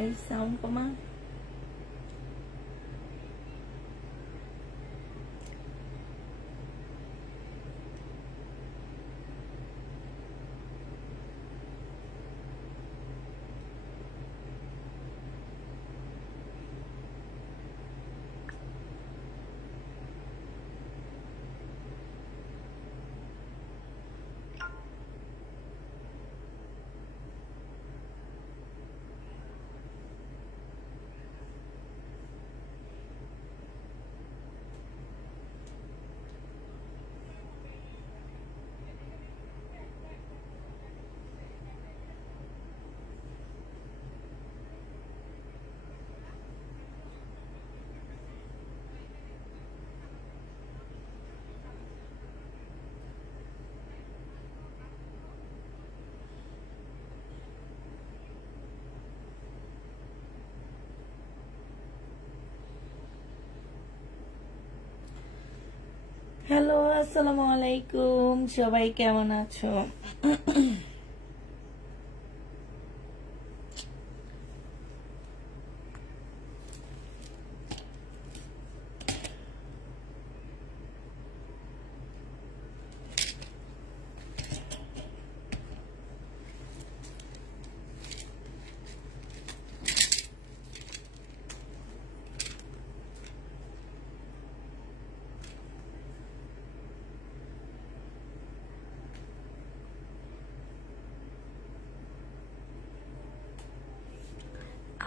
এই সাউন্ড কমা। হ্যালো, আসসালামু আলাইকুম, সবাই কেমন আছো?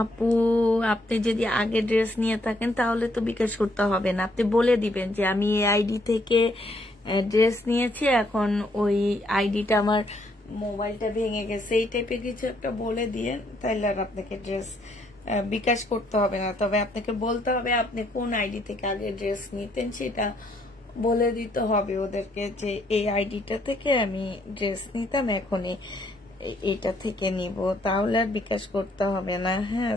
আপু, আপনি যদি আগে ড্রেস নিয়ে থাকেন তাহলে তো বিকাশ করতে হবে না, আপনি বলে দিবেন যে আমি এই আইডি থেকে ড্রেস নিয়েছি, এখন ওই আইডিটা আমার মোবাইলটা ভেঙে গেছে, এই টাইপের কিছু একটা বলে দিয়ে তাইলে আর আপনাকে ড্রেস বিকাশ করতে হবে না। তবে আপনাকে বলতে হবে আপনি কোন আইডি থেকে আগে ড্রেস নিতেন, সেটা বলে দিতে হবে ওদেরকে যে এই আইডিটা থেকে আমি ড্রেস নিতাম, এখন এটা থেকে নিব, তাহলে আর বিকাশ করতে হবে না। হ্যাঁ,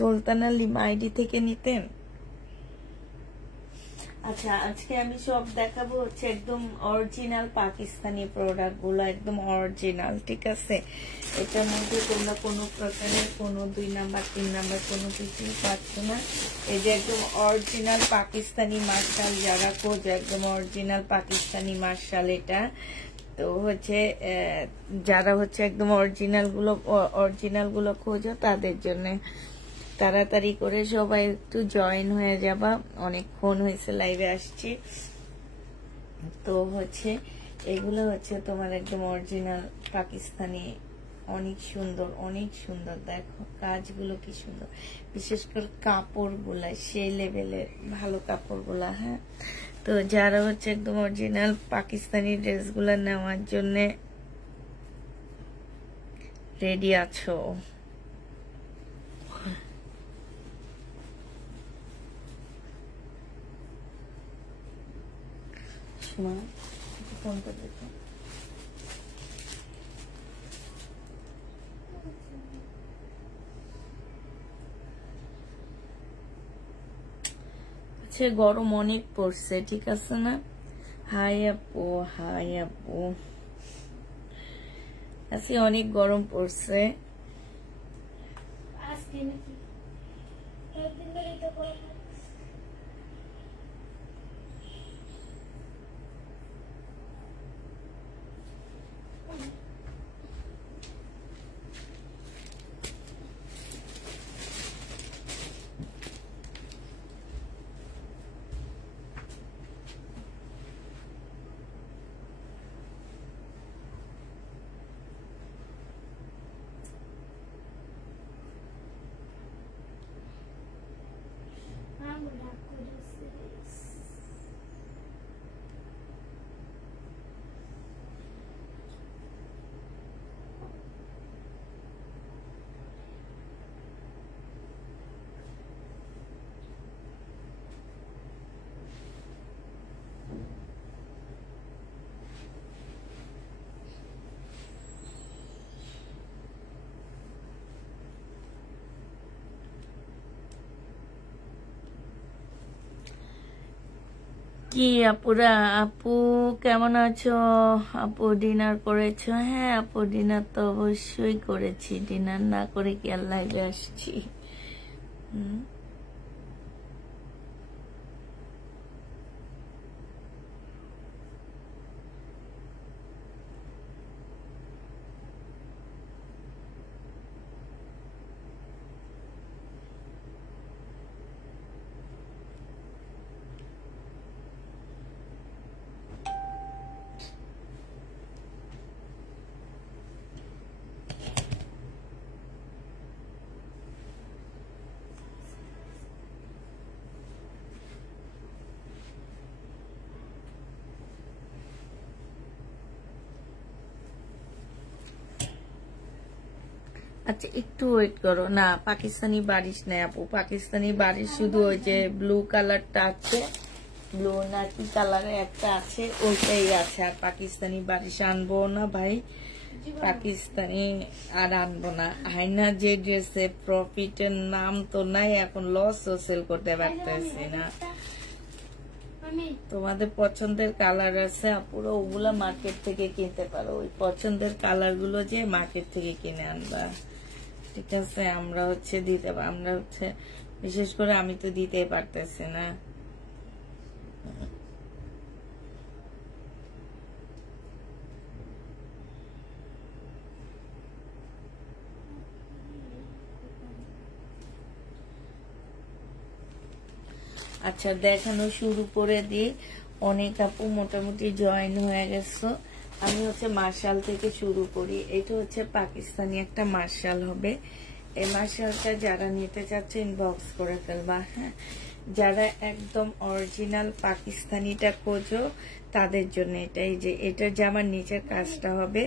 সুলতানা লিমা আইডি থেকে নিতেন। আচ্ছা, আজকে আমি সব দেখাবো হচ্ছে একদম অরিজিনাল পাকিস্তানি প্রোডাক্ট গুলো, একদম অরিজিনাল, ঠিক আছে? এটার মধ্যে তোমরা কোনো প্রকারের কোনো 2 নাম্বার 3 নাম্বার কোনো কিছু পাচ্ছ না। এই যে একদম অরিজিনাল পাকিস্তানি মার্শাল, যারা খোঁজ একদম অরিজিনাল পাকিস্তানি মার্শাল, এটা তো হচ্ছে যারা হচ্ছে একদম অরিজিনাল গুলো খোঁজো তাদের জন্য তাড়াতাড়ি করে সবাই একটু জয়েন হয়ে যাবা, অনেকক্ষণ হয়েছে লাইভে আসছি। তো হচ্ছে এগুলো হচ্ছে তোমার একদম অরিজিনাল পাকিস্তানি, অনেক সুন্দর, দেখো কাজগুলো কি সুন্দর, বিশেষ করে কাপড়গুলা সেই লেভেলের ভালো কাপড়গুলা। হ্যাঁ, তো যারা হচ্ছে একদম অরিজিনাল পাকিস্তানি ড্রেসগুলো নেওয়ার জন্য রেডি আছো, ফোনটা দেখো। গরম অনেক পড়ছে, ঠিক আছে না? হাই আপু, আজকে অনেক গরম পড়ছে। কি আপুরা, আপু কেমন আছো? আপু ডিনার করেছো? হ্যাঁ আপু, ডিনার তো অবশ্যই করেছি। ডিনার না করে কি আর লাইভে আসছি? আচ্ছা একটু ওয়েট করো। না পাকিস্তানি বারিশ নাই আপু, পাকিস্তানি বারিশ শুধু ওই যে ব্লু কালারটা আছে, ব্লু না কি কালারের একটা আছে, ওইটাই আছে। আর পাকিস্তানি বারিশ আনবো না ভাই, পাকিস্তানি আর আনবো না। হাইনা যে ড্রেসে প্রফিটের নাম তো নাই, এখন লসও সেল করতে পারতেছি না। তোমাদের পছন্দের কালার আছে আপুরা, ওগুলা মার্কেট থেকে কিনতে পারো। ওই পছন্দের কালার গুলো যে মার্কেট থেকে কিনে আনবা, ঠিক আছে? আমরা হচ্ছে দিতে, আমরা হচ্ছে বিশেষ করে আমি তো দিতেই পারতেছি না। আচ্ছা দেখানো শুরু করে দিই। অনেক আপু মোটামুটি জয়েন হয়ে গেছো। আমি হচ্ছে মার্শাল থেকে শুরু করি। এটা হচ্ছে পাকিস্তানি একটা মার্শাল হবে। এই মার্শালটা যারা নিতে চাচ্ছে ইনবক্স করে ফেলবা। হ্যাঁ, যারা একদম অরিজিনাল পাকিস্তানিটা খোঁজো তাদের জন্য এটাই, যে এটা জামার নিচের কাজটা হবে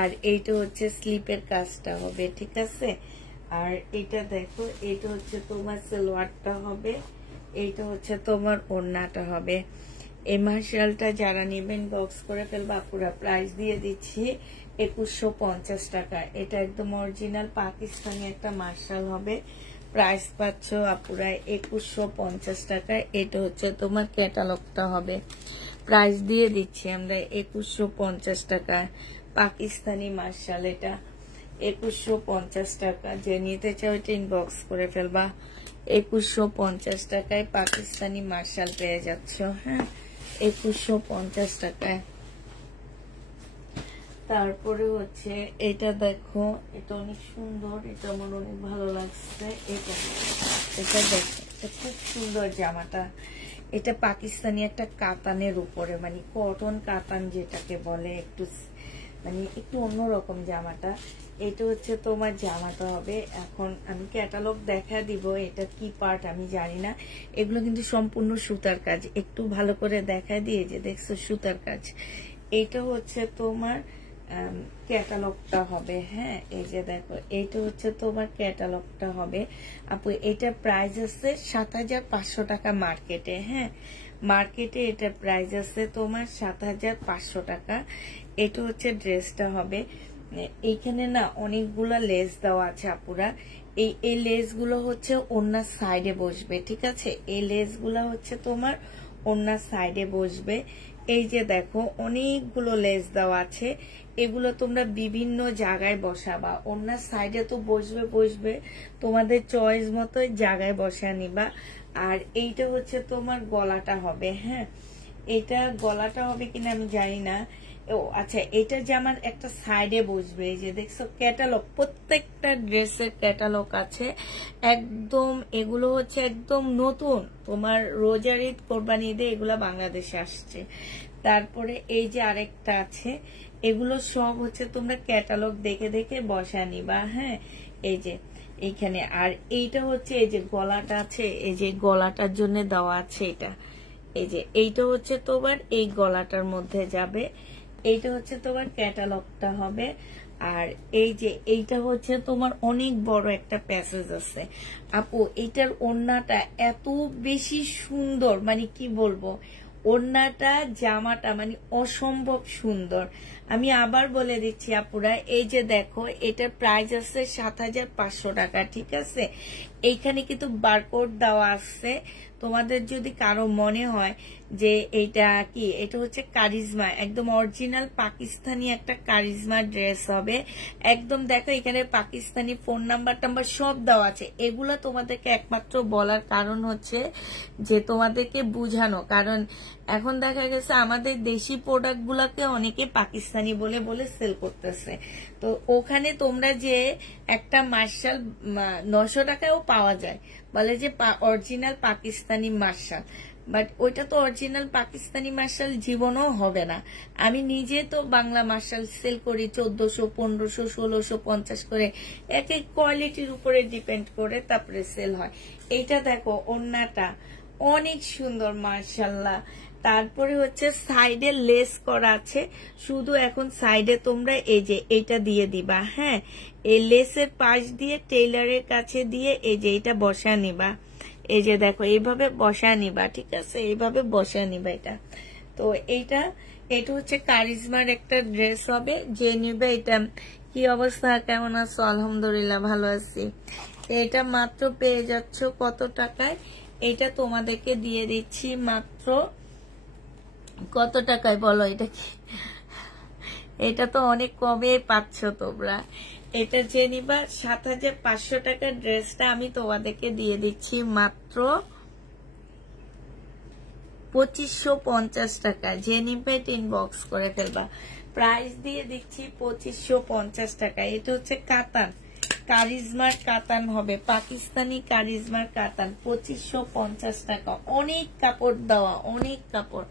আর এইটা হচ্ছে স্লিপের কাজটা হবে, ঠিক আছে? আর এটা দেখো, এটা হচ্ছে তোমার সালোয়ারটা হবে, এইটা হচ্ছে তোমার ওড়নাটা হবে। এই মার্শালটা যারা নেবেন বক্স করে ফেলবা। পুরো প্রাইস দিয়ে দিচ্ছি 2150 টাকা। এটা একদম অরিজিনাল পাকিস্তানি একটা মার্শাল হবে। প্রাইস পাচ্ছ আপুরা 2150 টাকায়। এটা হচ্ছে তোমার ক্যাটালগটা হবে। প্রাইস দিয়ে দিচ্ছি আমরা 2150 টাকায়। পাকিস্তানি মার্শাল এটা 2150 টাকা। যে নিতে চাও এটা ইনবক্স করে ফেলবা। 2150 টাকায় পাকিস্তানি মার্শাল পেয়ে যাচ্ছ। হ্যাঁ, 2150 টাকায়। তারপরে হচ্ছে এটা দেখো, এটা অনেক সুন্দর, এটা আমার অনেক ভালো লাগছে। এটা দেখো, এটা খুব সুন্দর জামাটা। এটা পাকিস্তানি একটা কাতানের উপরে, মানে কটন কাতান যেটাকে বলে, একটু মানে একটু অন্যরকম জামাটা। এটা হচ্ছে তোমার জামাটা হবে। এখন আমি ক্যাটালগ দেখা দিব, এটা কি পার্ট আমি জানি না। এগুলো কিন্তু সম্পূর্ণ সুতার কাজ। একটু ভালো করে দেখা দিয়ে, যে দেখছো সুতার কাজ। এটা হচ্ছে তোমার ক্যাটালগটা হবে। হ্যাঁ, এই যে দেখো, এইটা হচ্ছে তোমার ক্যাটালগটা হবে আপু। এটা প্রাইস আছে 7500 টাকা মার্কেটে। হ্যাঁ, মার্কেটে এটা প্রাইস আছে তোমার 7500 টাকা। এটা হচ্ছে ড্রেসটা হবে। এইখানে না অনেকগুলা লেস দেওয়া আছে আপুরা। এই লেস গুলো হচ্ছে ওনার সাইডে বসবে, ঠিক আছে? এই লেস গুলা হচ্ছে তোমার ওনার সাইডে বসবে। এই যে দেখো, অনেকগুলো লেস দেওয়া আছে। এগুলো তোমরা বিভিন্ন জায়গায় বসাবা। ওনার সাইডে তো বসবে, তোমাদের চয়েস মতো জায়গায় বসা নিবা। আর এইটা হচ্ছে তোমার গলাটা হবে। হ্যাঁ, এটা গলাটা হবে কিনা আমি জানি না। ও আচ্ছা, এটা জামার একটা সাইডে বসবে। এই যে দেখছো ক্যাটালগ, প্রত্যেকটা ড্রেসের ক্যাটালগ আছে একদম। এগুলো হচ্ছে একদম নতুন, তোমার রোজার ঈদ, কোরবানি ঈদে এগুলা বাংলাদেশে আসছে। তারপরে এই যে আরেকটা আছে, এগুলো সব হচ্ছে তোমরা ক্যাটালগ দেখে দেখে বসা নিবা। হ্যাঁ, এই যে এইখানে। আর এইটা হচ্ছে এই যে গলাটা আছে, এই যে গলাটার জন্য দেওয়া আছে এটা। এই যে এইটা হচ্ছে তোমার এই গলাটার মধ্যে যাবে। এইটা হচ্ছে তোমার ক্যাটালগটা হবে। আর এই যে এইটা হচ্ছে তোমার অনেক বড় একটা প্যাসেজ আছে আপু। এটার ওড়নাটা এত বেশি সুন্দর, মানে কি বলবো, ওড়নাটা জামাটা মানে অসম্ভব সুন্দর। আমি আবার বলে দিচ্ছি আপুরা, এই যে দেখো, এটার প্রাইস আছে 7500 টাকা, ঠিক আছে? এইখানে কিন্তু বারকোড দেওয়া আছে। তোমাদের যদি কারো মনে হয় যে এইটা কি, এটা হচ্ছে কারিজমা, একদম অরিজিনাল পাকিস্তানি একটা কারিজমা ড্রেস হবে একদম। দেখো এখানে পাকিস্তানি ফোন নাম্বার টাম্বার সব দেওয়া আছে। এগুলো তোমাদেরকে একমাত্র বলার কারণ হচ্ছে যে তোমাদেরকে বুঝানো, কারণ এখন দেখা গেছে আমাদের দেশি প্রোডাক্ট গুলাকে অনেকে পাকিস্তানি বলে বলে সেল করতেছে। তো ওখানে তোমরা যে একটা মার্শাল 900 টাকায়ও পাওয়া যায়, বলে যে অরিজিনাল পাকিস্তানি মার্শাল, বাট ওইটা তো অরিজিনাল পাকিস্তানি মার্শাল জীবনও হবে না। আমি নিজে তো বাংলা মার্শাল সেল করি 1400, 1500, 1650 করে, এক এক কোয়ালিটির উপরে ডিপেন্ড করে তারপরে সেল হয়। এইটা দেখো ওড়নাটা অনেক সুন্দর মার্শাল্লাহ। তারপরে হচ্ছে সাইডে লেস করা আছে, শুধু এখন সাইডে তোমরা এই যে এটা দিয়ে দিবা। হ্যাঁ, এই লেসের পাশ দিয়ে টেইলারের কাছে দিয়ে এই যে এটা বসা নিবা। এই যে দেখো এইভাবে বসা নিবা, ঠিক আছে, এইভাবে বসা নিবা এটা। তো এটা হচ্ছে কারিজমার একটা ড্রেস হবে, যে নিবে এটা। কি অবস্থা, কেমন আছো? আলহামদুলিল্লাহ ভালো আছি। এটা মাত্র পেয়ে যাচ্ছ কত টাকায়? এটা তোমাদেরকে দিয়ে দিচ্ছি মাত্র কত টাকায় বলো? এটা কি, এটা তো অনেক কমে পাচ্ছ তোমরা। এটা যে নিবা 7500 টাকার ড্রেসটা আমি তোমাদেরকে দিয়ে দিচ্ছি মাত্র 2550 টাকা। যে নিবে ইনবক্স করে ফেলবা, প্রাইস দিয়ে দিচ্ছি 2550 টাকা। এটা হচ্ছে কাতান, কারিজমার কাতান হবে, পাকিস্তানি কারিজমার কাতান, 2550 টাকা। অনেক কাপড় দেওয়া, অনেক কাপড়,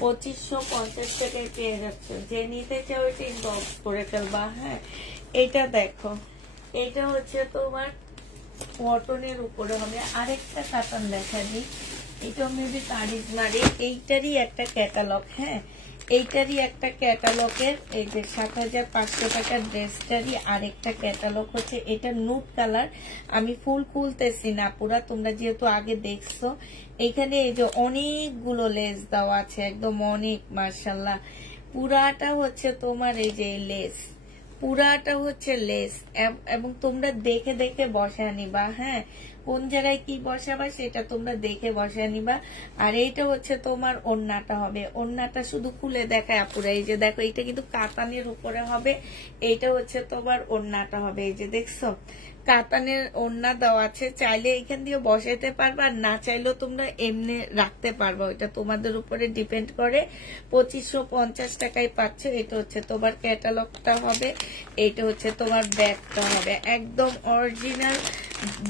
2550 টাকায় পেয়ে যাচ্ছে। যে নিতে চাও এটা ইনবক্স করে ফেলবা। হ্যাঁ, এটা দেখো, এটা হচ্ছে তোমার কটনের উপরে হবে। আরেকটা কাতান দেখা দিই, এটা মেবি কারিজমারে, এইটারই একটা ক্যাটালগ। হ্যাঁ, এইটারই একটা ক্যাটালগের, এই যে 7500 টাকার ড্রেসটারই আরেকটা ক্যাটালগ হচ্ছে। এটা নুট কালার, আমি ফুল খুলতেছি না পুরা, তোমরা যেহেতু আগে দেখছো। এখানে এই যে অনেকগুলো লেস দেওয়া আছে, একদম অনেক মাশাআল্লাহ। পুরাটা হচ্ছে তোমার এই যে লেস, পুরাটা হচ্ছে লেস, এবং তোমরা দেখে দেখে বসা নিবা। হ্যাঁ, কোন জায়গায় কি বসাবা সেটা তোমরা দেখে বসা নিবা। আর এইটা হচ্ছে তোমার ওড়নাটা হবে, ওড়নাটা শুধু খুলে দেখায় আপুরা। এই যে দেখো, এটা কিন্তু কাতানের উপরে হবে। এইটা হচ্ছে তোমার ওড়নাটা হবে, এই যে দেখছো কাতানের ওড়না দেওয়া আছে। চাইলে এখান দিয়ে বসাইতে পারবা, না চাইলেও তোমরা এমনি রাখতে পারবা, ওইটা তোমাদের উপরে ডিপেন্ড করে। 2550 টাকায় পাচ্ছ। এটা হচ্ছে তোমার ক্যাটালগটা হবে, এইটা হচ্ছে তোমার ব্যাগটা হবে, একদম অরিজিনাল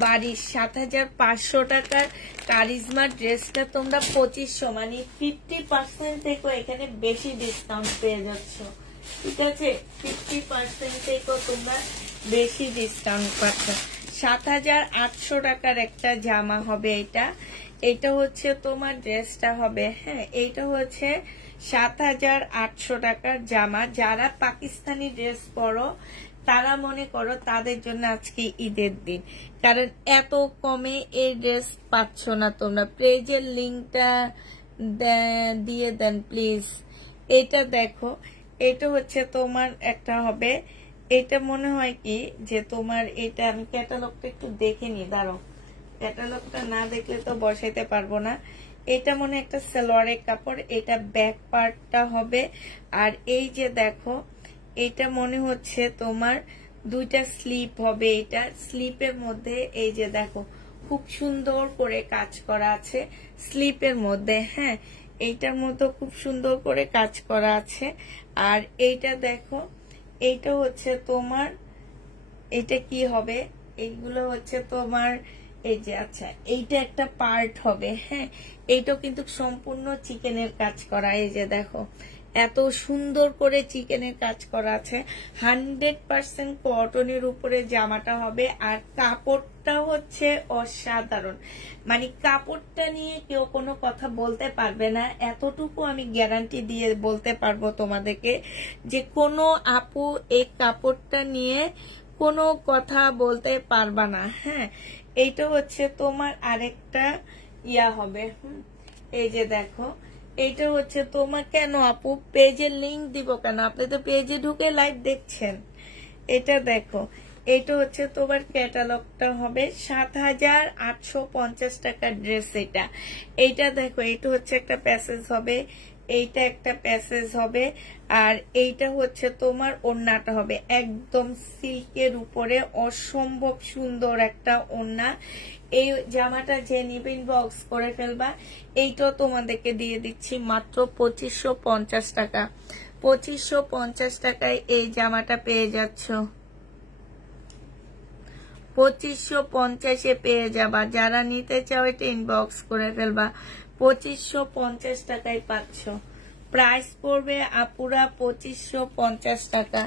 বাড়ির 7500 টাকার কারিজমা ড্রেসটা তোমরা 2500, মানে 50% থেকেও এখানে বেশি ডিসকাউন্ট পেয়ে যাচ্ছ। ঠিক আছে, 50% থেকেও তোমরা বেশি ডিসকাউন্ট পাচ্ছ। 7800 টাকার একটা জামা হবে এটা। এটা হচ্ছে তোমার ড্রেসটা হবে। হ্যাঁ, এইটা হচ্ছে 7800 টাকার জামা। যারা পাকিস্তানি ড্রেস পরো তারা মনে করো তাদের জন্য আজকে ঈদের দিন, কারণ এত কমে এই ড্রেস পাচ্ছ না তোমরা। পেজের লিঙ্কটা দিয়ে দেন প্লিজ। এটা দেখো, এটা হচ্ছে তোমার একটা হবে, এটা মনে হয় কি যে তোমার, এটা আমি ক্যাটালগটা একটু দেখে নি, দাঁড়াও, ক্যাটালগটা না দেখলে তো বসাইতে পারবো না। এটা মনে একটা সালোয়ারের কাপড়, এটা ব্যাক পার্টটা হবে। আর এই যে দেখো, এটা মনে হচ্ছে তোমার দুইটা স্লিপ হবে। এটা স্লিপের মধ্যে এই যে দেখো খুব সুন্দর করে কাজ করা আছে স্লিপের মধ্যে। হ্যাঁ, এইটার মধ্যে খুব সুন্দর করে কাজ করা আছে। আর এইটা দেখো, এইটা হচ্ছে তোমার, এটা কি হবে, এইগুলো হচ্ছে তোমার এই যে, আচ্ছা এইটা একটা পার্ট হবে। হ্যাঁ, এইটাও কিন্তু সম্পূর্ণ চিকেনের কাজ করা। এই যে দেখো এত সুন্দর করে চিকেনের কাজ করা আছে। 100% কটনের উপরে জামাটা হবে। আর কাপড়টা হচ্ছে অসাধারণ, মানে কাপড়টা নিয়ে কেউ কোনো কথা বলতে পারবে না, এতটুকু আমি গ্যারান্টি দিয়ে বলতে পারবো তোমাদেরকে যে কোনো আপু এই কাপড়টা নিয়ে কোনো কথা বলতে পারবা না। হ্যাঁ, এইটা হচ্ছে তোমার আরেকটা ইয়া হবে। এই যে দেখো, এইটা হচ্ছে তোমার, কেন আপু পেজের লিংক দিব কেন? আপনি তো পেজে ঢুকে লাইভ দেখছেন। এটা দেখো, এটা হচ্ছে তোমার ক্যাটালগটা হবে ৭,৮৫০ টাকার ড্রেস। এইটা দেখো, এটা হচ্ছে একটা প্যাসেজ হবে, এইটা একটা প্যাসেজ হবে, আর এইটা হচ্ছে তোমার ওড়নাটা হবে একদম সিল্কের উপরে, অসম্ভব সুন্দর একটা ওড়না। এই জামাটা যে নিবে ইনবক্স করে ফেলবা। এইটাও তোমাদেরকে দিয়ে দিচ্ছি মাত্র ২৫৫০ টাকা। ২৫৫০ টাকায় এই জামাটা পেয়ে যাচ্ছ, ২৫৫০-এ পেয়ে যাবা। যারা নিতে চাও এটা ইনবক্স করে ফেলবা। ২৫৫০ টাকায় পাচ্ছ। প্রাইস পড়বে আপুরা ২৫৫০ টাকা।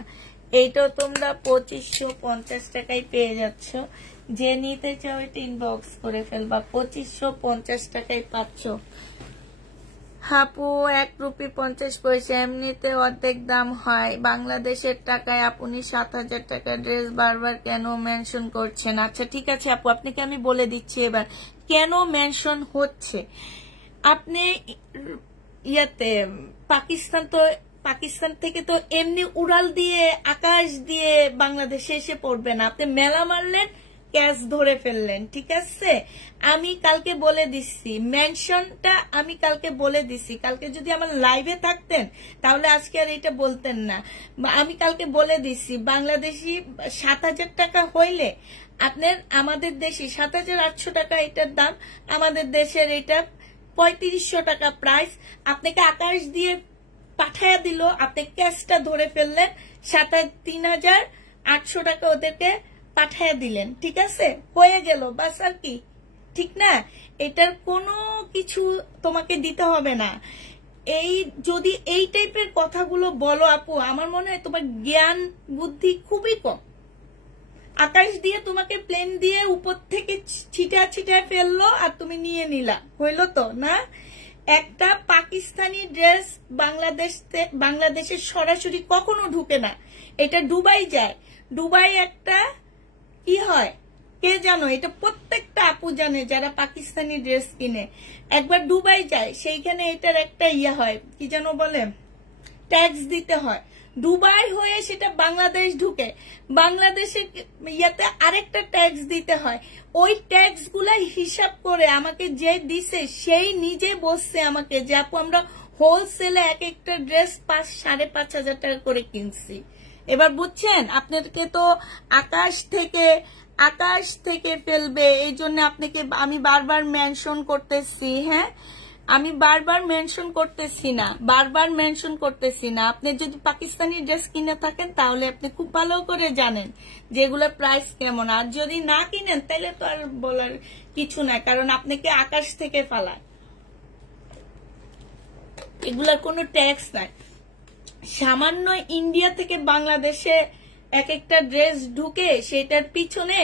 এইটাও তোমরা ২৫৫০ টাকায় পেয়ে যাচ্ছ। যে নিতে চাও এটা ইনবক্স করে ফেলবা। ২৫৫০ টাকায় পাচ্ছ। আপু ১ রুপি ৫০ পয়সা, এমনিতে অর্ধেক দাম হয় বাংলাদেশের টাকায়। আপনি ৭,০০০ টাকা ড্রেস বারবার কেন মেনশন করছেন? আচ্ছা ঠিক আছে আপু, আপনাকে আমি বলে দিচ্ছি এবার কেন মেনশন হচ্ছে। আপনি ইয়াতে পাকিস্তান থেকে তো এমনি উড়াল দিয়ে আকাশ দিয়ে বাংলাদেশে এসে পড়বে না। আপনি মেলা মারলেন, ক্যাশ ধরে ফেললেন, ঠিক আছে। আমি কালকে বলে দিচ্ছি, মেনশনটা আমি কালকে বলে দিচ্ছি। কালকে যদি আমার লাইভে থাকতেন তাহলে আজকে আর এটা বলতেন না। আমি কালকে বলে দিচ্ছি, বাংলাদেশি ৭,০০০ টাকা হইলে আপনার আমাদের দেশি ৭,৮০০ টাকা এটার দাম, আমাদের দেশের এটা ৩৫০০ টাকা প্রাইস। আপনাকে আকাশ দিয়ে পাঠাইয়া দিল, আপনি ক্যাশটা ধরে ফেললেন, ৩,৮০০ টাকা ওদেরকে পাঠাইয়া দিলেন, ঠিক আছে, হয়ে গেল বাস। আর কি, ঠিক না? এটার কোনো কিছু তোমাকে দিতে হবে না। এই যদি এই টাইপের কথাগুলো বলো আপু, আমার মনে হয় তোমার জ্ঞান বুদ্ধি খুবই কম। আকাশ দিয়ে তোমাকে প্লেন দিয়ে উপর থেকে ছিটা ফেললো আর তুমি নিয়ে নিলা, হইলো তো না? একটা পাকিস্তানি ড্রেস বাংলাদেশে সরাসরি কখনো ঢুকে না, এটা দুবাই যায়। দুবাই একটা কি হয় কে জানো, এটা প্রত্যেকটা আপু জানে যারা পাকিস্তানি ড্রেস কিনে। একবার দুবাই যায়, সেইখানে এটার একটা ইয়ে হয়, কি যেন বলে, ট্যাক্স দিতে হয়। দুবাই হয়ে সেটা বাংলাদেশ ঢুকে, বাংলাদেশের ইয়াতে আরেকটা ট্যাক্স দিতে হয়। ওই ট্যাক্স গুলা হিসাব করে আমাকে যে দিছে সেই নিজে বসছে আমাকে যে আপু আমরা হোলসেলে এক একটা ড্রেস ৫,৫০০ টাকা করে কিনছি। এবার বুঝছেন? আপনাকে তো আকাশ থেকে ফেলবে, এই জন্য আপনাকে আমি বারবার মেনশন করতেছি। হ্যাঁ, আমি বারবার মেনশন করতেছি না। আপনি যদি পাকিস্তানি ড্রেস কিনে থাকেন তাহলে আপনি খুব ভালো করে জানেন যেগুলোর প্রাইস কেমন। আর যদি না কিনেন তাহলে তো আর বলার কিছু নাই, কারণ আপনাকে আকাশ থেকে ফালায়, এগুলার কোনো ট্যাক্স নাই। সামান্য ইন্ডিয়া থেকে বাংলাদেশে এক একটা ড্রেস ঢুকে, সেটার পিছনে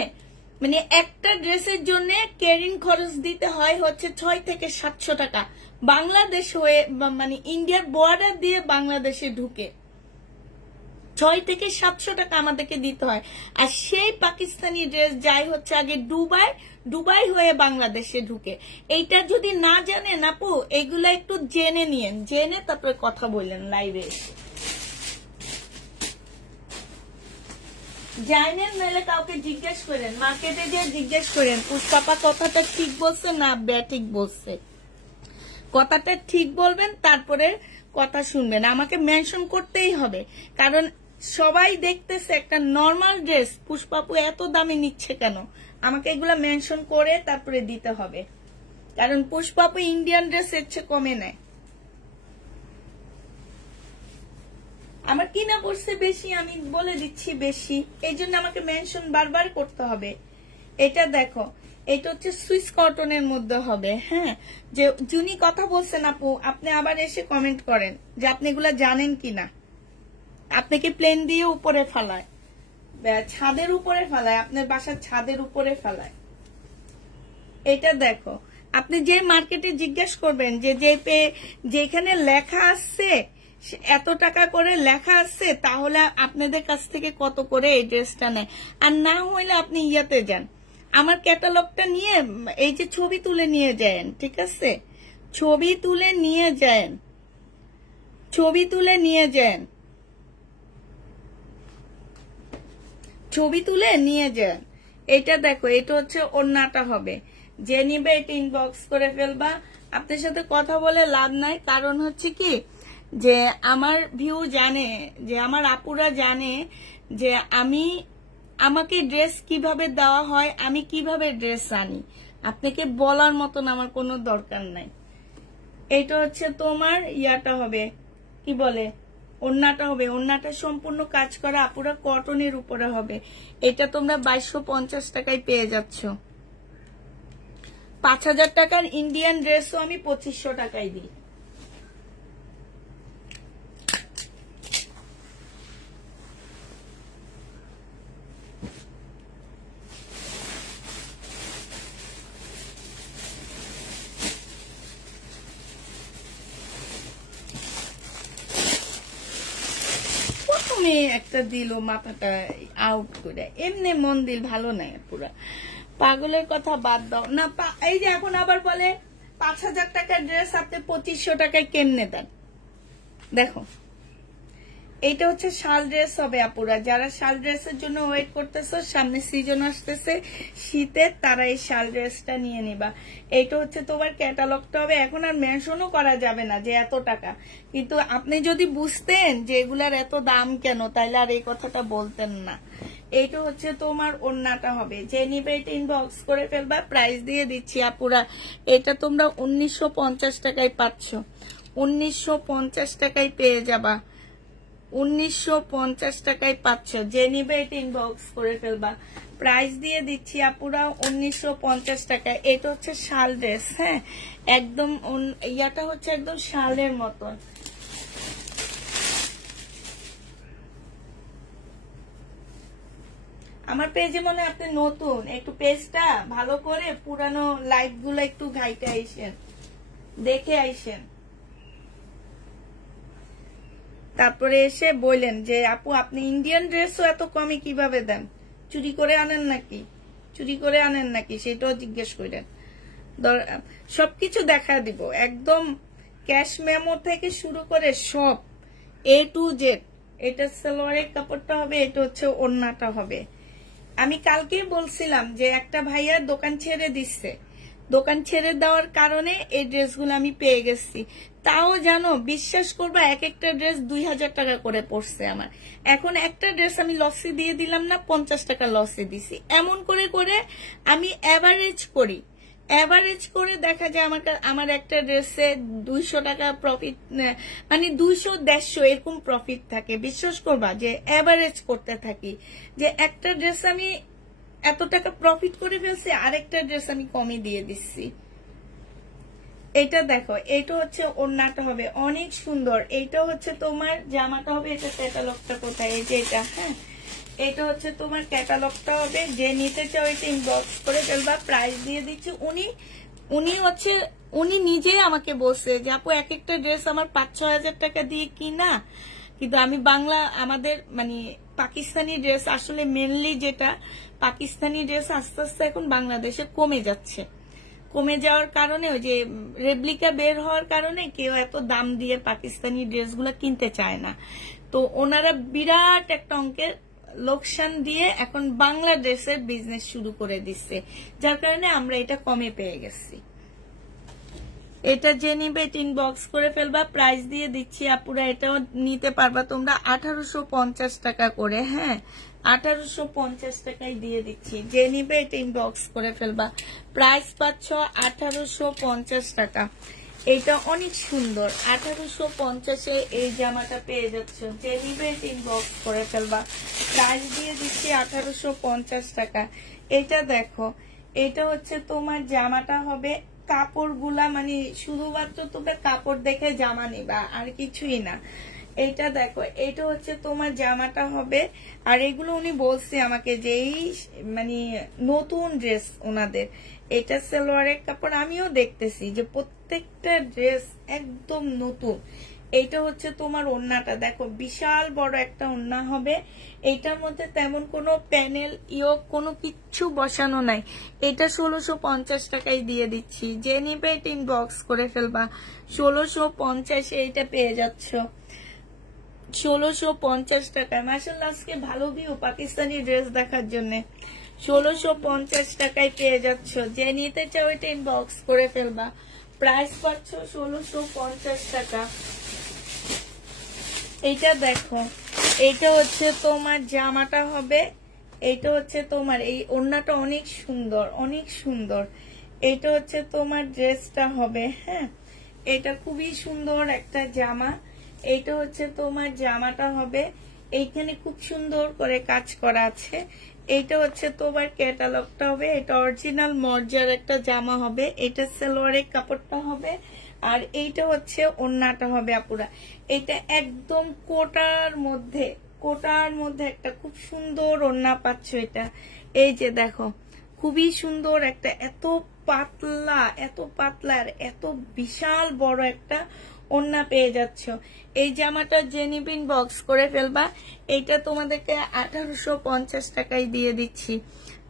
মানে একটা ড্রেসের জন্য ক্যারিং খরচ দিতে হয় হচ্ছে ৬ থেকে ৭০০ টাকা। বাংলাদেশ হয়ে মানে ইন্ডিয়ার বর্ডার দিয়ে বাংলাদেশে ঢুকে ৬ থেকে ৭০০ টাকা আমাদেরকে দিতে হয়। আর সেই পাকিস্তানি ড্রেস যায় হচ্ছে আগে দুবাই হয়ে বাংলাদেশে ঢুকে। এইটা যদি না জানেন আপু, এইগুলা একটু জেনে নিয়েন, জেনে তারপরে কথা বললেন লাইভে এসে। জানেন নাহলে কাউকে জিজ্ঞেস করেন, মার্কেটে যে জিজ্ঞেস করেন পুষ্পাপা কথাটা ঠিক বলছে না ব্যাঠিক বলছে। কথাটা ঠিক বলবেন, তারপরে কথা শুনবেন। আমাকে মেনশন করতেই হবে, কারণ সবাই দেখতেছে একটা নর্মাল ড্রেস পুষ্পাপু এত দামে নিচ্ছে কেন। আমাকে এগুলা মেনশন করে তারপরে দিতে হবে, কারণ পুষ্পাপু ইন্ডিয়ান ড্রেস এর চেয়ে কমে নেয়। আমার কিনা পড়ছে বেশি, আমি বলে দিচ্ছি বেশি, এই জন্য আমাকে মেনশন বারবার করতে হবে। এটা দেখো, এটা হচ্ছে সুইস কটনের মধ্যে হবে। হ্যাঁ, যে যিনি কথা বলছেন আপু, আপনি আবার এসে কমেন্ট করেন যে আপনি এগুলা জানেন কিনা। আপনাকে প্লেন দিয়ে উপরে ফেলায়, ছাদের উপরে ফেলায়, আপনার বাসার ছাদের উপরে ফেলায়। এটা দেখো, আপনি যে মার্কেটে জিজ্ঞেস করবেন যে যেখানে লেখা আছে এত টাকা করে লেখা আছে, তাহলে আপনাদের কাছ থেকে কত করে এই ড্রেসটা নেয়। আর না হইলে আপনি ইয়াতে যান, আমার ক্যাটালগটা নিয়ে এই যে ছবি তুলে নিয়ে যান, ঠিক আছে, ছবি তুলে নিয়ে যান। ছবি তুলে নিয়ে যান। এটা দেখো, এটা হচ্ছে ওড়নাটা হবে। যে নিবে এটা ইনবক্স করে ফেলবা। আপনার সাথে কথা বলে লাভ নাই, কারণ হচ্ছে কি যে আমার ভিউ জানে, যে আমার আপুরা জানে যে আমাকে ড্রেস কিভাবে দেওয়া হয়, আমি কিভাবে ড্রেস আনি। আপনাকে বলার মতন আমার কোনো দরকার নাই। এটা হচ্ছে তোমার ইয়াটা হবে, কি বলে, ওড়নাটা হবে। ওড়নাটা সম্পূর্ণ কাজ করা আপুরা কটনের উপরে হবে। এটা তোমরা 2250 টাকায় পেয়ে যাচ্ছ। 5000 টাকার ইন্ডিয়ান ড্রেসও আমি 2500 টাকায় দিই। একটা দিল মাথাটা আউট করে, এমনি মন দিল ভালো নাই। পুরা পাগলের কথা বাদ দাও না। এই যে এখন আবার বলে 5000 টাকার ড্রেস আপনি 2500 টাকায় কেমনে দেন। দেখো, এইটা হচ্ছে শাল ড্রেস হবে আপুরা। যারা শাল ড্রেসের জন্য ওয়েট করতেছো, সামনে সিজন আসতেছে শীতের, তারা এই শাল ড্রেসটা নিয়ে নিবা। এইটা হচ্ছে তোমার ক্যাটালগটা হবে। এখন আর মেনশনও করা যাবে না যে এত টাকা, কিন্তু আপনি যদি বুঝতেন যে এগুলার এত দাম কেন, তাইলে আর এই কথাটা বলতেন না। এইটা হচ্ছে তোমার ওড়নাটা হবে। যে নিবে এটা ইনবক্স করে ফেলবা। প্রাইস দিয়ে দিচ্ছি আপুরা, এটা তোমরা 1950 টাকায় পাচ্ছ। 1950 টাকায় পেয়ে যাবা। 1950 টাকায় পাচ্ছ। যে নিবে এটা ইনবক্স করে ফেলবা। প্রাইস দিয়ে দিচ্ছি আপুরা 1950 টাকায়। এটা হচ্ছে শাল ড্রেস, হ্যাঁ, একদম ইয়াটা হচ্ছে একদম শালের মতন। আমার পেজে মনে হয় আপনি নতুন, একটু পেজটা ভালো করে পুরানো লাইভ গুলো একটু ঘাইটে আইসেন, দেখে আইসেন, তারপরে এসে বললেন যে আপু আপনি ইন্ডিয়ান ড্রেসও এত কমে কিভাবে দেন, চুরি করে আনেন নাকি, চুরি করে আনেন নাকি, সেটাও জিজ্ঞেস করেন। সবকিছু দেখা দিব, একদম ক্যাশ মেমো থেকে শুরু করে সব A to Z। এটা সালোয়ারের কাপড়টা হবে, এটা হচ্ছে ওড়নাটা হবে। আমি কালকে বলছিলাম যে একটা ভাইয়ার দোকান ছেড়ে দিচ্ছে, দোকান ছেড়ে দেওয়ার কারণে এই ড্রেসগুলো আমি পেয়ে গেছি। তাও জানো, বিশ্বাস করবা, এক একটা ড্রেস 2000 টাকা করে পড়ছে আমার। এখন একটা ড্রেস আমি লসে দিয়ে দিলাম না, 50 টাকা লসে দিছি। এমন করে করে আমি অ্যাভারেজ করি, অ্যাভারেজ করে দেখা যায় আমার একটা ড্রেসে 200 টাকা প্রফিট, মানে 200-150 এরকম প্রফিট থাকে। বিশ্বাস করবা যে অ্যাভারেজ করতে থাকি, যে একটা ড্রেস আমি এত টাকা প্রফিট করে ফেলছি, আরেকটা ড্রেস আমি কমে দিয়ে দিচ্ছি। এটা দেখো, এটা হচ্ছে ওড়নাটা হবে, অনেক সুন্দর। এইটা হচ্ছে তোমার জামাটা হবে। এটা ক্যাটালগটা কোথায়, এই যে এটা, হ্যাঁ, এটা হচ্ছে তোমার ক্যাটালগটা হবে। যে নিতে চাও এটা ইনবক্স করে ফেলবা। প্রাইস দিয়ে দিচ্ছি। উনি নিজে আমাকে বলছে যে আপু এক একটা ড্রেস আমার 5-6 হাজার টাকা দিয়ে কিনা, কিন্তু আমি বাংলা, আমাদের মানে পাকিস্তানি ড্রেস, আসলে মেনলি যেটা পাকিস্তানি ড্রেস আস্তে আস্তে এখন বাংলাদেশে কমে যাচ্ছে। কমে যাওয়ার কারণে, ওই যে রেপ্লিকা বের হওয়ার কারণে কেউ এত দাম দিয়ে পাকিস্তানি ড্রেসগুলো কিনতে চায় না। তো ওনারা বিরাট একটা অঙ্কের লোকসান দিয়ে এখন বাংলা ড্রেসের বিজনেস শুরু করে দিচ্ছে, যার কারণে আমরা এটা কমে পেয়ে গেছি। এটা যে নিবে ইনবক্স করে ফেলবা। প্রাইস দিয়ে দিচ্ছি আপুরা, এটাও নিতে পারবা তোমরা 1850 টাকা করে, হ্যাঁ, 1850 টাকায় দিয়ে দিচ্ছি। যে নিবে এটা ইনবক্স করে ফেলবা। প্রাইস পাচ্ছ 1850 টাকা। এটা অনেক সুন্দর, 1850-এ এই জামাটা পেয়ে যাচ্ছ। যে নিবে ইনবক্স করে ফেলবা। প্রাইস দিয়ে দিচ্ছি 1850 টাকা। এটা দেখো, এটা হচ্ছে তোমার জামাটা হবে। কাপড়গুলা মানে শুধুমাত্র তোমরা কাপড় দেখে জামা নিবা, আর কিছুই না। এটা দেখো, এটা হচ্ছে তোমার জামাটা হবে। আর এগুলো উনি বলছে আমাকে যে এই মানে নতুন ড্রেস ওনাদের। এটা সালোয়ারের কাপড়, আমিও দেখতেছি যে প্রত্যেকটা ড্রেস একদম নতুন। এইটা হচ্ছে তোমার ওড়নাটা, দেখো বিশাল বড় একটা ওড়না হবে। এইটার মধ্যে তেমন কোনো প্যানেল ইয়োগ কোনো কিচ্ছু বসানো নাই। এটা 1650 টাকায় দিয়ে দিচ্ছি। যে নিবে এটা ইনবক্স করে ফেলবা। 1650 এইটা পেয়ে যাচ্ছ। 1650 টাকায়। মাশাআল্লাহ আজকে ভালো ভিউ পাকিস্তানি ড্রেস দেখার জন্য। 1650 টাকায় পেয়ে যাচ্ছ, যে নিতে চাও এটা ইনবক্স করে ফেলবা। প্রাইস পাচ্ছ 1650 টাকা। এইটা দেখো, এইটা হচ্ছে তোমার জামাটা হবে, এইটা হচ্ছে তোমার এই ওড়নাটা অনেক সুন্দর, অনেক সুন্দর। এইটা হচ্ছে তোমার ড্রেসটা হবে। হ্যাঁ, এটা খুবই সুন্দর একটা জামা। এইটা হচ্ছে তোমার জামাটা হবে, এইখানে খুব সুন্দর করে কাজ করা আছে। এইটা হচ্ছে তোমার ক্যাটালগটা হবে। এটা অরিজিনাল মর্জার একটা জামা হবে। এটা সালোয়ারের কাপড়টা হবে, আর এইটা হচ্ছে ওড়নাটা হবে আপুরা। এটা একদম কোটার মধ্যে, কোটার মধ্যে একটা খুব সুন্দর ওড়না পাচ্ছ। এটা এই যে দেখো, খুবই সুন্দর একটা, এত পাতলা, এত পাতলা আর এত বিশাল বড় একটা ওড়না পেয়ে যাচ্ছ। এই জামাটা জেনিবিন বক্স করে ফেলবা। এইটা তোমাদেরকে 1850 টাকায় দিয়ে দিচ্ছি।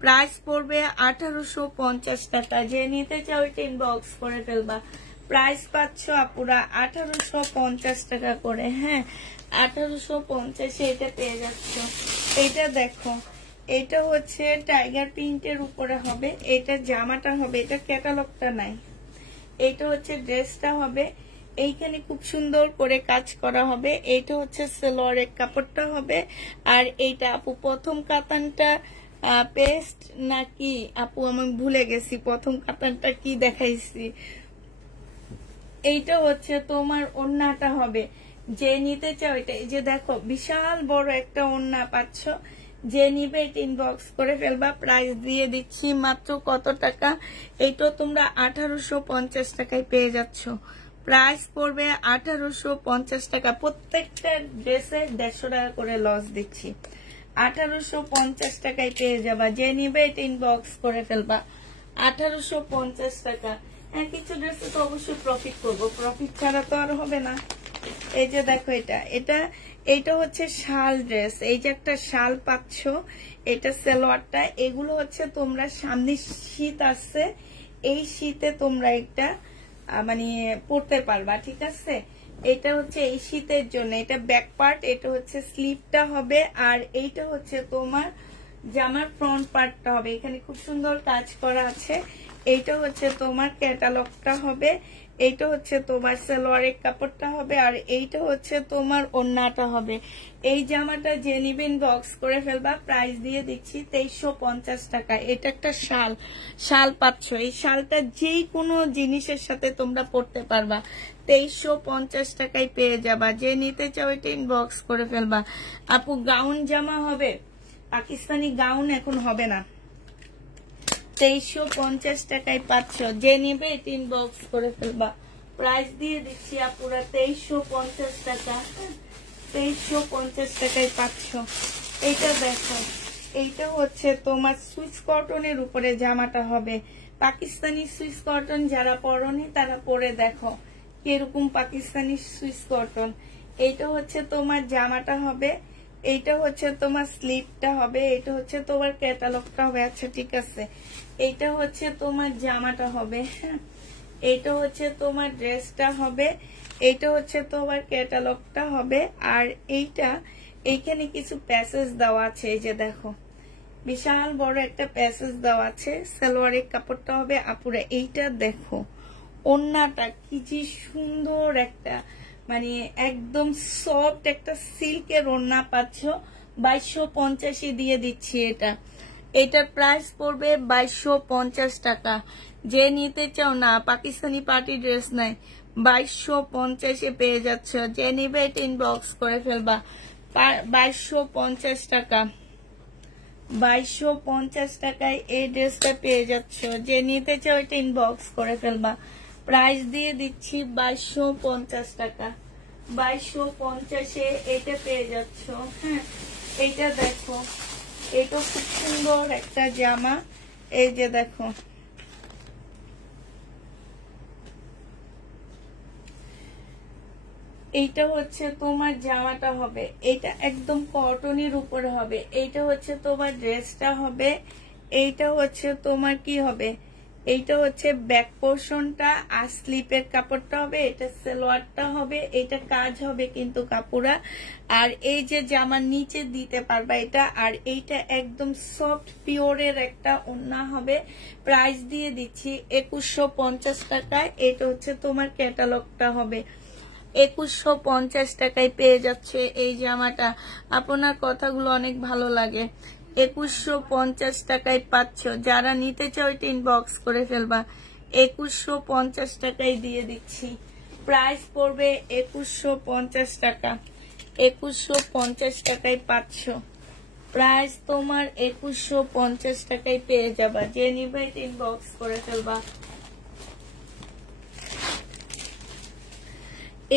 প্রাইস পড়বে 1850 টাকা। যে নিতে চাও এটা ইনবক্স করে ফেলবা। প্রাইস পাচ্ছ আপুরা 1850 টাকা করে। হ্যাঁ, 1850 এটা পেয়ে যাচ্ছ। এটা দেখো, এটা হচ্ছে টাইগার প্রিন্টের উপরে হবে। এটা জামাটা হবে, এটা ক্যাটালগটা নাই। এটা হচ্ছে ড্রেসটা হবে, এইখানে খুব সুন্দর করে কাজ করা হবে। এইটা হচ্ছে সালোয়ারের কাপড়টা হবে। আর এইটা আপু প্রথম কাতানটা পেস্ট নাকি আপু, আমি ভুলে গেছি প্রথম কাতানটা কি দেখাইছি। এইটা হচ্ছে তোমার ওড়নাটা হবে। যে নিতে চাও এটা, এই যে দেখো বিশাল বড় একটা ওড়না পাচ্ছ। যে নিবে এটা ইনবক্স করে ফেলবা। প্রাইস দিয়ে দিচ্ছি মাত্র কত টাকা, এইটা তোমরা 1850 টাকায় পেয়ে যাচ্ছ। প্রাইস পড়বে 1850 টাকা। প্রত্যেকটা ড্রেসে 150 টাকা করে লস দিচ্ছি। 1850 টাকায় পেয়ে যাবা। যে নিবে এটা ইনবক্স করে ফেলবা। 1850 টাকা। হ্যাঁ, কিছু ড্রেসে তো অবশ্যই প্রফিট করবো, প্রফিট ছাড়া তো আর হবে না। এই যে দেখো, এটা হচ্ছে শাল ড্রেস। এই যে একটা শাল পাচ্ছ, এটা সালোয়ারটা। এগুলো হচ্ছে তোমরা সামনে শীত আসছে, এই শীতে তোমরা একটা মানে পরতে পারবা, ঠিক আছে। এটা হচ্ছে এই শীতের জন্য। এটা ব্যাক পার্ট, এটা হচ্ছে স্লিভটা হবে, আর এইটা হচ্ছে তোমার জামার ফ্রন্ট পার্টটা হবে। এখানে খুব সুন্দর কাজ করা আছে। এইটা হচ্ছে তোমার ক্যাটালগটা হবে। এইটা হচ্ছে তোমার সালোয়ারের কাপড়টা হবে, আর এইটা হচ্ছে তোমার ওড়নাটা হবে। এই জামাটা যে নিবেন বক্স করে ফেলবা। প্রাইস দিয়ে দিচ্ছি 2350 টাকা। এটা একটা শাল পাচ্ছ। এই শালটা যেই কোনো জিনিসের সাথে তোমরা পরতে পারবা। 2350 টাকায় পেয়ে যাবা। যে নিতে চাও এটা ইনবক্স করে ফেলবা। আপু গাউন জামা হবে, পাকিস্তানি গাউন এখন হবে না। 2350 টাকায় পাচ্ছ। যে নিবে এটা ইনবক্স করে ফেলবা। প্রাইস দিয়ে দিচ্ছি আপুরা 2350 টাকা। 2350 টাকায় পাচ্ছ। এইটা দেখো, এইটা হচ্ছে তোমার সুইস কটনের উপরে জামাটা হবে। পাকিস্তানি সুইস কটন যারা পরনি তারা পরে দেখো কিরকম পাকিস্তানি সুইস কটন। এইটা হচ্ছে তোমার জামাটা হবে, এইটা হচ্ছে তোমার স্লিভটা হবে, এটা হচ্ছে তোমার ক্যাটালগটা হবে। আচ্ছা ঠিক আছে, এইটা হচ্ছে তোমার জামাটা হবে। হ্যাঁ, এইটা হচ্ছে তোমার ড্রেসটা হবে, এইটা হচ্ছে তোমার ক্যাটালগটা হবে। আর এইখানে কিছু প্যাসেজ দেওয়া আছে। এই যে দেখো, বিশাল বড় একটা প্যাসেজ দেওয়া আছে। সালোয়ারের কাপড়টা হবে আপুরা। এইটা দেখো, ওড়নাটা কি যে সুন্দর একটা, মানে একদম সফট একটা সিল্কের ওড়না পাচ্ছ। 2250 দিয়ে দিচ্ছি এটা। এটার প্রাইস পড়বে 2250 টাকা। যে নিতে চাও না, পাকিস্তানি পার্টি ড্রেস নাই, 2250 পেয়ে যাচ্ছ। যে নিবে এটা ইনবক্স করে ফেলবা। 2250 টাকা। 2250 টাকায় এই ড্রেসটা পেয়ে যাচ্ছ। যে নিতে চাও এটা ইনবক্স করে ফেলবা। প্রাইস দিয়ে দিচ্ছি 2250 টাকা। 2250 এটা পেয়ে যাচ্ছ। হ্যাঁ, এটা দেখো, এটা খুব সুন্দর একটা জামা। এই যে দেখো, এইটা হচ্ছে তোমার জামাটা হবে। এটা একদম কটনের উপরে হবে। এইটা হচ্ছে তোমার ড্রেসটা হবে। এইটা হচ্ছে তোমার কি হবে, এইটা হচ্ছে ব্যাক পোর্শনটা, আর স্লিপের কাপড়টা হবে, এটা সালোয়ারটা হবে, এটা কাজ হবে কিন্তু কাপুরা। আর এই যে জামার নিচে দিতে পারবা এটা, আর এইটা একদম সফট পিওরের একটা ওড়না হবে। প্রাইস দিয়ে দিচ্ছি 2150 টাকায়। এটা হচ্ছে তোমার ক্যাটালগটা হবে, 2150 টাকায় পেয়ে যাচ্ছে এই জামাটা। আপনার কথাগুলো অনেক ভালো লাগে। 2150 টাকায় পাচ্ছ, যারা নিতে চাও এটা ইনবক্স করে ফেলবা। 2150 টাকায় দিয়ে দিচ্ছি, প্রাইস পড়বে 2150 টাকা। 2150 টাকায় পাচ্ছ, প্রাইস তোমার 2150 টাকায় পেয়ে যাবা। যে নিবে এটা ইনবক্স করে ফেলবা।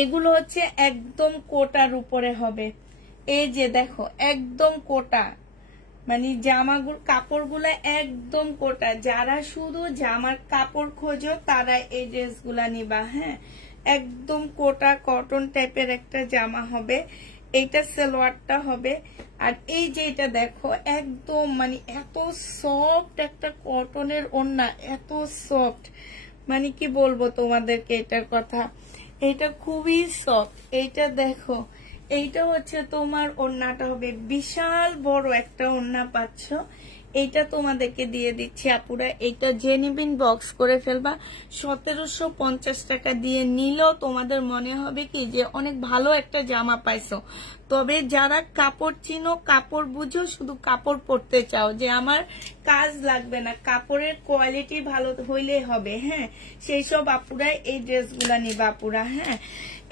এগুলো হচ্ছে একদম কোটার উপরে হবে। এই যে দেখো একদম কোটা, মানে জামাগুলো কাপড়গুলা একদম কোটা। যারা শুধু জামার কাপড় খোঁজো তারা এই ড্রেসগুলা নিবা। হ্যাঁ, একদম কোটা কটন টাইপের একটা জামা হবে। এইটা সালোয়ারটা হবে। আর এই যে এটা দেখো একদম মানে এত সফট একটা কটনের ওড়না, এত সফট, মানে কি বলবো তোমাদেরকে এটার কথা। এটা খুবই সফট। এইটা দেখো, এইটা হচ্ছে তোমার ওড়নাটা হবে, বিশাল বড় একটা ওড়না পাচ্ছ। এইটা তোমাদেরকে দিয়ে দিচ্ছি আপুরা। এইটা যে নিবেন বক্স করে ফেলবা। 1750 টাকা দিয়ে নিলেও তোমাদের মনে হবে কি যে অনেক ভালো একটা জামা পাইছো। তবে যারা কাপড় চিনো, কাপড় বুঝো, শুধু কাপড় পরতে চাও, যে আমার কাজ লাগবে না, কাপড়ের কোয়ালিটি ভালো হইলেই হবে, হ্যাঁ, সেই সব আপুরা এই ড্রেসগুলা নিবা আপুরা। হ্যাঁ,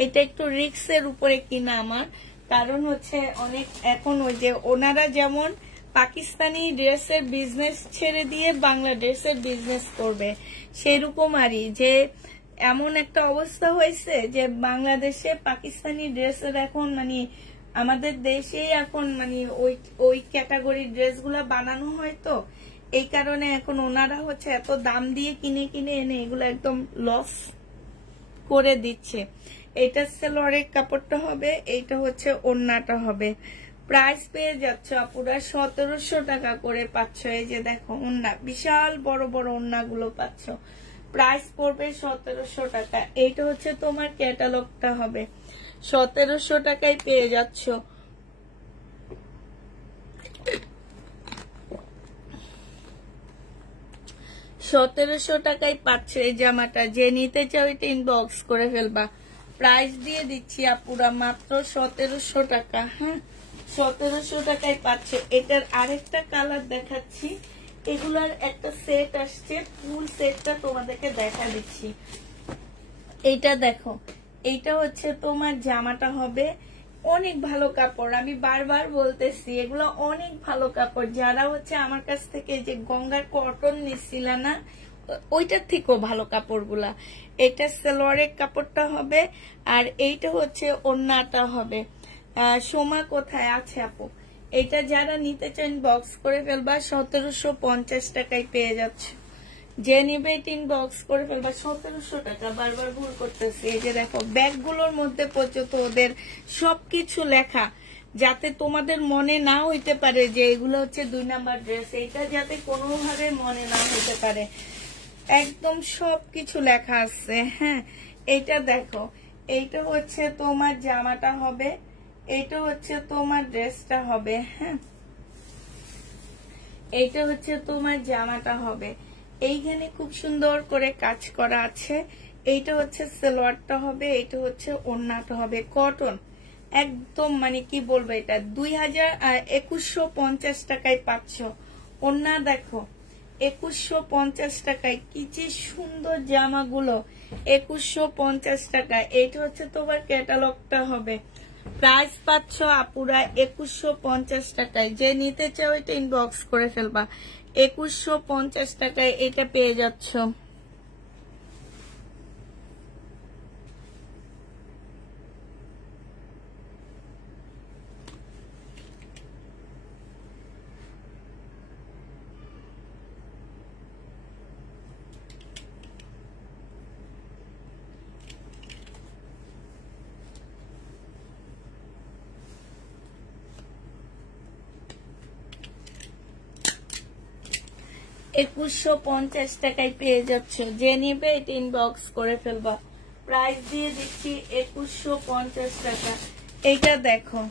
এটা একটু রিক্সের উপরে কিনা আমার, কারণ হচ্ছে অনেক এখন ওই যে ওনারা যেমন পাকিস্তানি ড্রেসের বিজনেস ছেড়ে দিয়ে বাংলাদেশের বিজনেস করবে, সেরকম আরই যে এমন একটা অবস্থা হয়েছে যে বাংলাদেশে পাকিস্তানি ড্রেসের এখন মানে আমাদের দেশেই এখন মানে ওই ক্যাটাগরির ড্রেসগুলো বানানো হয়। তো এই কারণে এখন ওনারা হচ্ছে এত দাম দিয়ে কিনে কিনে এনে এগুলো একদম লস করে দিচ্ছে। এটা সালোয়ারের কাপড়টা হবে, এইটা হচ্ছে ওড়নাটা হবে। প্রাইস পেয়ে যাচ্ছ আপুরা 1700 টাকা করে পাচ্ছ। এই যে দেখো ওড়না, বিশাল বড় বড় ওড়নাগুলো পাচ্ছ। প্রাইস পড়বে 1700 টাকা। এইটা হচ্ছে তোমার ক্যাটালগটা হবে, 1700 টাকায় পেয়ে যাচ্ছ। সতেরোশো টাকায় পাচ্ছ এই জামাটা। যে নিতে চাও এটা ইনবক্স করে ফেলবা। প্রাইস দিয়ে দিচ্ছি আপুরা মাত্র 1700 টাকা। হ্যাঁ, 1700 টাকায় পাচ্ছ। এটার আরেকটা কালার দেখাচ্ছি। এগুলার একটা সেট আসছে, ফুল সেটটা তোমাদেরকে দেখা দিচ্ছি। এইটা দেখো, এইটা হচ্ছে তোমার জামাটা হবে, অনেক ভালো কাপড়। আমি বারবার বলতেছি এগুলো অনেক ভালো কাপড়। যারা হচ্ছে আমার কাছ থেকে যে গঙ্গার কটন নিচ্ছিল না, ওইটার থেকেও ভালো কাপড়গুলা। এটা সালোয়ারের কাপড়টা হবে, আর এইটা হচ্ছে ওড়নাটা হবে। সোমা কোথায় আছে আপু? এটা যারা নিতে চান বক্স করে ফেলবা, 1750 টাকায় পেয়ে যাচ্ছে। যে নিবে বক্স করে ফেলবা 1700 টাকা। বারবার ভুল করতেছি। এই যে দেখো ব্যাগগুলোর মধ্যে পর্যন্ত ওদের সবকিছু লেখা, যাতে তোমাদের মনে না হইতে পারে যে এগুলো হচ্ছে 2 নাম্বার ড্রেস। এইটা যাতে কোনোভাবে মনে না হইতে পারে, একদম সবকিছু লেখা আছে। হ্যাঁ, এইটা দেখো, এইটা হচ্ছে তোমার জামাটা হবে, এইটা হচ্ছে তোমার ড্রেসটা হবে। হ্যাঁ, এইটা হচ্ছে তোমার জামাটা হবে। এইখানে খুব সুন্দর করে কাজ করা আছে। এইটা হচ্ছে সালোয়ারটা হবে, এইটা হচ্ছে ওড়নাটা হবে কটন, একদম মানে কি বলবো, এটা 2150 টাকায় পাচ্ছ। ওড়না দেখো 2150 টাকায়, কি যে সুন্দর জামাগুলো, 2150 টাকায়। এইটা হচ্ছে তোমার ক্যাটালগটা হবে। প্রাইস পাচ্ছ আপুরা 2150 টাকায়। যে নিতে চাও এটা ইনবক্স করে ফেলবা। 2150 টাকায় এটা পেয়ে যাচ্ছ। 2150 টাকায় পেয়ে যাচ্ছ, যে নিবে এটা ইনবক্স করে ফেলবা। প্রাইস দিয়ে দিচ্ছি 2150 টাকা। এইটা দেখো,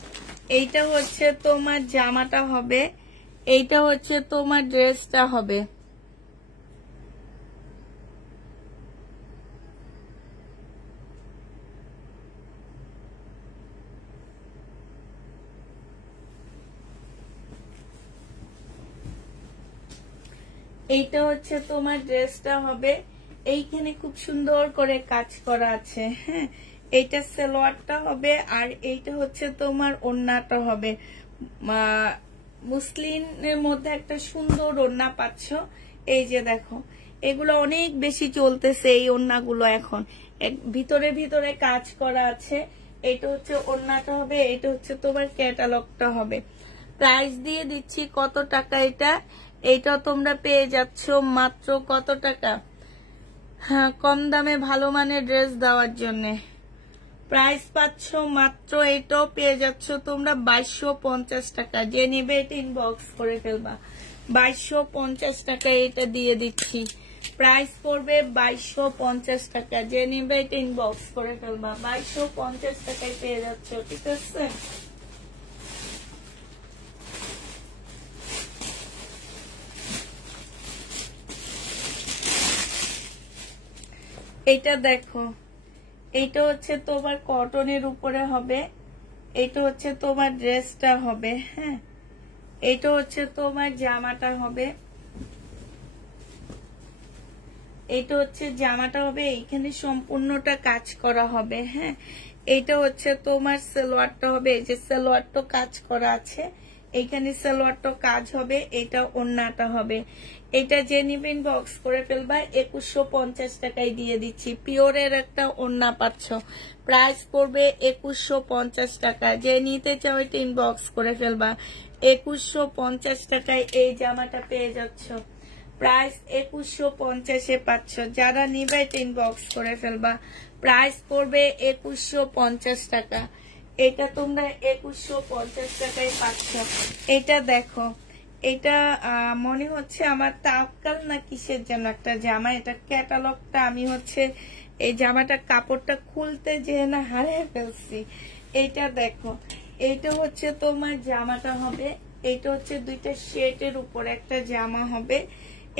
এইটা হচ্ছে তোমার জামাটা হবে, এইটা হচ্ছে তোমার ড্রেসটা হবে। এইটা হচ্ছে তোমার ড্রেসটা হবে, এইখানে খুব সুন্দর করে কাজ করা আছে। হ্যাঁ, এইটা সালোয়ারটা হবে, আর এইটা হচ্ছে তোমার ওড়নাটা হবে। মুসলিমের মধ্যে একটা সুন্দর ওড়না পাচ্ছ। এই যে দেখো, এগুলো অনেক বেশি চলতেছে এই ওড়নাগুলো এখন, ভিতরে ভিতরে কাজ করা আছে। এটা হচ্ছে ওড়নাটা হবে, এটা হচ্ছে তোমার ক্যাটালগটা হবে। প্রাইস দিয়ে দিচ্ছি কত টাকা এটা, এইটা তোমরা পেয়ে যাচ্ছ মাত্র কত টাকা? হ্যাঁ, কম দামে ভালো মানের ড্রেস দেওয়ার জন্য প্রাইস পাচ্ছ মাত্র, এটাও পেয়ে যাচ্ছ তোমরা 2250 টাকা। যে নিবে এটা ইনবক্স করে ফেলবা। 2250 টাকা এটা দিয়ে দিচ্ছি, প্রাইস পড়বে 2250 টাকা। যে নিবে এটা ইনবক্স করে ফেলবা। 2250 টাকায় পেয়ে যাচ্ছ, ঠিক আছে? এইটা দেখো, এইটা হচ্ছে তোমার কটনের উপরে হবে, এইটা হচ্ছে তোমার ড্রেসটা হবে। হ্যাঁ, এইটা হচ্ছে তোমার জামাটা হবে, এইটা হচ্ছে জামাটা হবে, এইখানে সম্পূর্ণটা কাজ করা হবে। হ্যাঁ, এইটা হচ্ছে তোমার সালোয়ারটা হবে, এই যে সালোয়ারটা কাজ করা আছে, এইখানে সালোয়ারটা কাজ হবে, এটা ওড়নাটা হবে। এটা যে নিবেন বক্স করে ফেলবা। 2150 টাকায় দিয়ে দিচ্ছি, পিওরের একটা ওড়না পাচ্ছ। প্রাইস পড়বে 2150 টাকা। যে নিতে চাও এটা ইনবক্স করে ফেলবা। 2150 টাকায় এই জামাটা পেয়ে যাচ্ছ, প্রাইস 2150-এ পাচ্ছ। যারা নিবে এটা ইনবক্স করে ফেলবা। প্রাইস পড়বে 2150 টাকা। এটা তোমরা 2150 টাকায় পাচ্ছ। এটা দেখো, এটা মনে হচ্ছে আমার তাওয়াক্কাল না কিসের যেন একটা জামা, এটা ক্যাটালগটা আমি হচ্ছে এই জামাটা কাপড়টা খুলতে যে না হারিয়ে ফেলছি। এইটা দেখো, এইটা হচ্ছে তোমার জামাটা হবে, এইটা হচ্ছে দুইটা শেডের উপর একটা জামা হবে,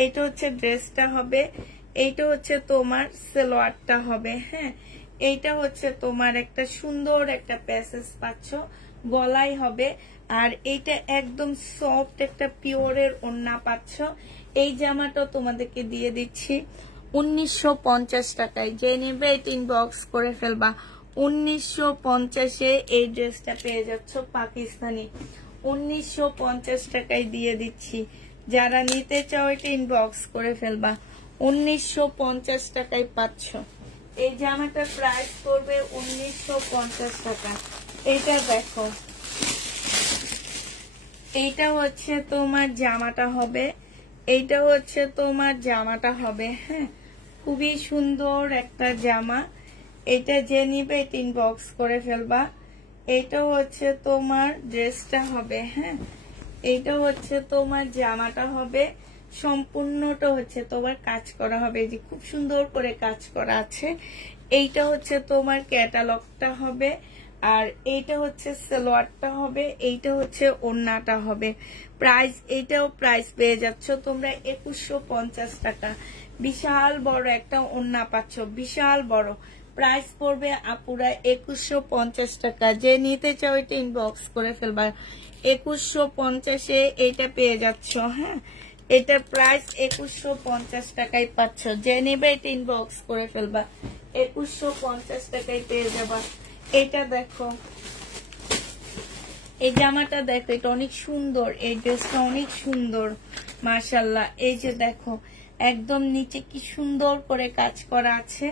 এইটা হচ্ছে ড্রেসটা হবে, এইটা হচ্ছে তোমার সালোয়ারটা হবে। হ্যাঁ, এইটা হচ্ছে তোমার একটা সুন্দর একটা প্যাসেজ পাচ্ছ, গলায় হবে। আর এইটা একদম সফট একটা পিওরের ওড়না পাচ্ছ। এই জামাটা তোমাদেরকে দিয়ে দিচ্ছি 1950 টাকায়। যে নেবে এটা ইনবক্স করে ফেলবা। 1950-এ এই ড্রেসটা পেয়ে যাচ্ছ পাকিস্তানি, 1950 টাকায় দিয়ে দিচ্ছি। যারা নিতে চাও এটা ইনবক্স করে ফেলবা। 1950 টাকায় পাচ্ছ। এই জামাটার প্রাইস করবে 1950 টাকা। এইটা দেখো, এইটা হচ্ছে তোমার জামাটা হবে, এইটা হচ্ছে তোমার জামাটা হবে। হ্যাঁ, খুবই সুন্দর একটা জামা। এটা যে নিবে এটা ইনবক্স করে ফেলবা। এইটা হচ্ছে তোমার ড্রেসটা হবে। হ্যাঁ, এইটা হচ্ছে তোমার জামাটা হবে, সম্পূর্ণটা হচ্ছে তোমার কাজ করা হবে, যে খুব সুন্দর করে কাজ করা আছে। এইটা হচ্ছে তোমার ক্যাটালগটা হবে, আর এইটা হচ্ছে সালোয়ারটা হবে, এইটা হচ্ছে ওড়নাটা হবে। প্রাইস, এইটাও প্রাইস পেয়ে যাচ্ছ তোমরা 2150 টাকা। বিশাল বড় একটা ওড়না পাচ্ছ, বিশাল বড়। প্রাইস পড়বে আপুরা 2150 টাকা। যে নিতে চাও এটা ইনবক্স করে ফেলবা। 2150-এ এইটা পেয়ে যাচ্ছ। হ্যাঁ, এটার প্রাইস 2150 টাকায় পাচ্ছ। যে নেবে এটা ইনবক্স করে ফেলবা। 2150 টাকায় পেয়ে যাবা। এটা দেখো, এই জামাটা দেখো, এটা অনেক সুন্দর, এই ড্রেসটা অনেক সুন্দর মাশাআল্লাহ। এই যে দেখো, একদম নিচে কি সুন্দর করে কাজ করা আছে।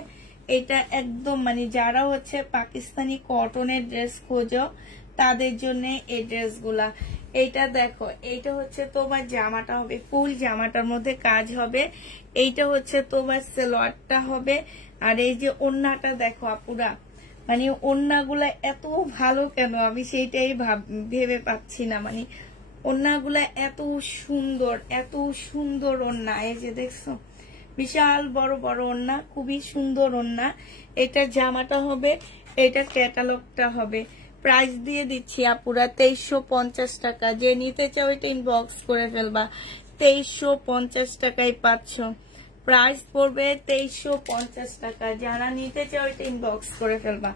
এটা একদম মানে যারা হচ্ছে পাকিস্তানি কটনের ড্রেস খোঁজো তাদের জন্য এই ড্রেসগুলা। এইটা দেখো, এইটা হচ্ছে তোমার জামাটা হবে, ফুল জামাটার মধ্যে কাজ হবে। এইটা হচ্ছে তোমার সালোয়ারটা হবে, আর এই যে ওড়নাটা দেখো আপুরা, মানে ওড়নাগুলা এত ভালো কেন আমি সেইটাই ভেবে পাচ্ছি না। মানে ওড়নাগুলা এত সুন্দর ওড়না। এই যে দেখছো বিশাল বড় বড় ওড়না, খুবই সুন্দর ওড়না। এটা জামাটা হবে, এটা ক্যাটালগটা হবে। প্রাইস দিয়ে দিচ্ছি আপুরা 2350 টাকা। যে নিতে চাও এটা ইনবক্স করে ফেলবা। 2350 টাকায় পাচ্ছ। প্রাইস পড়বে 2350 টাকা। যারা নিতে চাও এটা ইনবক্স করে ফেলবা।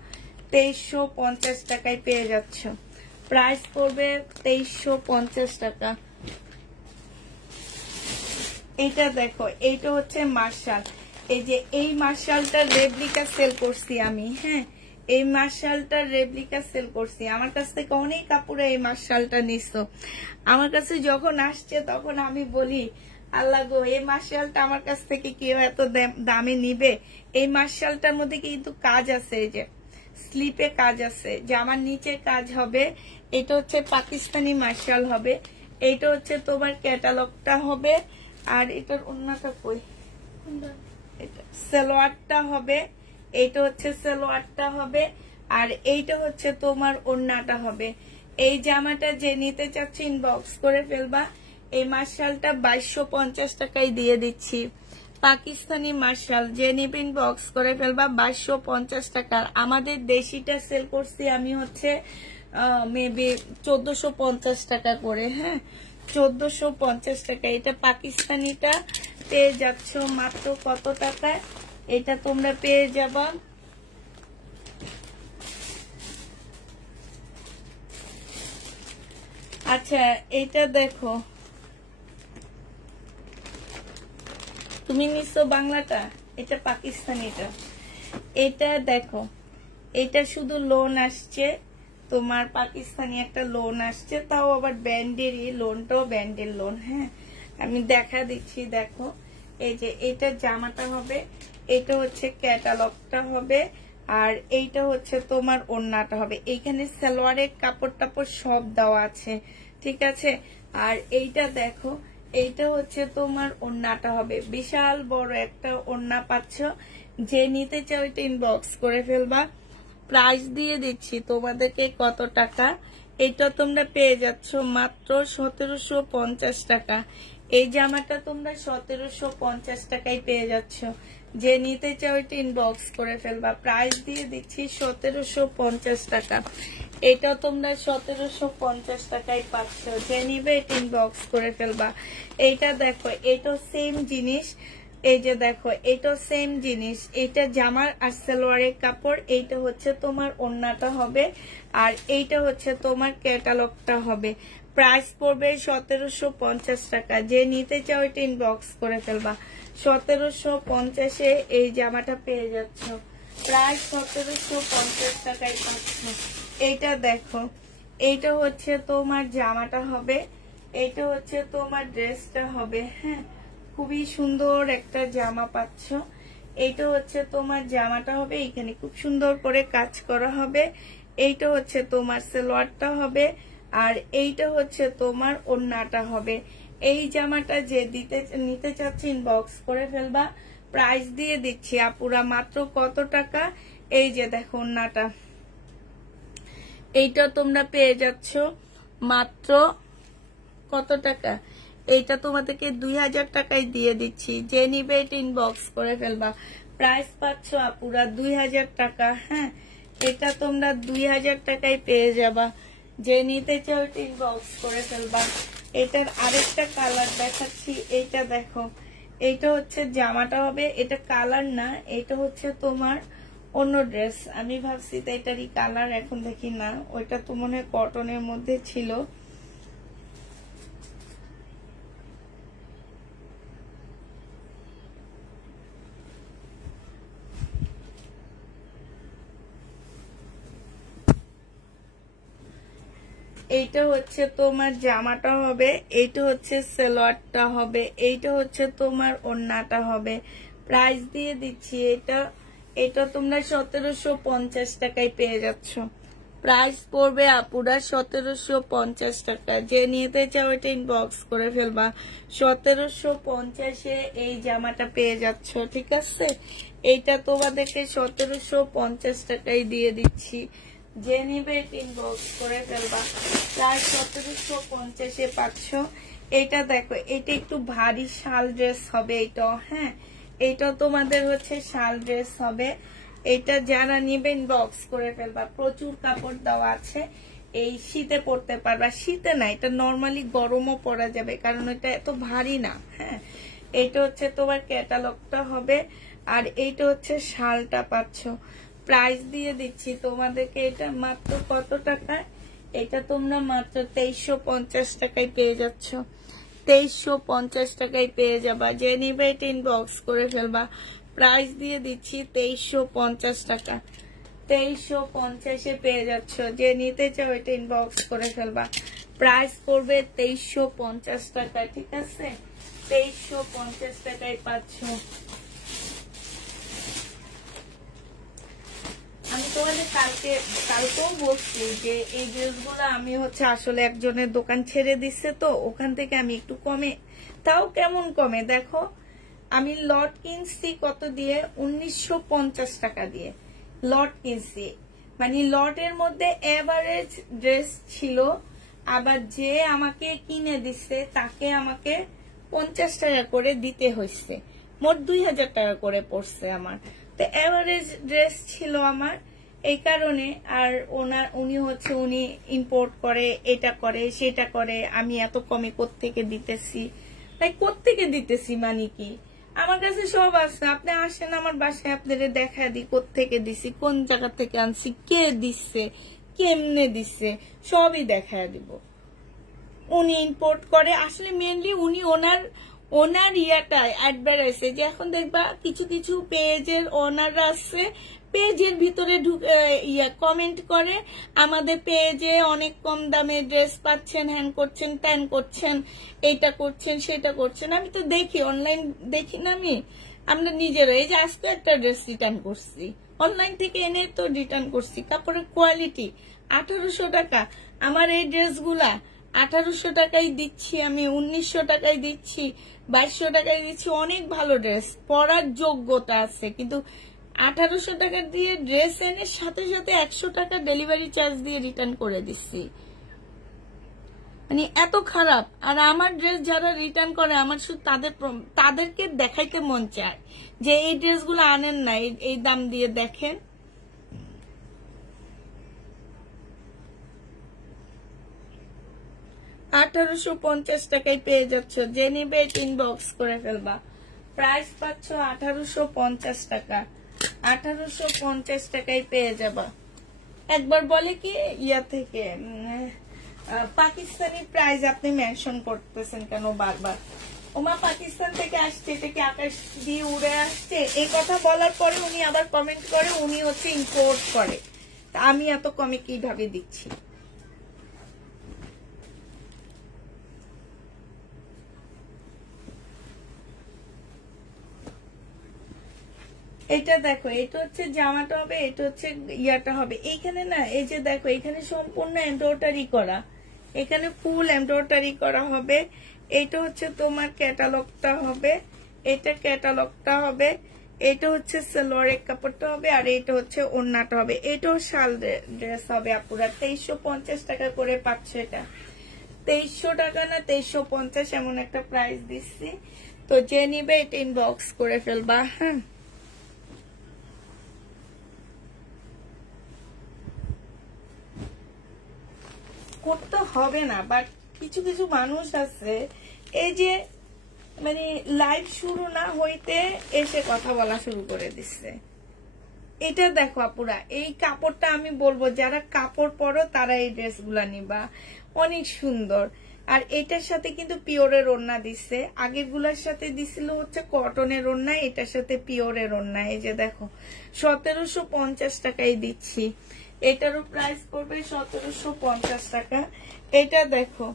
2350 টাকায় পেয়ে যাচ্ছ। প্রাইস পড়বে 2350 টাকা। এইটা দেখো, এইটা হচ্ছে মার্শাল। এই যে এই মার্শালটার রেপ্লিকা সেল করছি আমি। হ্যাঁ, এই মার্শালটার রেপ্লিকা সেল করছি। আমার কাছ থেকে অনেক কাপড়ে এই মার্শালটা নিছো। আমার কাছে যখন আসছে তখন আমি বলি, আল্লাহ গো, এই মার্শালটা আমার কাছ থেকে কেউ এত দামে নিবে? এই মার্শালটার মধ্যে কিন্তু কাজ আছে, এই যে স্লিপে কাজ আছে, জামার নিচে কাজ হবে। এটা হচ্ছে পাকিস্তানি মার্শাল হবে। এটা হচ্ছে তোমার ক্যাটালগটা হবে। আর এটার ওন্নাটা কই, এটা সালোয়ারটা হবে। এইটা হচ্ছে সালোয়ারটা হবে। আর এইটা হচ্ছে তোমার ওন্নাটা হবে। এই জামাটা যে নিতে চাচ্ছে ইনবক্স করে ফেলবা। এই মার্শালটা 2250 টাকায় দিয়ে দিচ্ছি। পাকিস্তানি মার্শাল যে নিবে ইনবক্স করে ফেলবা 2250 টাকার। আমাদের দেশিটা সেল করছি আমি হচ্ছে মেবি 1450 টাকা করে। হ্যাঁ, 1450 টাকা। এটা পাকিস্তানিটা পেয়ে যাচ্ছ মাত্র কত টাকায়? এটা তোমরা পেয়ে যাবা আচ্ছা এটা দেখো, তুমি নিছো বাংলাটা, এটা পাকিস্তানিটা। এটা দেখো, এটা শুধু লোন আসছে তোমার, পাকিস্তানি একটা লোন আসছে, তাও আবার ব্যান্ডেরই লোনটাও ব্যান্ডের লোন। হ্যাঁ, আমি দেখা দিচ্ছি, দেখো এই যে এটা জামাটা হবে, এটা হচ্ছে ক্যাটালগটা হবে, আর এইটা হচ্ছে তোমার ওড়নাটা হবে। এইখানে সালোয়ারের কাপড় টাপড় সব দেওয়া আছে, ঠিক আছে। আর এইটা দেখো, এইটা হচ্ছে তোমার ওড়নাটা হবে। বিশাল বড় একটা ওড়না পাচ্ছ। যে নিতে চাও এটা ইনবক্স করে ফেলবা। প্রাইস দিয়ে দিচ্ছি তোমাদেরকে কত টাকা? এটা তোমরা পেয়ে যাচ্ছ মাত্র 1750 টাকা। এই জামাটা তোমরা 1750 টাকায় পেয়ে যাচ্ছ। যে নিতে চাও এটা ইনবক্স করে ফেলবা। প্রাইস দিয়ে দিচ্ছি 1750 টাকা। এটা তোমরা 1750 টাকায় পাচ্ছ। যে নিবে এটা ইনবক্স করে ফেলবা। এইটা দেখো, এটা সেম জিনিস। এই যে দেখো, এটা সেম জিনিস। এটা জামার আর সালোয়ারের কাপড়। এইটা হচ্ছে তোমার ওড়নাটা হবে, আর এইটা হচ্ছে তোমার ক্যাটালগটা হবে। প্রাইস পড়বে 1750 টাকা। যে নিতে চাও এটা ইনবক্স করে ফেলবা। 1750-এ এই জামাটা পেয়ে যাচ্ছ। প্রাইস 1750 টাকায় পাচ্ছ। এইটা দেখো, এইটা হচ্ছে তোমার জামাটা হবে, এইটা হচ্ছে তোমার ড্রেসটা হবে। হ্যাঁ, খুবই সুন্দর একটা জামা পাচ্ছ। এইটা হচ্ছে তোমার জামাটা হবে, এখানে খুব সুন্দর করে কাজ করা হবে। এইটা হচ্ছে তোমার সালোয়ারটা হবে, আর এইটা হচ্ছে তোমার ওড়নাটা হবে। এই জামাটা যে নিতে চাচ্ছি ইনবক্স করে ফেলবা। প্রাইস দিয়ে দিচ্ছি আপুরা মাত্র কত টাকা? এই যে দেখো ওড়নাটা, এইটা তোমরা পেয়ে যাচ্ছ মাত্র কত টাকা? এইটা তোমাদেরকে 2000 টাকায় দিয়ে দিচ্ছি। যে নিবে এটা ইনবক্স করে ফেলবা। প্রাইস পাচ্ছ আপুরা 2000 টাকা। হ্যাঁ, এটা তোমরা 2000 টাকায় পেয়ে যাবা। যে নিতে চাও এটা ইনবক্স করে ফেলবা। এটার আরেকটা কালার দেখাচ্ছি। এইটা দেখো, এইটা হচ্ছে জামাটা হবে, এটা কালার না, এটা হচ্ছে তোমার অন্য ড্রেস। আমি ভাবছি তো এটারই কালার, এখন দেখি না, ওইটা তো মনে হয় কটনের মধ্যে ছিল। এইটা হচ্ছে তোমার জামাটা হবে, এইটা হচ্ছে সালোয়ারটা হবে, এইটা হচ্ছে তোমার ওড়নাটা হবে। প্রাইস দিয়ে দিচ্ছি এটা তোমরা 1750 টাকায় পেয়ে যাচ্ছ। প্রাইস পড়বে আপুরা 1750 টাকা। যে নিতে চাও এটা ইনবক্স করে ফেলবা। 1750-এ এই জামাটা পেয়ে যাচ্ছ, ঠিক আছে। এইটা তোমাদেরকে 1750 টাকায় দিয়ে দিচ্ছি। যে নিবে ইনবক্স করে ফেলবা। প্রায় 1750-এ পাচ্ছ। এটা দেখো, এটা একটু ভারী শাল ড্রেস হবে এটা। হ্যাঁ, এটা তোমাদের হচ্ছে শাল ড্রেস হবে। এটা যারা নিবে ইনবক্স করে ফেলবা। প্রচুর কাপড় দেওয়া আছে, এই শীতে পরতে পারবা। শীতে না, এটা নর্মালি গরমও পরা যাবে, কারণ এটা এত ভারী না। হ্যাঁ, এটা হচ্ছে তোমার ক্যাটালগটা হবে, আর এইটা হচ্ছে শালটা পাচ্ছ। প্রাইস দিয়ে দিচ্ছি তোমাদেরকে এটা মাত্র কত টাকায়? এটা তোমরা মাত্র 2350 টাকায় পেয়ে যাচ্ছ। 2350 টাকায় পেয়ে যাবা। যে নিবে এটা ইনবক্স করে ফেলবা। প্রাইস দিয়ে দিচ্ছি 2350 টাকা। 2350-এ পেয়ে যাচ্ছ। যে নিতে চাও এটা ইনবক্স করে ফেলবা। প্রাইস করবে 2350 টাকা। ঠিক আছে, 2350 টাকায় পাচ্ছ। আমি তোমাদের কালকেও বলছি যে এই ড্রেসগুলো আমি হচ্ছে আসলে একজনের দোকান ছেড়ে দিচ্ছে, তো ওখান থেকে আমি একটু কমে, তাও কেমন কমে দেখো, আমি লট কিনছি কত দিয়ে? 1950 টাকা দিয়ে লট কিনছি। মানে লটের মধ্যে এভারেজ ড্রেস ছিল, আবার যে আমাকে কিনে দিচ্ছে তাকে আমাকে 50 টাকা করে দিতে হয়েছে। মোট 2000 টাকা করে পড়ছে আমার। তো এভারেজ ড্রেস ছিল আমার, এই কারণে। আর উনি হচ্ছে উনি ইম্পোর্ট করে, এটা করে সেটা করে, আমি এত কমে কোত্থেকে দিতেছি, তাই কোত্থেকে দিতেছি মানে কি, আমার কাছে সব আছে। আপনি আসেন আমার বাসায়, আপনাদের দেখা দিই কোত্থেকে দিছি, কোন জায়গা থেকে আনছি, কে দিচ্ছে, কেমনে দিচ্ছে, সবই দেখা দিব। উনি ইম্পোর্ট করে আসলে, মেনলি উনি ওনার ইয়াটা অ্যাডভার্টাইজে, যে এখন দেখবা কিছু কিছু পেজের ওনাররা আছে, পেজের ভিতরে কমেন্ট করে আমাদের পেজে অনেক কম দামে ড্রেস পাচ্ছেন, হ্যান করছেন, ত্যান করছেন, এইটা করছেন সেটা করছেন। আমি তো দেখি, অনলাইন দেখি না আমি, আমরা নিজেরা। এই যে আজকে একটা ড্রেস রিটার্ন করছি, অনলাইন থেকে এনে তো রিটার্ন করছি। কাপড়ের কোয়ালিটি 1800 টাকা। আমার এই ড্রেসগুলা 1800 টাকায় দিচ্ছি আমি, 1900 টাকায় দিচ্ছি, 2200 টাকায় দিচ্ছি। অনেক ভালো ড্রেস, পরার যোগ্যতা আছে, কিন্তু 1800 টাকা দিয়ে ড্রেস এনে সাথে সাথে 100 টাকা ডেলিভারি চার্জ দিয়ে রিটার্ন করে দিচ্ছি। মানে এত খারাপ। আর আমার ড্রেস যারা রিটার্ন করে, আমার শুধু তাদেরকে দেখাইতে মন চায় যে এই ড্রেসগুলো আনেন না, এই দাম দিয়ে দেখেন। $1850 টাকায় পেয়ে যাচ্ছ। যে নিবে ইনবক্স করে ফেলবা। প্রাইস পাচ্ছ 1850 টাকা। 1850 টাকায় পেয়ে যাবা। একবার বলে কি ইয়া থেকে পাকিস্তানি প্রাইস আপনি মেনশন করতেছেন কেন বারবার? ওমা পাকিস্তান থেকে আসছে, এটা কি আকাশ দিয়ে উড়ে আসছে? এই কথা বলার পরে উনি আবার কমেন্ট করে উনি হচ্ছে ইম্পোর্ট করে। তা আমি এত কমে কিভাবে দিচ্ছি? এটা দেখো, এটা হচ্ছে জামাটা হবে, এটা হচ্ছে ইয়াটা হবে। এইখানে না, এই যে দেখো, এখানে সম্পূর্ণ এমব্রয়ডারি করা, এখানে ফুল এমব্রয়ডারি করা হবে। এটা হচ্ছে তোমার ক্যাটালগটা হবে, এটা ক্যাটালগটা হবে, এটা হচ্ছে সালোয়ারের কাপড়টা হবে, আর এটা হচ্ছে ওড়নাটা হবে। এটাও শাল ড্রেস হবে আপুরা। 2350 টাকা করে পাচ্ছে এটা। 2300 টাকা না 2350 এমন একটা প্রাইস দিচ্ছি। তো যে নিবে এটা ইনবক্স করে ফেলবা। হ্যাঁ, করতে হবে না, বাট কিছু কিছু মানুষ আছে এই যে মানে লাইভ শুরু না হইতে এসে কথা বলা শুরু করে দিচ্ছে। এটা দেখো আপুরা, এই কাপড়টা আমি বলবো যারা কাপড় পরো তারা এই ড্রেসগুলা নিবা, অনেক সুন্দর। আর এটার সাথে কিন্তু পিওরের ওড়না দিচ্ছে, আগের গুলার সাথে দিছিল হচ্ছে কটনের ওড়না, এটার সাথে পিওরের ওড়না। এই যে দেখো 1750 টাকায় দিচ্ছি। এটারও প্রাইস পড়বে 1750 টাকা। এটা দেখো,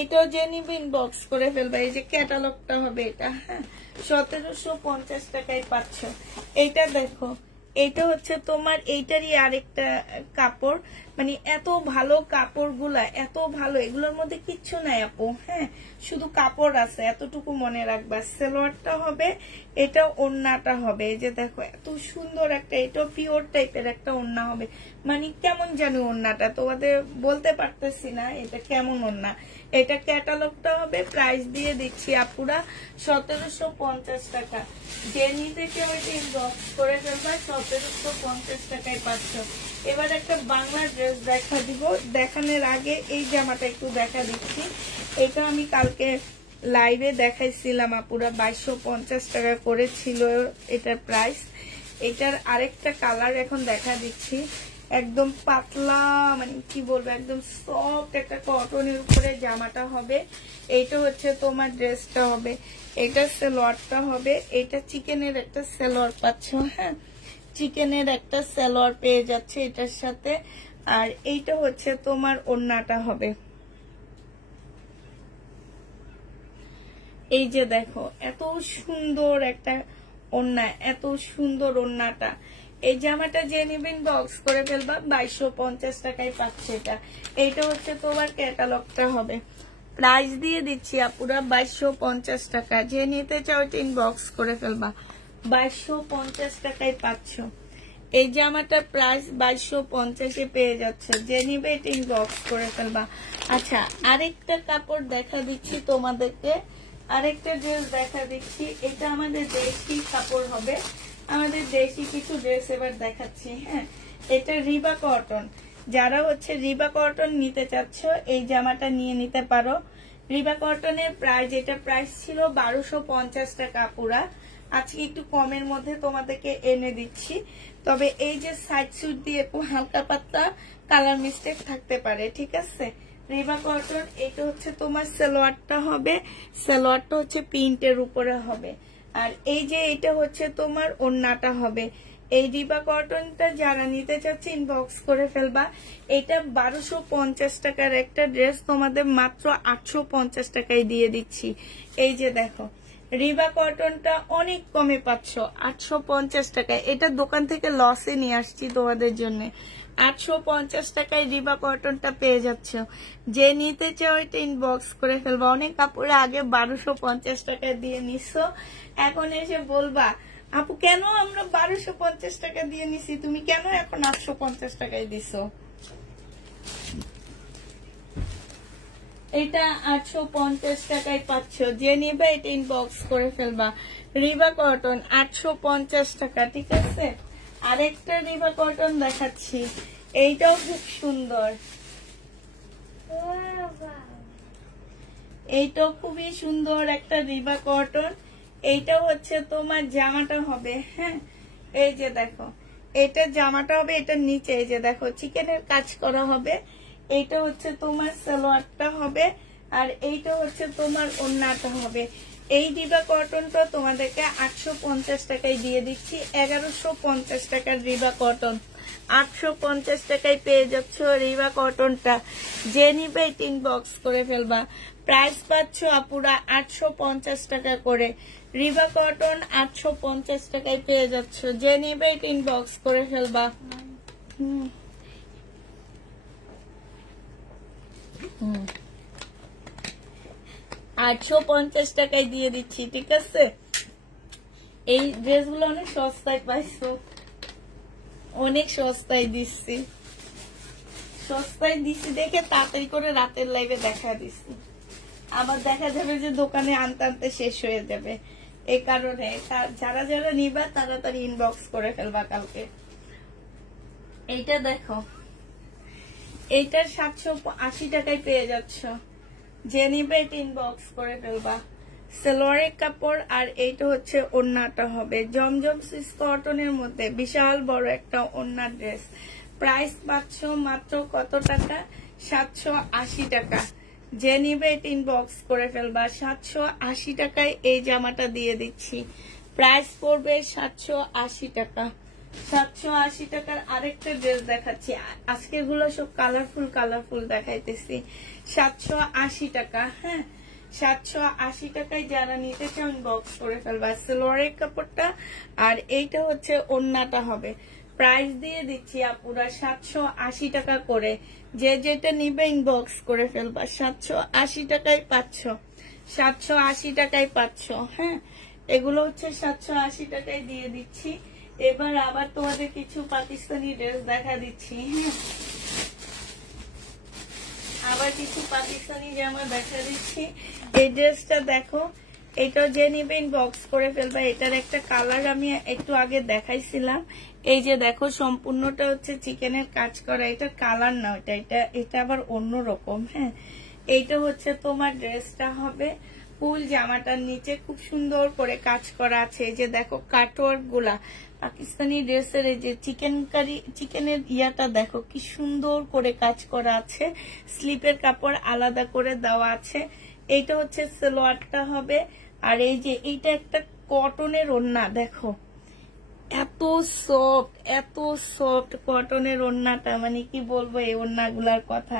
এটাও যে নিবে ইনবক্স করে ফেলবা। এই যে ক্যাটালগটা হবে এটা। হ্যাঁ, 1750 টাকায় পাচ্ছ। এইটা দেখো, এটা হচ্ছে তোমার এইটারই আরেকটা কাপড়, মানে এত ভালো কাপড়গুলা, এত ভালো, এগুলোর মধ্যে কিচ্ছু নাই আপু। হ্যাঁ, শুধু কাপড় আছে, এতটুকু মনে রাখবা। সালোয়ারটা হবে, এটা ওড়নাটা হবে। এই যে দেখো এত সুন্দর একটা, এটা পিওর টাইপের একটা ওড়না হবে। মানে কেমন জানি ওড়নাটা তোমাদের বলতে পারতেছি না এটা কেমন ওড়না। এটা ক্যাটালগটা হবে, প্রাইস দিয়ে দিচ্ছি আপুরা 1750 টাকা। যে নিতে কেউ এটা ইনবক্স করে ফেলবা, 1750 টাকায় পাচ্ছ। এবার একটা বাংলা ড্রেস দেখা দিব, দেখানোর আগে এই জামাটা একটু দেখা দিচ্ছি। এটা আমি কালকে লাইভে দেখাইছিলাম আপুরা, 2250 টাকা করেছিল এটার প্রাইস। এটার আরেকটা কালার এখন দেখা দিচ্ছি, একদম পাতলা, মানে কি বলবো, একদম সফট একটা কটনের উপরে জামাটা হবে। এইটা হচ্ছে তোমার ড্রেসটা হবে, এটা সালোয়ারটা হবে। এটা চিকেনের একটা সালোয়ার পাচ্ছ। হ্যাঁ, চিকেনের একটা সালোয়ার পেয়ে যাচ্ছে এটার সাথে। আর এইটা হচ্ছে তোমার ওড়নাটা হবে। এই যে দেখো এত সুন্দর একটা ওড়না, এত সুন্দর ওড়নাটা। এই জামাটা যে নেবেন বক্স করে ফেলবা, 2250 টাকায় পাচ্ছে এটা। এইটা হচ্ছে তোমার ক্যাটালগটা হবে, প্রাইস দিয়ে দিচ্ছি আপুরা 2250 টাকা। যে নিতে চাও তিন বক্স করে ফেলবা, 2250 টাকায় পাচ্ছ। এই জামাটার প্রাইস 2250-এ পেয়ে যাচ্ছে, যে নিবে তিন বক্স করে ফেলবা। আচ্ছা, আরেকটা কাপড় দেখা দিচ্ছি তোমাদেরকে, আরেকটা ড্রেস দেখা দিচ্ছি। এটা আমাদের দেশি কাপড় হবে, আমাদের দেশি কিছু ড্রেস এবার দেখাচ্ছি। হ্যাঁ, এটা রিবা কটন। যারা হচ্ছে রিবা কটন নিতে চাচ্ছ এই জামাটা নিয়ে নিতে পারো। রিবা কটনের প্রাইস, এটা প্রাইস ছিল 1250 টাকা পুরা, আজকে একটু কমের মধ্যে তোমাদেরকে এনে দিচ্ছি। তবে এই যে সাইড সুট দিয়ে একটু হালকা পাতলা কালার মিস্টেক থাকতে পারে, ঠিক আছে। রিবা কটন, এটা হচ্ছে তোমার সালোয়ারটা হবে, সালোয়ারটা হচ্ছে প্রিন্টের উপরে হবে। আর এই যে এটা হচ্ছে তোমার ওড়নাটা হবে। এই রিবা কটনটা যারা নিতে চাচ্ছে ইনবক্স করে ফেলবা। এটা 1250 টাকার একটা ড্রেস তোমাদের মাত্র 850 টাকায় দিয়ে দিচ্ছি। এই যে দেখো রিবা কটনটা অনেক কমে পাচ্ছ, 850 টাকায়। এটা দোকান থেকে লসে নিয়ে আসছি তোমাদের জন্য। 850 টাকায় রিবা কটনটা পেয়ে যাচ্ছ। যে নিতে চাও এটা ইনবক্স করে ফেলবা। অনেক কাপড়ে আগে 1250 টাকায় দিয়ে নিচ্ছ, এখন এসে বলবা আপু কেন আমরা 1250 টাকা দিয়ে নিছি, তুমি কেন এখন 850 টাকায় দিছো। এটা 850 টাকায় পাচ্ছ, যে নিবে এটা ইনবক্স করে ফেলবা। রিবা কটন 850 টাকা, ঠিক আছে। আরেকটা রিবা কটন দেখাচ্ছি, এইটাও খুব সুন্দর, এইটাও খুবই সুন্দর একটা রিবা কটন। এইটা হচ্ছে তোমার জামাটা হবে। হ্যাঁ, এই যে দেখো এটা জামাটা হবে, এটার নিচে এই যে দেখো চিকেনের কাজ করা হবে। এইটা হচ্ছে তোমার সালোয়ারটা হবে, আর এইটা হচ্ছে তোমার ওড়নাটা হবে। এই রিবা কটনটা তোমাদেরকে 850 টাকায় দিয়ে দিচ্ছি। 1150 টাকার রিবা কটন, 850 টাকায় পেয়ে যাচ্ছ রিবা কটনটা। যে নিবে তিন বক্স করে ফেলবা। প্রাইস পাচ্ছ আপুরা 850 টাকা করে। রিবা কটন 850 টাকায় পেয়ে যাচ্ছ, যে নিবে তিন বক্স করে ফেলবা। 850 টাকায় দিয়ে দিচ্ছি, ঠিক আছে। এই ড্রেসগুলো অনেক সস্তায় পাইছো, অনেক সস্তায় দিচ্ছি, সস্তায় দিচ্ছি দেখে তাড়াতাড়ি করে রাতের লাইভে দেখা দিচ্ছি। আবার দেখা যাবে যে দোকানে আনতে আনতে শেষ হয়ে যাবে। এই কারণে যারা যারা নিবা তাড়াতাড়ি ইনবক্স করে ফেলবা কালকে। এইটা দেখো, এইটার 780 টাকায় পেয়ে যাচ্ছ, যে নিবে ইনবক্স করে ফেলবা। সালোয়ারের কাপড়, আর এইটা হচ্ছে ওড়নাটা হবে জমজম সুইস কটনের মধ্যে বিশাল বড় একটা ওড়না ড্রেস। প্রাইস পাচ্ছ মাত্র কত টাকা, 780 টাকা। যে নিবে ইনবক্স করে ফেলবা। 780 টাকায় এই জামাটা দিয়ে দিচ্ছি, প্রাইস পড়বে 780 টাকা। 780 টাকার আরেকটা ড্রেস দেখাচ্ছি, আজকের গুলো সব কালারফুল কালারফুল দেখাইতেছি। 780 টাকা। হ্যাঁ, 780 টাকায় যারা নিতে চান বক্স করে ফেলবা। সালোয়ারের কাপড়টা, আর এইটা হচ্ছে ওড়নাটা হবে। প্রাইস দিয়ে দিচ্ছি আপুরা 780 টাকা করে। যে যেটা নিবে ইনবক্স করে ফেলবা। 780 টাকায় পাচ্ছ, 780 টাকায় পাচ্ছ। হ্যাঁ, এগুলো হচ্ছে 780 টাকায় দিয়ে দিচ্ছি। এবার আবার তোমাদের কিছু পাকিস্তানি ড্রেস দেখা দিচ্ছি। হ্যাঁ, আবার কিছু পাকিস্তানি জামা দেখা দিচ্ছি। এই ড্রেসটা দেখো, এটা যে নিবে ইনবক্স করে ফেলবা। এটার একটা কালার আমি একটু আগে দেখাইছিলাম। এই যে দেখো, সম্পূর্ণটা হচ্ছে চিকেনের কাজ করা। এটা কালার না, এটা আবার অন্যরকম। হ্যাঁ, এইটা হচ্ছে তোমার ড্রেসটা হবে। ফুল জামাটার নিচে খুব সুন্দর করে কাজ করা আছে। এই যে দেখো কাটওয়ার্ক গুলা, পাকিস্তানি ড্রেসের এই যে চিকেনের ইয়াটা দেখো কি সুন্দর করে কাজ করা আছে। স্লিপের কাপড় আলাদা করে দেওয়া আছে। এইটা হচ্ছে সালোয়ারটা হবে। আর এই যে এইটা একটা কটনের ওড়না, দেখো এত সফট কটনের ওড়নাটা, মানে কি বলবো এই ওড়নাগুলার কথা।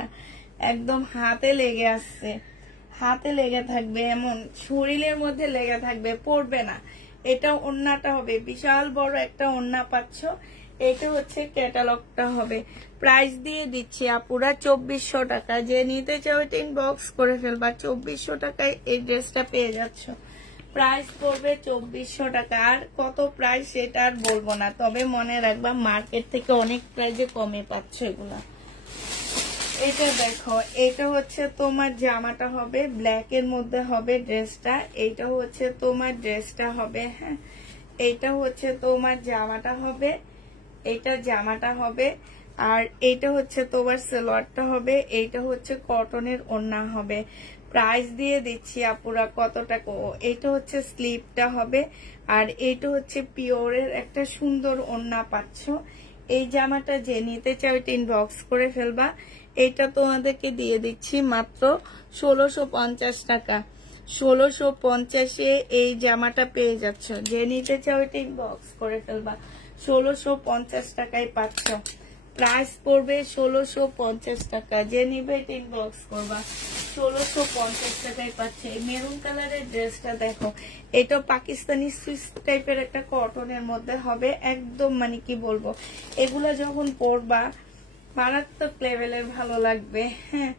একদম হাতে লেগে আসছে, হাতে লেগে থাকবে, এমন শরীরের মধ্যে লেগে থাকবে, পড়বে না। এটা ওড়নাটা হবে, বিশাল বড় একটা ওড়না পাচ্ছ। এটা হচ্ছে ক্যাটালগটা হবে। প্রাইস দিয়ে দিচ্ছি আপুরা 2400 টাকা। যে নিতে চাও এটা ইনবক্স করে ফেলবা। 2400 টাকায় এই ড্রেসটা পেয়ে যাচ্ছ। প্রাইস পড়বে 2400 টাকা। আর কত প্রাইস সেটা আর বলবো না, তবে মনে রাখবা মার্কেট থেকে অনেক প্রাইসে কমে পাচ্ছ এগুলা। এটা দেখো, এটা হচ্ছে তোমার জামাটা হবে, ব্ল্যাক এর মধ্যে হবে ড্রেসটা। এইটা হচ্ছে তোমার ড্রেসটা হবে। হ্যাঁ, এইটা হচ্ছে তোমার জামাটা হবে, এইটা জামাটা হবে। আর এইটা হচ্ছে তোমার সালোয়ারটা হবে। এইটা হচ্ছে কটনের ওড়না হবে। প্রাইস দিয়ে দিচ্ছি আপুরা কত টাকা। এইটা হচ্ছে স্লিপটা হবে। আর এইটা হচ্ছে পিওরের একটা সুন্দর ওড়না পাচ্ছ। এই জামাটা যে নিতে চাও এটা ইনবক্স করে ফেলবা। এইটা তোমাদেরকে দিয়ে দিচ্ছি মাত্র 1650 টাকা। 1650-এ এই জামাটা পেয়ে যাচ্ছ। যে নিতে চাও এটা ইনবক্স করে ফেলবা। 1650 টাকায় পাচ্ছ। প্রাইস পড়বে 1650 টাকা। যে নিবে এটা ইনবক্স করবা। 1650 টাকায় পাচ্ছে। এই মেরুন কালারের ড্রেসটা দেখো, এটা পাকিস্তানি সুইস টাইপের একটা কটনের মধ্যে হবে। একদম মানে কি বলবো, এগুলা যখন পরবা মারাত্মক লেভেলের ভালো লাগবে। হ্যাঁ,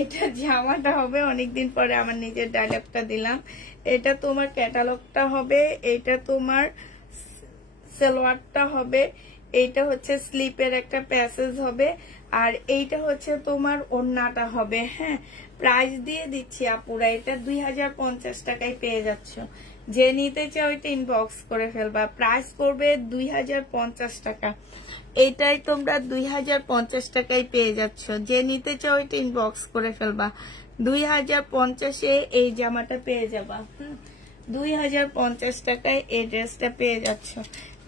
এটা জামাটা হবে। অনেকদিন পরে আমার নিজের ডায়লগটা দিলাম। এটা তোমার ক্যাটালগটা হবে। এটা তোমার সালোয়ারটা হবে। এইটা হচ্ছে স্লিপের একটা প্যাসেজ হবে। আর এইটা হচ্ছে তোমার ওড়নাটা হবে। হ্যাঁ, প্রাইস দিয়ে দিচ্ছি আপুরা এটা 2050 টাকায় পেয়ে যাচ্ছ। যে নিতে চাও এটা ইনবক্স করে ফেলবা। প্রাইস পড়বে 2050 টাকা। এইটাই তোমরা 2050 টাকায় পেয়ে যাচ্ছ। যে নিতে চাও এটা ইনবক্স করে ফেলবা। 2050-এ এই জামাটা পেয়ে যাবা। 2050 টাকায় এই ড্রেসটা পেয়ে যাচ্ছ।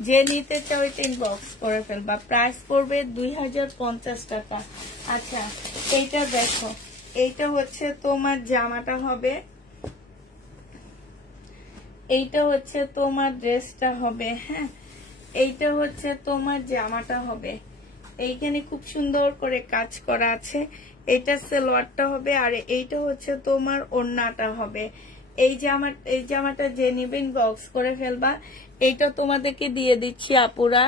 যে নিতে চাও এটা ইনবক্স করে ফেলবা। প্রাইস পড়বে 2050 টাকা। আচ্ছা, এইটা দেখো, এইটা হচ্ছে তোমার জামাটা হবে। এইটা হচ্ছে তোমার ড্রেসটা হবে। হ্যাঁ, এইটা হচ্ছে তোমার জামাটা হবে। এইখানে খুব সুন্দর করে কাজ করা আছে। এইটা সালোয়ারটা হবে। আর এইটা হচ্ছে তোমার ওড়নাটা হবে। এই জামাটা যে নিবে ইনবক্স করে ফেলবা। এইটা তোমাদেরকে দিয়ে দিচ্ছি আপুরা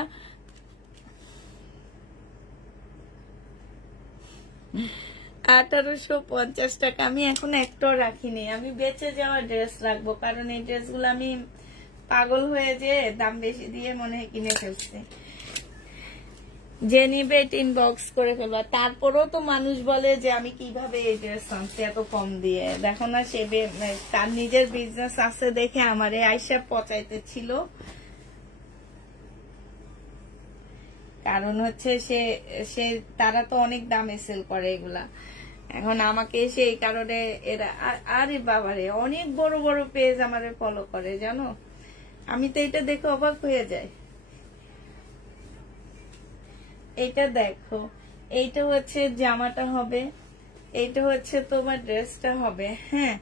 1850 টাকা। আমি এখন একটাও রাখিনি, আমি বেঁচে যাওয়া ড্রেস রাখবো, কারণ এই ড্রেসগুলো আমি পাগল হয়ে যে দাম বেশি দিয়ে মনে হয় কিনে ফেলছি। যে নিবে এটা ইনবক্স করে ফেলবা। তারপরেও তো মানুষ বলে যে আমি কিভাবে এই ড্রেস আনছি এত কম দিয়ে। দেখো না, সে তার নিজের বিজনেস আছে দেখে আমারে আইসা পচাইতে ছিল। কারণ হচ্ছে সে তারা তো অনেক দামে সেল করে এগুলা। এখন আমাকে সেই কারণে এরা, আরে বাবারে, অনেক বড় বড় পেজ আমারে ফলো করে জানো। আমি তো এটা দেখে অবাক হয়ে যাই। এইটা দেখো, এইটা হচ্ছে জামাটা হবে। এইটা হচ্ছে তোমার ড্রেসটা হবে। হ্যাঁ,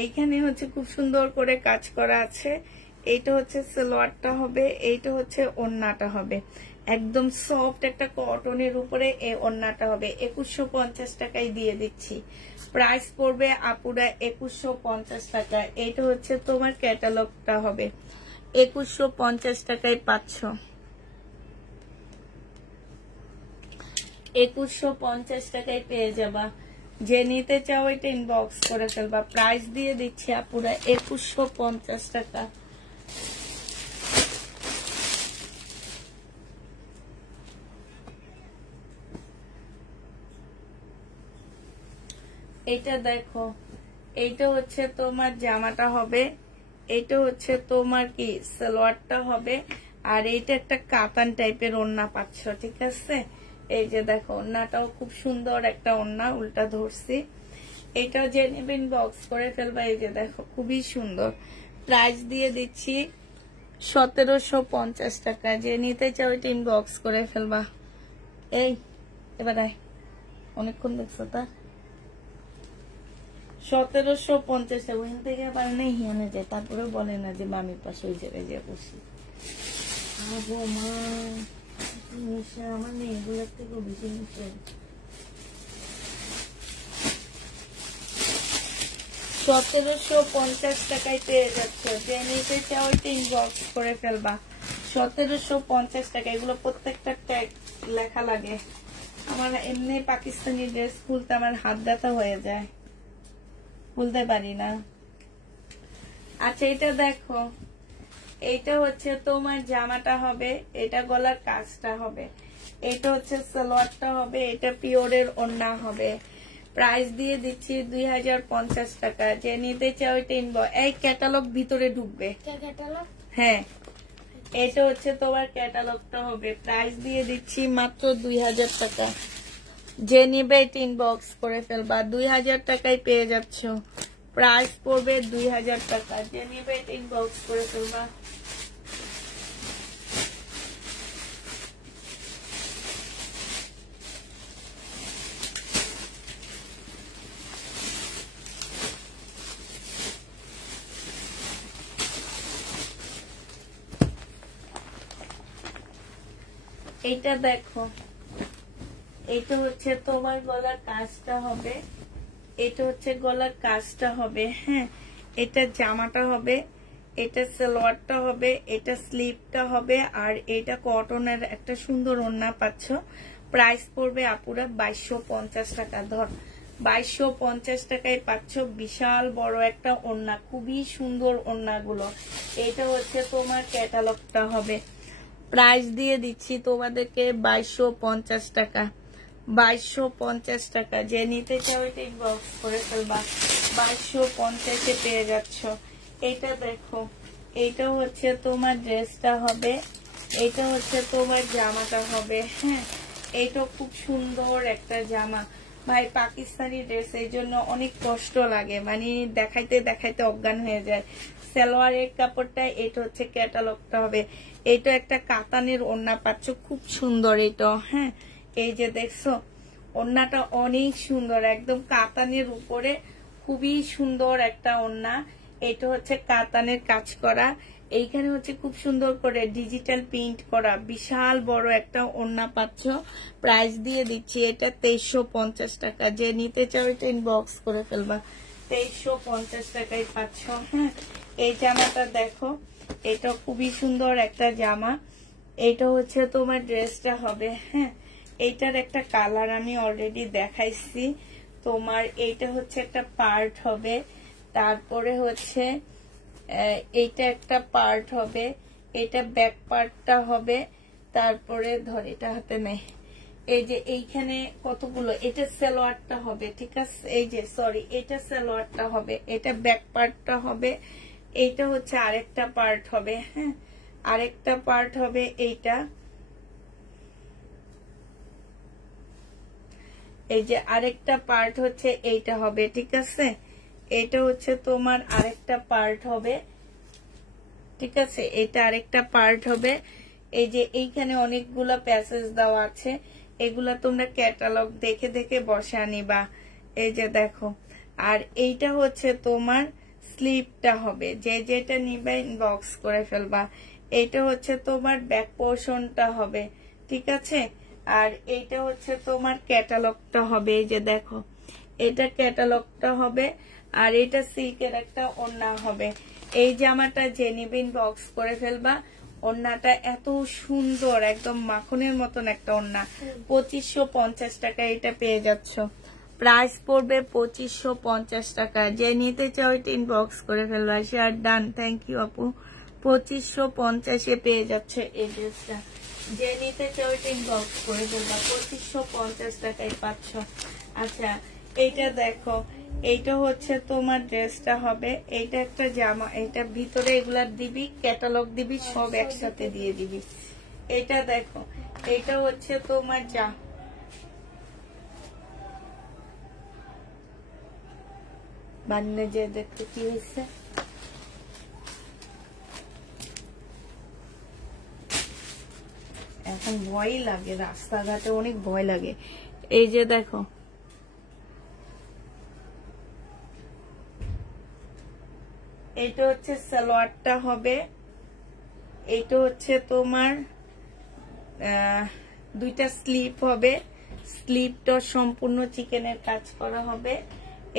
এইখানে হচ্ছে খুব সুন্দর করে কাজ করা আছে। এইটা হচ্ছে সালোয়ারটা হবে। এইটা হচ্ছে ওড়নাটা হবে। একদম সফট একটা কটনের উপরে এই ওড়নাটা হবে। 2150 টাকায় দিয়ে দিচ্ছি। প্রাইস পড়বে আপুরা 2150 টাকা। এইটা হচ্ছে তোমার ক্যাটালগটা হবে। 2150 টাকায় পাচ্ছ। 2150 টাকায় পেয়ে যাবা। যে নিতে চাও এটা ইনবক্স করে ফেলবা। প্রাইস দিয়ে দিচ্ছি আপুরা 2150 টাকা। এটা দেখো, এইটা হচ্ছে তোমার জামাটা হবে, এইটা হচ্ছে তোমার কি সালোয়ারটা হবে, আর এইটা একটা কাতান টাইপের ওড়না পাচ্ছ, ঠিক আছে। এই যে দেখো ওড়নাটাও খুব সুন্দর একটা ওড়না, উল্টা ধরছি। এটাও যে নেবেন বক্স করে ফেলবা। এই যে দেখো খুবই সুন্দর। প্রাইস দিয়ে দিচ্ছি 1750 টাকা। যে নিতে চাও এটা ইনবক্স করে ফেলবা। এই এবার অনেকক্ষণ দেখছো তা 1750 টাকা। ওখান থেকে পারে না হিয়ানে যায়, তারপরে বলে না যে মামির পাশে ওই জায়গায় যে বসি। আমার মেয়েগুলোর থেকে বেশি মিশে। 1750 টাকায় পেয়ে যাচ্ছে। যে নিতে চাও ওইটা ইনবক্স করে ফেলবা। 1750 টাকা। এগুলো প্রত্যেকটা ট্যাগ লেখা লাগে। আমার এমনি পাকিস্তানি ড্রেস খুলতে আমার হাত ব্যথা হয়ে যায়, খুলতে পারি না। আচ্ছা এটা দেখো, এইটা হচ্ছে তোমার জামাটা হবে, এটা গলার কাজটা হবে, এটা হচ্ছে সালোয়ারটা হবে, এটা পিওরের ওড়না হবে। প্রাইস দিয়ে দিচ্ছি 2050 টাকা। যে নিতে চাও এটা এই ক্যাটালগ ভিতরে ঢুকবে। হ্যাঁ এটা হচ্ছে তোমার ক্যাটালগটা হবে। প্রাইস দিয়ে দিচ্ছি মাত্র 2000 টাকা। যে নিবে এটা ইনবক্স করে ফেলবা। 2000 টাকায় পেয়ে যাচ্ছ। প্রাইস পড়বে 2000 টাকা। যে নিবে এটা ইনবক্স করে ফেলবা। এইটা দেখো, এটা হচ্ছে তোমার গলার কাজটা হবে, এটা হচ্ছে গলার কাজটা হবে। হ্যাঁ এটা জামাটা হবে, এটা সালোয়ারটা হবে, এটা স্লিভটা হবে, আর এটা কটনের একটা সুন্দর ওড়না পাচ্ছ। প্রাইস পড়বে আপুরা 2250 টাকা। ধর 2250 টাকায় পাচ্ছ বিশাল বড় একটা ওড়না, খুবই সুন্দর ওড়নাগুলো। এটা হচ্ছে তোমার ক্যাটালগটা হবে। প্রাইস দিয়ে দিচ্ছি তোমাদেরকে 2250 টাকা। 2250 টাকা। যে নিতে চাও এটা ইনবক্স করে ফেলবা। 2250 পেয়ে যাচ্ছ। এইটা দেখো, এইটা হচ্ছে তোমার ড্রেসটা হবে, এটা হচ্ছে তোমার জামাটা হবে। হ্যাঁ এইটা খুব সুন্দর একটা জামা। ভাই পাকিস্তানি ড্রেস এই জন্য অনেক কষ্ট লাগে, মানে দেখাইতে দেখাইতে অজ্ঞান হয়ে যায়। সালোয়ারের কাপড়টা, এটা হচ্ছে ক্যাটালগটা হবে। এটা একটা কাতানের ওড়না পাচ্ছ, খুব সুন্দর এটা। হ্যাঁ এই যে দেখছো ওড়নাটা অনেক সুন্দর, একদম কাতানের উপরে খুবই সুন্দর একটা ওড়না। এটা হচ্ছে কাতানের কাজ করা, এইখানে হচ্ছে খুব সুন্দর করে ডিজিটাল প্রিন্ট করা, বিশাল বড় একটা ওড়না পাচ্ছ। প্রাইস দিয়ে দিচ্ছি এটা 2350 টাকা। যে নিতে চাও এটা ইনবক্স করে ফেলবা। 2350 টাকায় পাচ্ছ। হ্যাঁ এই জামাটা দেখো, এটা খুবই সুন্দর একটা জামা। এটা হচ্ছে তোমার ড্রেসটা হবে। হ্যাঁ এইটার একটা কালার আমি অলরেডি দেখাইছি তোমার। এইটা হচ্ছে একটা পার্ট হবে, তারপরে হচ্ছে এইটা একটা পার্ট হবে, এটা ব্যাক পার্টটা হবে, তারপরে ধর এটা হাতে নেই, এই যে এইখানে কতগুলো, এটা সালোয়ারটা হবে, ঠিক আছে। এই যে সরি, এটা সালোয়ারটা হবে, এটা ব্যাক পার্টটা হবে, এইটা হচ্ছে আরেকটা পার্ট হবে। হ্যাঁ আরেকটা পার্ট হবে এইটা, এই যে আরেকটা পার্ট হচ্ছে এইটা হবে, ঠিক আছে। এটা হচ্ছে তোমার আরেকটা পার্ট হবে, ঠিক আছে। এটা আরেকটা পার্ট হবে। এই যে এইখানে অনেকগুলো প্যাসেজ দেওয়া আছে, এগুলা তোমরা ক্যাটালগ দেখে দেখে বসা নিবা। এই যে দেখো, আর এইটা হচ্ছে তোমার স্লিপটা হবে। যে যেটা নিবা ইনবক্স করে ফেলবা। এইটা হচ্ছে তোমার ব্যাক পোর্শনটা হবে, ঠিক আছে। আর এইটা হচ্ছে তোমার ক্যাটালগটা হবে। এই যে দেখো, এটা ক্যাটালগটা হবে, আর এটা সিল্কের একটা ওড়না হবে। এই জামাটা যে নিবে ইনবক্স করে ফেলবা। ওড়নাটা এত সুন্দর, একদম মাখনের মতন একটা ওড়না। 2550 টাকা এটা পেয়ে যাচ্ছ। প্রাইস পড়বে 2550 টাকা। যে নিতে চাও এটা ইনবক্স করে ফেলবা। শেয়ার ডান, থ্যাংক ইউ আপু। 2550 পেয়ে যাচ্ছে এই ড্রেসটা। যে নিতে চাও এটা ইনবক্স করে ফেলবা। 2550 টাকায় পাচ্ছ। আচ্ছা এইটা দেখো, এইটা হচ্ছে তোমার ড্রেসটা হবে, এইটা একটা জামা, এটা ভিতরে এগুলা দিবি, ক্যাটালগ দিবি, সব একসাথে দিয়ে দিবি। এটা দেখো, এইটা হচ্ছে তোমার বান্নে যে দেখতে কি হয়েছে। এখন ভয় লাগে, রাস্তাঘাটে অনেক ভয় লাগে। এই যে দেখো, এটা হচ্ছে সালোয়ারটা হবে, এটা হচ্ছে তোমার দুইটা স্লিপ হবে, স্লিপটা সম্পূর্ণ চিকেনের কাজ করা হবে।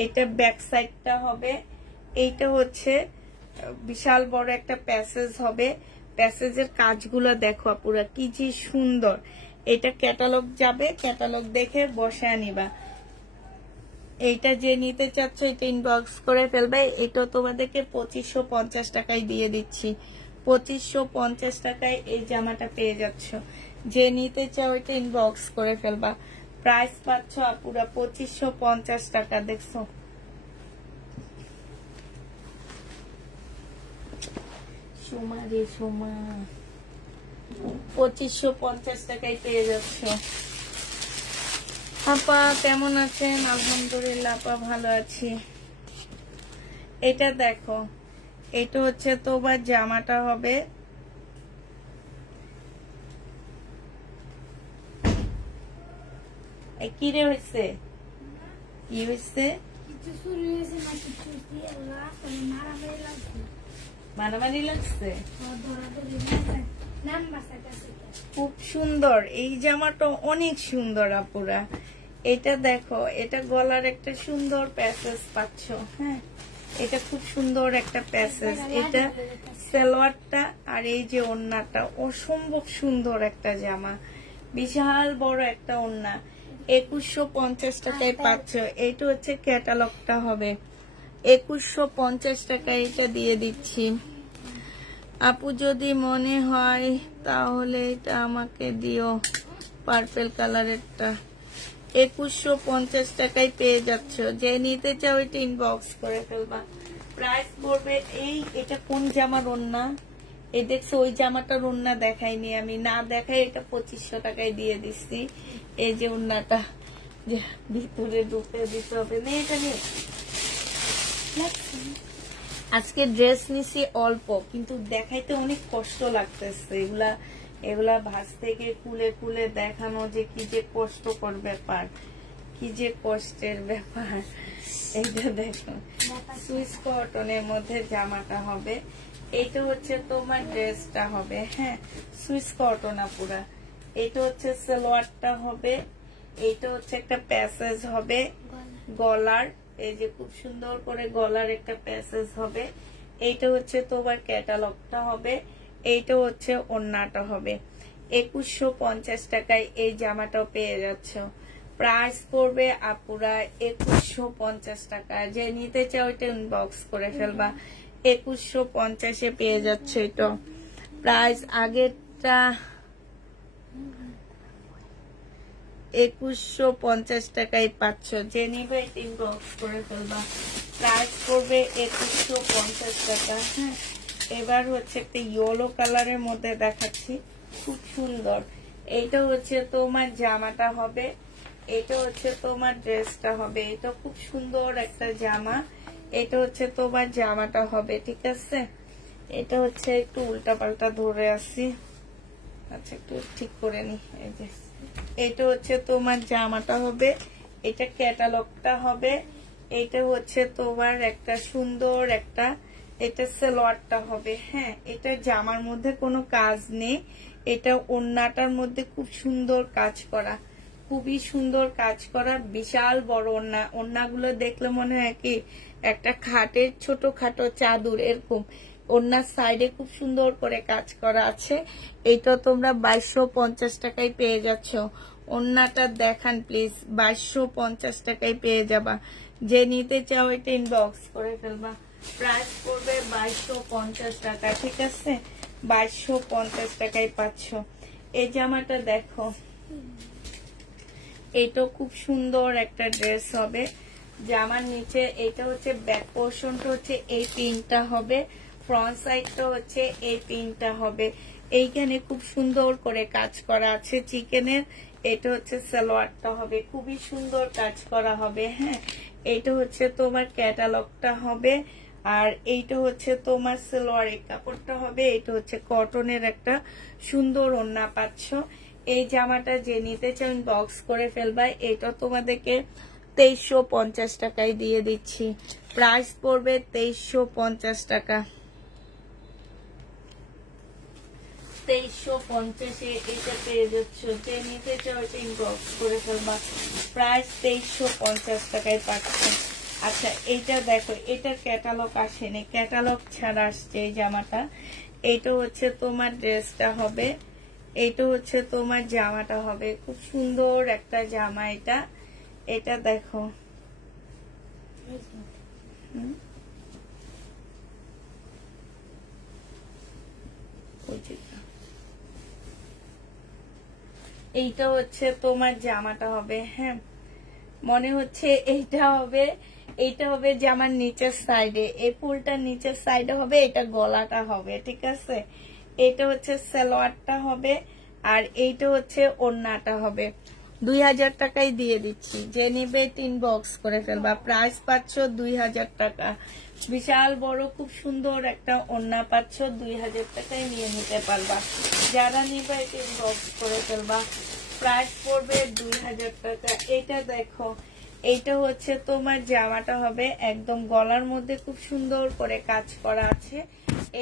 এটা ব্যাক সাইডটা হবে, এইটা হচ্ছে বিশাল বড় একটা প্যাসেজ হবে। প্যাসেজের কাজগুলো দেখো পুরা কি যে সুন্দর। এটা ক্যাটালগ যাবে, ক্যাটালগ দেখে বসায় নিবা। এইটা যে নিতে চাচ্ছ এটা ইনবক্স করে ফেলবে। এটা তোমাদেরকে 2550 টাকায় দিয়ে দিচ্ছি। 2550 টাকায় এই জামাটা পেয়ে যাচ্ছ। যে নিতে চাও এটা ইনবক্স করে ফেলবা। প্রাইস পাচ্ছ আপুরা 2550 টাকা। দেখছো সোমা রে সোমা, 2550 টাকায় পেয়ে যাচ্ছ। আপা কেমন আছেন? আলহামদুলিল্লাহ আপা ভালো আছি। এটা দেখো, এটা হচ্ছে তোমার জামাটা হবে, কি রে হয়েছে, কি হয়েছে? মারামারি লাগছে? খুব সুন্দর এই জামাটা, অনেক সুন্দর আপুরা। এটা দেখো, এটা গলার একটা সুন্দর প্যাসেজ পাচ্ছ। হ্যাঁ, এটা খুব সুন্দর একটা প্যাসেজ। এটা সালোয়ারটা আর এই যে ওড়নাটা অসম্ভব সুন্দর একটা জামা, বিশাল বড় একটা ওড়না। 2150 টাকায় পাচ্ছ। এইটা হচ্ছে ক্যাটালগটা হবে, 2150 টাকায় এটা দিয়ে দিচ্ছি। আপু যদি মনে হয় তাহলে এটা আমাকে দিও, পার্পল কালারেরটা। 2150 টাকায় পেয়ে যাচ্ছ। যে নিতে চাও এটা ইনবক্স করে ফেলবা। প্রাইস পড়বে এই, এটা কোন জামার ওড়না? এই দেখছো, ওই জামাটার ওড়না দেখাইনি আমি, না দেখাই এটা 2500 টাকায় দিয়ে দিচ্ছি। এই যে ওড়নাটা ভিতরে ঢুকে দিতে হবে না, এটা নিয়ে আজকে ড্রেস নিছি অল্প, কিন্তু দেখাইতে অনেক কষ্ট লাগতেছে। এগুলা ভাঁজ থেকে খুলে খুলে দেখানো যে কি যে কষ্টকর ব্যাপার, কি যে কষ্টের ব্যাপার। এইটা দেখো, সুইস কটনের মধ্যে জামাটা হবে। এইটা হচ্ছে তোমার ড্রেসটা হবে। হ্যাঁ, সুইস কটন পুরা। এইটা হচ্ছে সালোয়ারটা হবে, এইটা হচ্ছে একটা প্যাসেজ হবে গলার, এই যে খুব সুন্দর করে গলার একটা প্যাসেজ হবে। এইটা হচ্ছে তোমার ক্যাটালগটা হবে, এইটা হচ্ছে ওড়নাটা হবে। 2150 টাকায় এই জামাটাও পেয়ে যাচ্ছ। প্রাইস পড়বে আপুরা 2150 টাকা। যে নিতে চাও এটা ইনবক্স করে ফেলবা। 2150 পেয়ে যাচ্ছে এটা। প্রাইস আগেরটা 2150 টাকায় পাচ্ছ। যে নিবে এটা ইনবক্স করে ফেলবা। প্রাইস পড়বে 2150 টাকা। হ্যাঁ, এবার হচ্ছে একটা ইয়েলো কালারের মধ্যে দেখাচ্ছি, খুব সুন্দর। এইটা হচ্ছে তোমার জামাটা হবে, এটা হচ্ছে তোমার ড্রেসটা হবে। এটা খুব সুন্দর একটা জামা, এটা হচ্ছে তোমার জামাটা হবে। ঠিক আছে, এটা হচ্ছে একটু উল্টা পাল্টা ধরে আসি, আচ্ছা একটু ঠিক করে নি। এই যে এটা হচ্ছে তোমার জামাটা হবে, এটা ক্যাটালগটা হবে। এটা হচ্ছে তোমার একটা সুন্দর একটা, এটা সালোয়ারটা হবে। হ্যাঁ, এটা জামার মধ্যে কোনো কাজ নেই, এটা ওড়নাটার মধ্যে খুব সুন্দর কাজ করা, খুবই সুন্দর কাজ করা, বিশাল বড় ওড়না। ওড়নাগুলো দেখলে মনে হয় কি একটা খাটের ছোটখাটো চাদর এরকম, ওনার সাইডে খুব সুন্দর করে কাজ করা আছে। এটা তোমরা 2250 টাকায় পেয়ে যাচ্ছ। ওন্নাটা দেখান প্লিজ, 2250 টাকায় পেয়ে যাবা। যে নিতে চাও এটা ইনবক্স করে ফেলবা। প্রাইস পড়বে 2250 টাকা, ঠিক আছে? 2250 টাকায় পাচ্ছ। এই জামাটা দেখো, এটা খুব সুন্দর একটা ড্রেস হবে। জামার নিচে এটা হচ্ছে ব্যাক পোর্শনটা হচ্ছে এই পিনটা হবে, ফ্রন্ট সাইডটা হচ্ছে এই পিনটা হবে। এইখানে খুব সুন্দর করে কাজ করা আছে চিকেনের। এটা হচ্ছে সালোয়ারটা হবে, খুবই সুন্দর কাজ করা হবে। হ্যাঁ, এইটা হচ্ছে তোমার ক্যাটালগটা হবে, আর এইটা হচ্ছে তোমার সালোয়ারের কাপড়টা হবে। এটা হচ্ছে কটনের একটা সুন্দর ওড়না পাচ্ছ। এই জামাটা যে নিতে চাও বক্স করে ফেলবা। এটা তোমাদেরকে 2350 টাকায় দিয়ে দিচ্ছি। প্রাইস পড়বে 2350 টাকা। 2350-এ এটা পেয়ে যাচ্ছ। যে নিতে চাও এটা ইনবক্স করে ফেলবা। প্রাইস 2350 টাকায় পাচ্ছ। আচ্ছা, এটা দেখো, এটার ক্যাটালগ আসেনি, ক্যাটালগ ছাড়া আসছে এই জামাটা। এইটা হচ্ছে তোমার ড্রেসটা হবে, এইটা হচ্ছে তোমার জামাটা হবে। খুব সুন্দর একটা জামা এটা। এটা দেখো, এইটা হচ্ছে তোমার জামাটা হবে। হ্যাঁ, মনে হচ্ছে এইটা হবে, এইটা হবে জামার নিচের সাইডে, এই ফুলটা নিচের সাইডে হবে, এটা গলাটা হবে, ঠিক আছে? এটা হচ্ছে সালোয়ারটা হবে, আর এইটা হচ্ছে ওড়নাটা হবে। 2000 টাকায় দিয়ে দিচ্ছি। যে নিবে 3 বক্স করে ফেলবা। প্রাইস পাচ্ছ 2000 টাকা। বিশাল বড় খুব সুন্দর একটা ওড়না পাচ্ছ, 2000 টাকায় নিয়ে নিতে পারবা। যারা নিবে 3 বক্স করে ফেলবা। প্রাইস পড়বে 2000 টাকা। এটা দেখো, এইটা হচ্ছে তোমার জামাটা হবে, একদম গলার মধ্যে খুব সুন্দর করে কাজ করা আছে।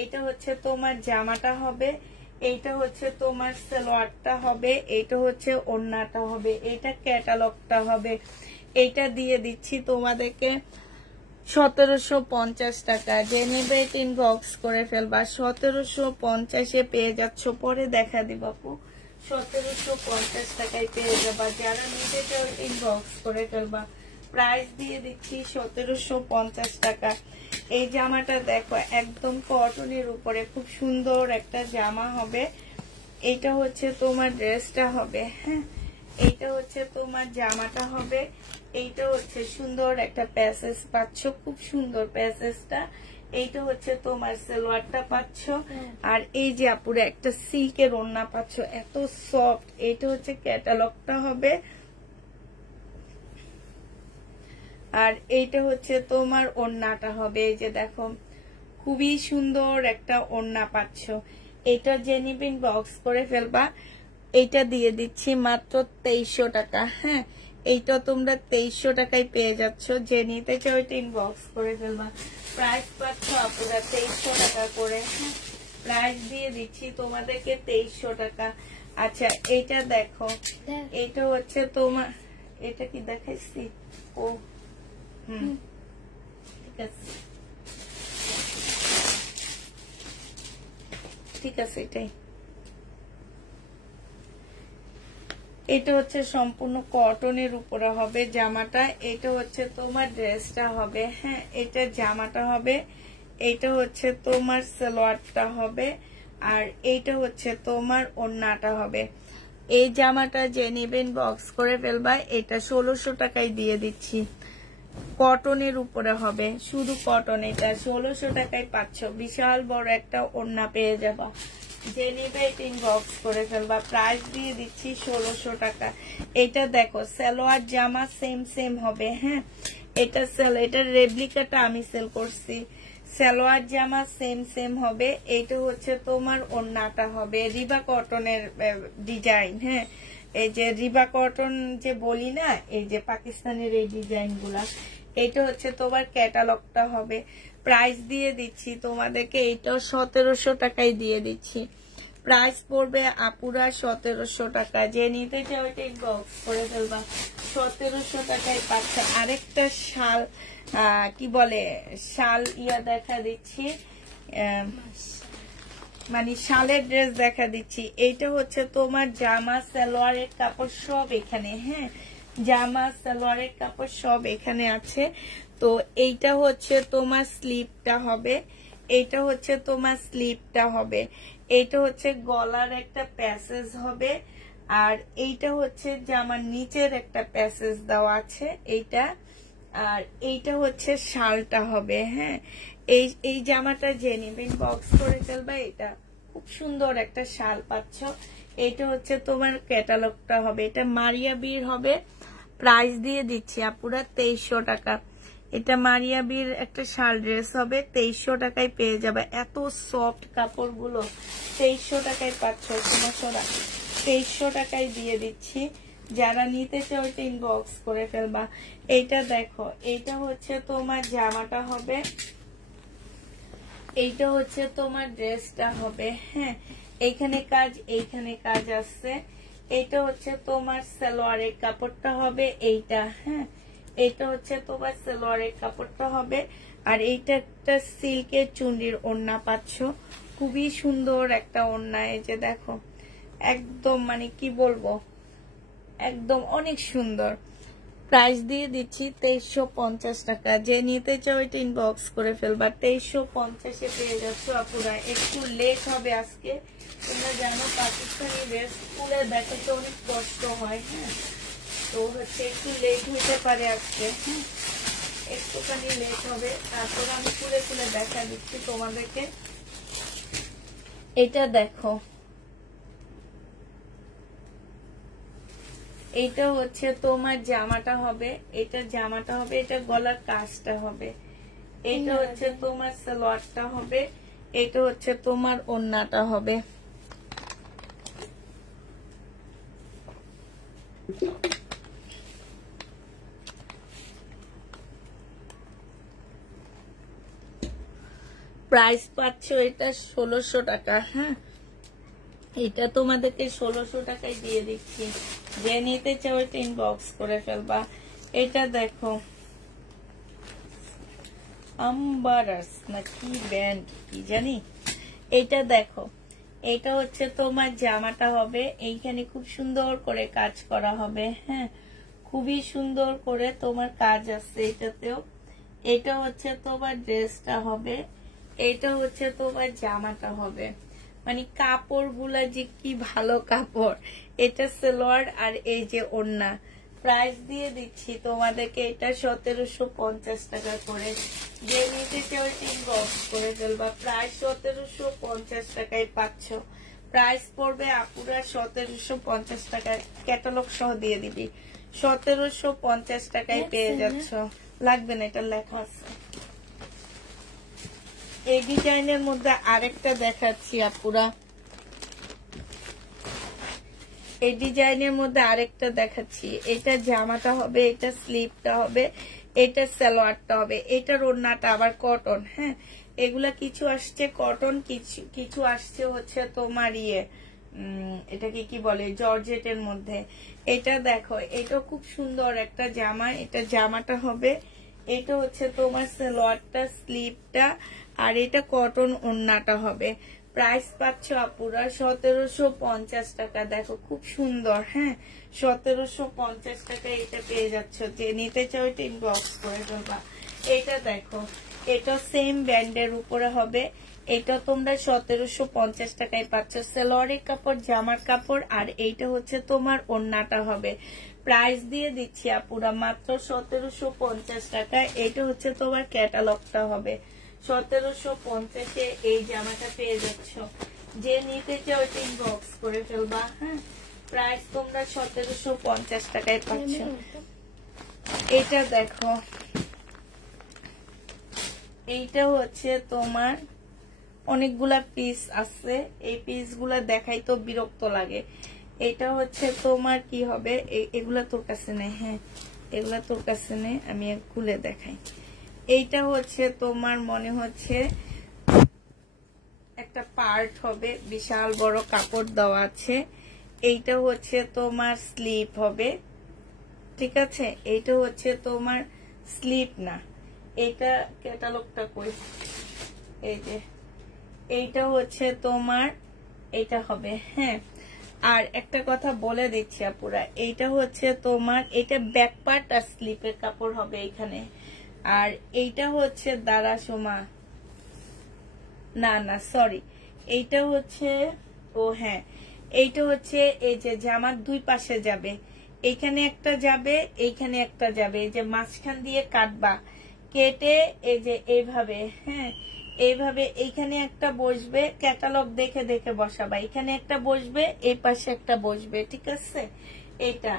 এইটা হচ্ছে তোমার জামাটা হবে, এইটা হচ্ছে তোমার সালোয়ারটা হবে, এইটা হচ্ছে ওড়নাটা হবে, এইটা ক্যাটালগটা হবে। এইটা দিয়ে দিচ্ছি তোমাদেরকে 1750 টাকা। যে নেবে 3 বক্স করে ফেলবা। 1750-এ পেয়ে যাচ্ছ। পরে দেখা দিব আপু, 1750 টাকায় পেয়ে যাবা। যারা নিতে চাও 3 বক্স করে ফেলবা। প্রাইস দিয়ে দিচ্ছি 1750 টাকা। এই জামাটা দেখো, একদম কটনের উপরে খুব সুন্দর একটা জামা হবে। এইটা হচ্ছে তোমার ড্রেসটা হবে। হ্যাঁ, এইটা হচ্ছে তোমার জামাটা হবে। এইটা হচ্ছে সুন্দর একটা প্যাসেজ পাচ্ছ, খুব সুন্দর প্যাসেজটা। এইটা হচ্ছে তোমার সালোয়ারটা পাচ্ছ, আর এই যে আপুরে একটা সিল্কের ওড়না পাচ্ছ, এত সফট। এইটা হচ্ছে ক্যাটালগটা হবে, আর এইটা হচ্ছে তোমার ওড়নাটা হবে। এই যে দেখো, খুবই সুন্দর একটা ওড়না পাচ্ছ। এটা যে নিবেন বক্স করে ফেলবা। এইটা দিয়ে দিচ্ছি মাত্র 2300 টাকা। হ্যাঁ, এইটা তোমরা 2300 টাকায় পেয়ে যাচ্ছ। যে নিতে চাও 3 বক্স করে ফেলবা। প্রাইস পাচ্ছ আপনারা 2300 টাকা করে। হ্যাঁ, প্রাইস দিয়ে দিচ্ছি তোমাদেরকে 2300 টাকা। আচ্ছা, এইটা দেখো, এটা হচ্ছে তোমার, এটা কি দেখাইছি? ও ঠিক আছে, ঠিক আছে, এটাই। এটা হচ্ছে সম্পূর্ণ কটনের উপরে হবে জামাটা। এটা হচ্ছে তোমার ড্রেসটা হবে। হ্যাঁ, এটা জামাটা হবে, এইটা হচ্ছে তোমার সালোয়ারটা হবে, আর এইটা হচ্ছে তোমার ওড়নাটা হবে। এই জামাটা যে নেবেন বক্স করে ফেলবা। এটা 1600 টাকায় দিয়ে দিচ্ছি। কটনের উপরে হবে, শুধু কটন। এটা 1600 টাকায় পাচ্ছ। বিশাল বড় একটা ওড়না পেয়ে যাবা। যে নিবে 3 বক্স করে ফেলবা। প্রাইস দিয়ে দিচ্ছি 1600 টাকা। এটা দেখো, সালোয়ার জামা সেম সেম হবে। হ্যাঁ, এটা এটার রেপ্লিকাটা আমি সেল করছি। সালোয়ার জামা সেম সেম হবে। এইটা হচ্ছে তোমার ওড়নাটা হবে, রিবা কটনের ডিজাইন। হ্যাঁ, এই যে রিবা কটন যে বলি না, এই যে পাকিস্তানের এই ডিজাইন গুলা, এটা হচ্ছে তোমার ক্যাটালগটা হবে। প্রাইস দিয়ে দিচ্ছি তোমাদেরকে, এইটাও 1700 টাকায় দিয়ে দিচ্ছি। প্রাইস পড়বে আপুরা 1700 টাকা। যে নিতে চাও এটা বক্স করে ফেলবা। 1700 টাকায় পাচ্ছে। আরেকটা শাল, কি বলে, শাল ইয়া দেখা দিচ্ছি। মানে শালের ড্রেস দেখা দিচ্ছি। এইটা হচ্ছে তোমার জামা সালোয়ারের কাপড় সব এখানে, হ্যাঁ জামা সালোয়ারের কাপড় সব এখানে আছে। তো এইটা হচ্ছে তোমার স্লিপটা হবে, এইটা হচ্ছে তোমার স্লিপটা হবে, এইটা হচ্ছে গলার একটা প্যাসেজ হবে, আর এইটা হচ্ছে জামার নিচের একটা প্যাসেজ দেওয়া আছে এইটা, আর এইটা হচ্ছে শালটা হবে। হ্যাঁ এই জামাটা যে নেবেন বক্স করে ফেলবা, এটা খুব সুন্দর একটা শাল পাচ্ছ। এইটা হচ্ছে তোমার ক্যাটালগটা হবে, এটা মারিয়া বীর হবে। প্রাইস দিয়ে দিচ্ছি আপুরা 2300 টাকা। এটা মারিয়া বীর একটা শাল ড্রেস হবে, 2300 টাকায় পেয়ে যাবে। এত সফট কাপড়গুলো 2300 টাকায় পাচ্ছ, সমস্যা 2300 টাকায় দিয়ে দিচ্ছি। যারা নিতে চাও এটা ইনবক্স করে ফেলবা। এইটা দেখো, এইটা হচ্ছে তোমার জামাটা হবে, এইটা হচ্ছে তোমার ড্রেসটা হবে। হ্যাঁ এইখানে কাজ, এইখানে কাজ আছে। এইটা হচ্ছে তোমার সালোয়ারের কাপড়টা হবে এইটা। হ্যাঁ এইটা হচ্ছে তোমার সালোয়ারের কাপড়টা হবে, আর এইটা একটা সিল্কের চুন্ডির ওড়না পাচ্ছ, খুবই সুন্দর একটা ওড়না। এই যে দেখো একদম মানে কি বলবো, একদম অনেক সুন্দর। প্রাইস দিয়ে দিচ্ছি 2350 টাকা। যে নিতে চাও এটা ইনবক্স করে ফেলবা, 2350-এ পেয়ে যাচ্ছ আপুরা। একটু লেট হবে আজকে, তোমরা জানো পাকিস্তানি ড্রেস খুলে দেখাতে অনেক কষ্ট হয়। হ্যাঁ তো হচ্ছে একটু লেট হতে পারে আজকে, হ্যাঁ একটুখানি লেট হবে, তারপর আমি খুলে খুলে দেখা দিচ্ছি তোমাদেরকে। এটা দেখো, এইটা হচ্ছে তোমার জামাটা হবে, এটা জামাটা হবে, এটা গলার কাজটা হবে, এটা হচ্ছে তোমার সালোয়ারটা হবে, এটা হচ্ছে তোমার ওড়নাটা হবে। প্রাইস পাচ্ছ এটা 1600 টাকা। হ্যাঁ এটা তোমাদেরকে 1600 টাকায় দিয়ে দিচ্ছি। যে নিতে চাও এটা ইনবক্স করে ফেলবা। এটা দেখো আম্বারাস না কি ব্যান্ড কি জানি, এটা দেখো, এটা হচ্ছে তোমার জামাটা হবে, এইখানে খুব সুন্দর করে কাজ করা হবে। হ্যাঁ খুবই সুন্দর করে তোমার কাজ আছে এটাতেও। এটা হচ্ছে তোমার ড্রেসটা হবে, এটা হচ্ছে তোমার জামাটা হবে। মানে কাপড় গুলা যে কি ভালো কাপড়। এটা সালোয়ার আর এই যে ওড়না। প্রাইস দিয়ে দিচ্ছি তোমাদেরকে এটা 1750 টাকা করে। যে নিতে চাও ইনবক্স করে ফেলবা। প্রাইস 1750 টাকায় পাচ্ছ। প্রাইস পড়বে আপুরা 1750 টাকা, ক্যাটালগ সহ দিয়ে দিবি। 1750 টাকায় পেয়ে যাচ্ছ। লাগবে না, এটা লেখা আছে। এই ডিজাইনের মধ্যে আরেকটা দেখাচ্ছি আপুরা, এই ডিজাইনের মধ্যে আরেকটা দেখাচ্ছি। এটা জামাটা হবে, এটা স্লিপটা হবে, এটা সালোয়ারটা হবে, এটার ওড়নাটা আবার কটন। হ্যাঁ এগুলা কিছু আসছে কটন, কিছু আসছে হচ্ছে তোমার এটাকে কি বলে জর্জেটের মধ্যে। এটা দেখো, এটা খুব সুন্দর একটা জামা, এটা জামাটা হবে, এটা হচ্ছে তোমার সালোয়ারটা স্লিপটা, আর এটা কটন ওড়নাটা হবে। প্রাইস পাচ্ছ আপুরা 1750 টাকা। দেখো খুব সুন্দর। হ্যাঁ 1750 টাকা এটা পেয়ে যাচ্ছ। যে নিতে চাও এটা ইনবক্স করে ফেলবা। এটা দেখো, এটা সেম ব্যান্ডের উপরে হবে, এটা তোমরা 1750 টাকায় পাচ্ছ। সালোয়ারের কাপড়, জামার কাপড়, আর এইটা হচ্ছে তোমার ওড়নাটা হবে। প্রাইস দিয়ে দিচ্ছি আপুরা মাত্র 1750 টাকা। এটা হচ্ছে তোমার ক্যাটালগটা হবে। 1750-এ এই জামাটা পেয়ে যাচ্ছ। যে নিতে চাও এটা ইনবক্স করে ফেলবা। হ্যাঁ প্রাইস তোমরা 1750 টাকায় পাচ্ছ। এটা দেখো, এইটা হচ্ছে তোমার অনেকগুলা পিস আছে, এই পিস গুলা দেখাই তো বিরক্ত লাগে। এটা হচ্ছে তোমার কি হবে, এগুলা তোর কাছে নেই। হ্যাঁ এগুলা তোর কাছে নেই, আমি খুলে দেখাই। এইটা হচ্ছে তোমার মনে হচ্ছে একটা পার্ট হবে, বিশাল বড় কাপড় দেওয়া আছে। এইটা হচ্ছে তোমার স্লিপ হবে, ঠিক আছে। এইটা হচ্ছে তোমার স্লিপ না, এটা ক্যাটালগটা কই, এই যে এইটা হচ্ছে তোমার এটা হবে। হ্যাঁ, আর একটা কথা বলে দিচ্ছি আপুরা, এইটা হচ্ছে তোমার এটা ব্যাক পার্ট আর স্লিপের কাপড় হবে এখানে। আর এইটা হচ্ছে দাঁড়া সোমা, না না সরি, এইটা হচ্ছে ও হ্যাঁ, এইটা হচ্ছে এই যে জামার দুই পাশে যাবে, এইখানে একটা যাবে এইখানে একটা যাবে, এই যে মাঝখান দিয়ে কাটবা, কেটে এই যে এইভাবে, হ্যাঁ এইভাবে এইখানে একটা বসবে, ক্যাটালগ দেখে দেখে বসাবা, এখানে একটা বসবে এই পাশে একটা বসবে, ঠিক আছে এটা।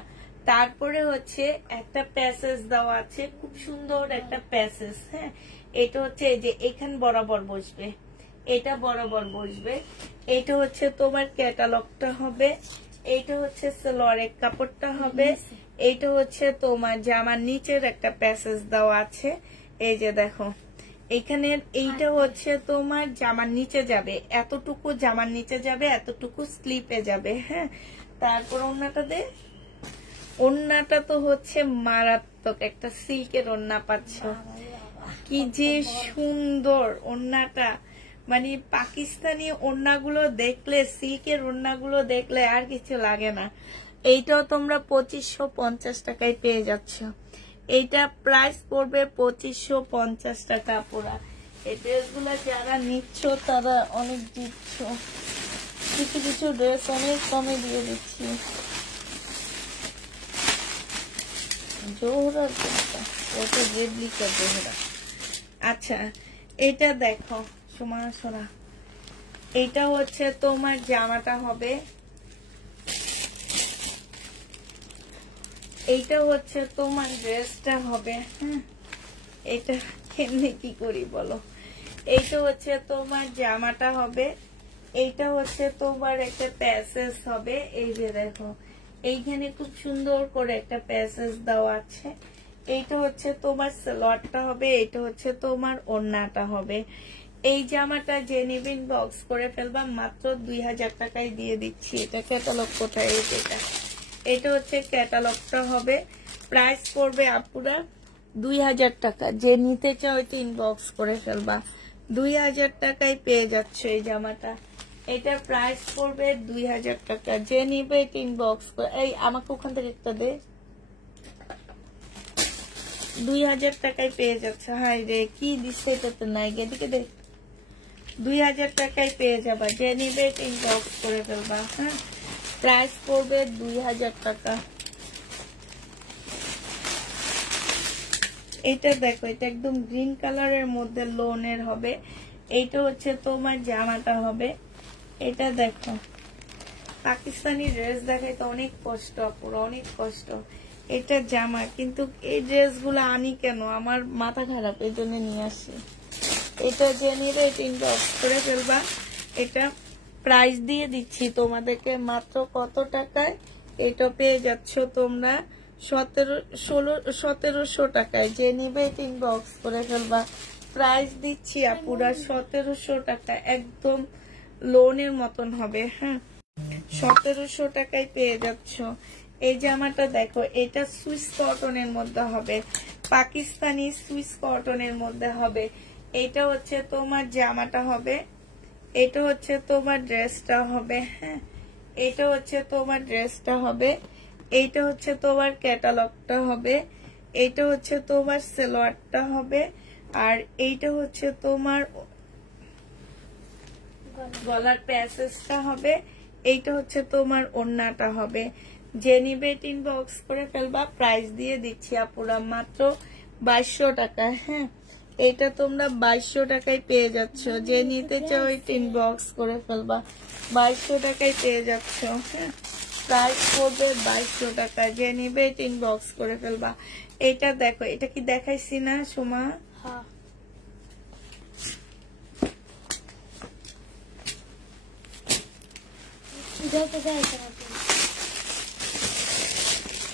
তারপরে হচ্ছে একটা প্যাসেজ দেওয়া আছে, খুব সুন্দর একটা প্যাসেজ। হ্যাঁ, এটা হচ্ছে এই যে এখান বরাবর বসবে, এটা বরাবর বসবে। এটা হচ্ছে তোমার ক্যাটালগটা হবে, এইটা হচ্ছে সালোয়ারের কাপড়টা হবে, এইটা হচ্ছে তোমার জামার নিচের একটা প্যাসেজ দেওয়া আছে, এই যে দেখো এখানে। এইটা হচ্ছে তোমার জামার নিচে যাবে, এতটুকু জামার নিচে যাবে, এতটুকু স্লিপে যাবে। হ্যাঁ, তারপর ওড়নাটা দে, ওড়নাটা তো হচ্ছে মারাত্মক একটা সিল্কের ওড়না পাচ্ছ, কি যে সুন্দর ওড়নাটা, মানে পাকিস্তানি ওড়নাগুলো দেখলে, সিল্কের ওড়নাগুলো দেখলে আর কিছু লাগে না। এইটাও তোমরা 2550 টাকায় পেয়ে যাচ্ছ। এইটা প্রাইস পড়বে 2550 টাকা পুরা। এই ড্রেসগুলো যারা নিচ্ছ তারা অনেক দিচ্ছ, কিছু কিছু ড্রেস অনেক কমে দিয়ে দিচ্ছি। জোহরা ওটা রেডলিকা জোহরা। আচ্ছা এটা দেখো সোমা সোনা, এটা হচ্ছে তোমার জামাটা হবে, এইটা হচ্ছে তোমার ড্রেসটা হবে। হ্যাঁ, এটা কেমনে কি করি বলো, এইটা হচ্ছে তোমার জামাটা হবে, এইটা হচ্ছে তোমার একটা প্যাসেজ হবে, এই যে দেখো এইখানে খুব সুন্দর করে একটা প্যাসেজ দেওয়া আছে। এইটা হচ্ছে তোমার সালোয়ারটা হবে, এইটা হচ্ছে তোমার ওড়নাটা হবে। এই জামাটা যে নিবেন বক্স করে ফেলবা, মাত্র 2000 টাকায় দিয়ে দিচ্ছি। এটা ক্যাটালগ কোথায়, এটা এটা হচ্ছে ক্যাটালগটা হবে, প্রাইস পড়বে আপুরা 2000 টাকা। যে নিতে চাও এটা ইনবক্স করে ফেলবা, 2000 টাকায় পেয়ে যাচ্ছ এই জামাটা। এটার প্রাইস পড়বে 2000 টাকা, যে নিবে এটা ইনবক্স করে। এই আমাকে ওখান থেকে একটা দে, 2000 টাকায় পেয়ে যাচ্ছে। হাই রে কি দিচ্ছে, এটা তো নাই, এদিকে দে, 2000 টাকায় পেয়ে যাবা, যে নিবে এটা ইনবক্স করে ফেলবা। হ্যাঁ, প্রাইস পড়বে 2000 টাকা। এটা দেখো, এটা একদম গ্রিন কালারের মধ্যে লোনের হবে, এইটা হচ্ছে তোমার জামাটা হবে। এটা দেখো পাকিস্তানি ড্রেস দেখাইতে অনেক কষ্ট পুরো, অনেক কষ্ট। এটা জামা, কিন্তু এই ড্রেসগুলো আনি কেন, আমার মাথা খারাপ, এই জন্য নিয়ে আসি। এটা যে নিবে এটা ইনবক্স করে ফেলবা। এটা প্রাইস দিয়ে দিচ্ছি তোমাদেরকে মাত্র কত টাকায়, এটা পেয়ে যাচ্ছ তোমরা 1700 টাকায়। যে নিবে এটা ইনবক্স করে ফেলবা, প্রাইস দিচ্ছি আপুরা 1700 টাকা, একদম লোনের মতন হবে। হ্যাঁ, 1700 টাকায় পেয়ে যাচ্ছ। এই জামাটা দেখো, এটা সুইস কটনের মধ্যে হবে, পাকিস্তানি সুইস কটনের মধ্যে হবে। এটা হচ্ছে তোমার জামাটা হবে, এটা হচ্ছে তোমার ড্রেসটা হবে। হ্যাঁ, এটা হচ্ছে তোমার ড্রেসটা হবে, এইটা হচ্ছে তোমার ক্যাটালগটা হবে, এইটা হচ্ছে তোমার সালোয়ারটা হবে, আর এইটা হচ্ছে তোমার গলার প্যাসেজটা হবে, এইটা হচ্ছে তোমার ওড়নাটা হবে। যে নিবে ইনবক্স করে ফেলবা, প্রাইস দিয়ে দিচ্ছি আপুরা মাত্র 2200 টাকা। হ্যাঁ, এটা তোমরা 2200 টাকায় পেয়ে যাচ্ছ। যে নিতে চাও ইনবক্স করে ফেলবা, 2200 টাকায় পেয়ে যাচ্ছ। হ্যাঁ, প্রাইস পড়বে 2200 টাকা, যে নিবে ইনবক্স করে ফেলবা। এটা দেখো, এটা কি দেখাইছি না সোমা? হ্যাঁ,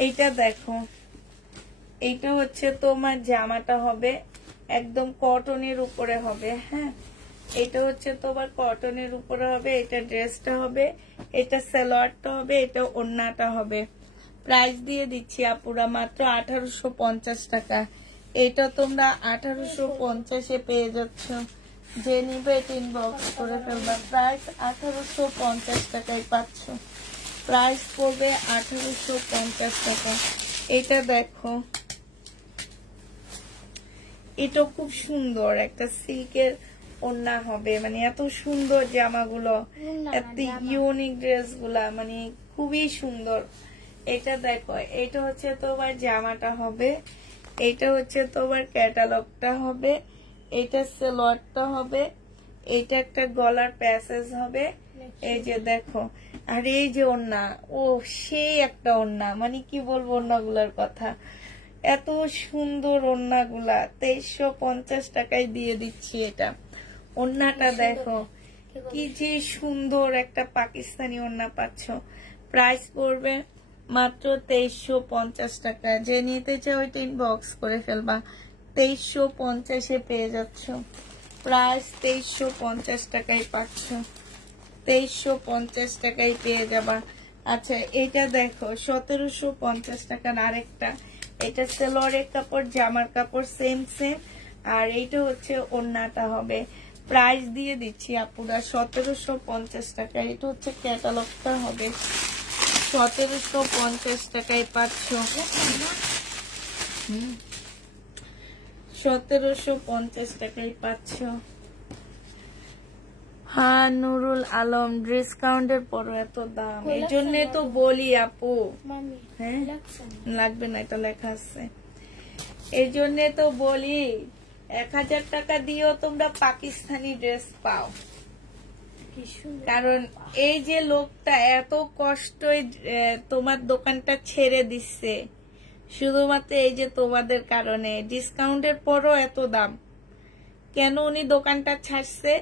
এইটা দেখো, এইটা হচ্ছে তোমার জামাটা হবে, একদম কটনের উপরে হবে। হ্যাঁ, এটা হচ্ছে তোমার কটনের উপরে হবে, এটা ড্রেসটা হবে, এটা সালোয়ারটা হবে, এটা ওড়নাটা হবে। প্রাইস দিয়ে দিচ্ছি আপুরা মাত্র 1850 টাকা। এটা তোমরা 1850-এ পেয়ে যাচ্ছ। যে নিবে এটা ইনবক্স করে ফেলবা। প্রাইস 1850 টাকায় পাচ্ছ, প্রাইস পড়বে 1850 টাকা। এটা দেখো, এটা খুব সুন্দর একটা সিল্কের ওড়না হবে, মানে এত সুন্দর জামাগুলো, এত ইউনিক ড্রেস গুলা, মানে খুবই সুন্দর। এটা দেখো, এটা হচ্ছে তোমার জামাটা হবে, এটা হচ্ছে তোমার ক্যাটালগটা হবে, এটা সালোয়ারটা হবে, এটা একটা গলার প্যাসেজ হবে। এই যে দেখো, আর এই যে ওড়না, ও সেই একটা ওড়না, মানে কি বলবো ওড়নাগুলার কথা, এত সুন্দর ওড়নাগুলা 2350 টাকায় দিয়ে দিচ্ছি। এটা ওড়নাটা দেখো কি যে সুন্দর একটা পাকিস্তানি ওড়না পাচ্ছ, প্রাইস পড়বে মাত্র 2350 টাকা। যে নিতে চাও ওইটা ইনবক্স করে ফেলবা, 2350 পেয়ে যাচ্ছ, প্রাইস 2350 টাকায় পাচ্ছ, 2350 টাকায় পেয়ে যাবা। আচ্ছা এটা দেখো 1750 টাকার আরেকটা, এটা সালোয়ারের কাপড়, জামার কাপড় সেম সেম, আর এইটা হচ্ছে ওড়নাটা হবে। প্রাইস দিয়ে দিচ্ছি আপুরা 1750 টাকা। এটা হচ্ছে ক্যাটালগটা হবে, 1750 টাকায় পাচ্ছ, 1750 টাকায় পাচ্ছ। হ্যাঁ নুরুল আলম, ডিসকাউন্টের পরও এত দাম, এই জন্য তো বলি আপু। হ্যাঁ লাগবে না, এটা লেখা আছে, এই জন্য তো বলি 1000 টাকা দিয়েও তোমরা পাকিস্তানি ড্রেস পাও। কারণ এই যে লোকটা এত কষ্ট তোমার দোকানটা ছেড়ে দিচ্ছে শুধুমাত্র এই যে তোমাদের কারণে, ডিসকাউন্টের পরও এত দাম কেন উনি দোকানটা ছাড়ছে?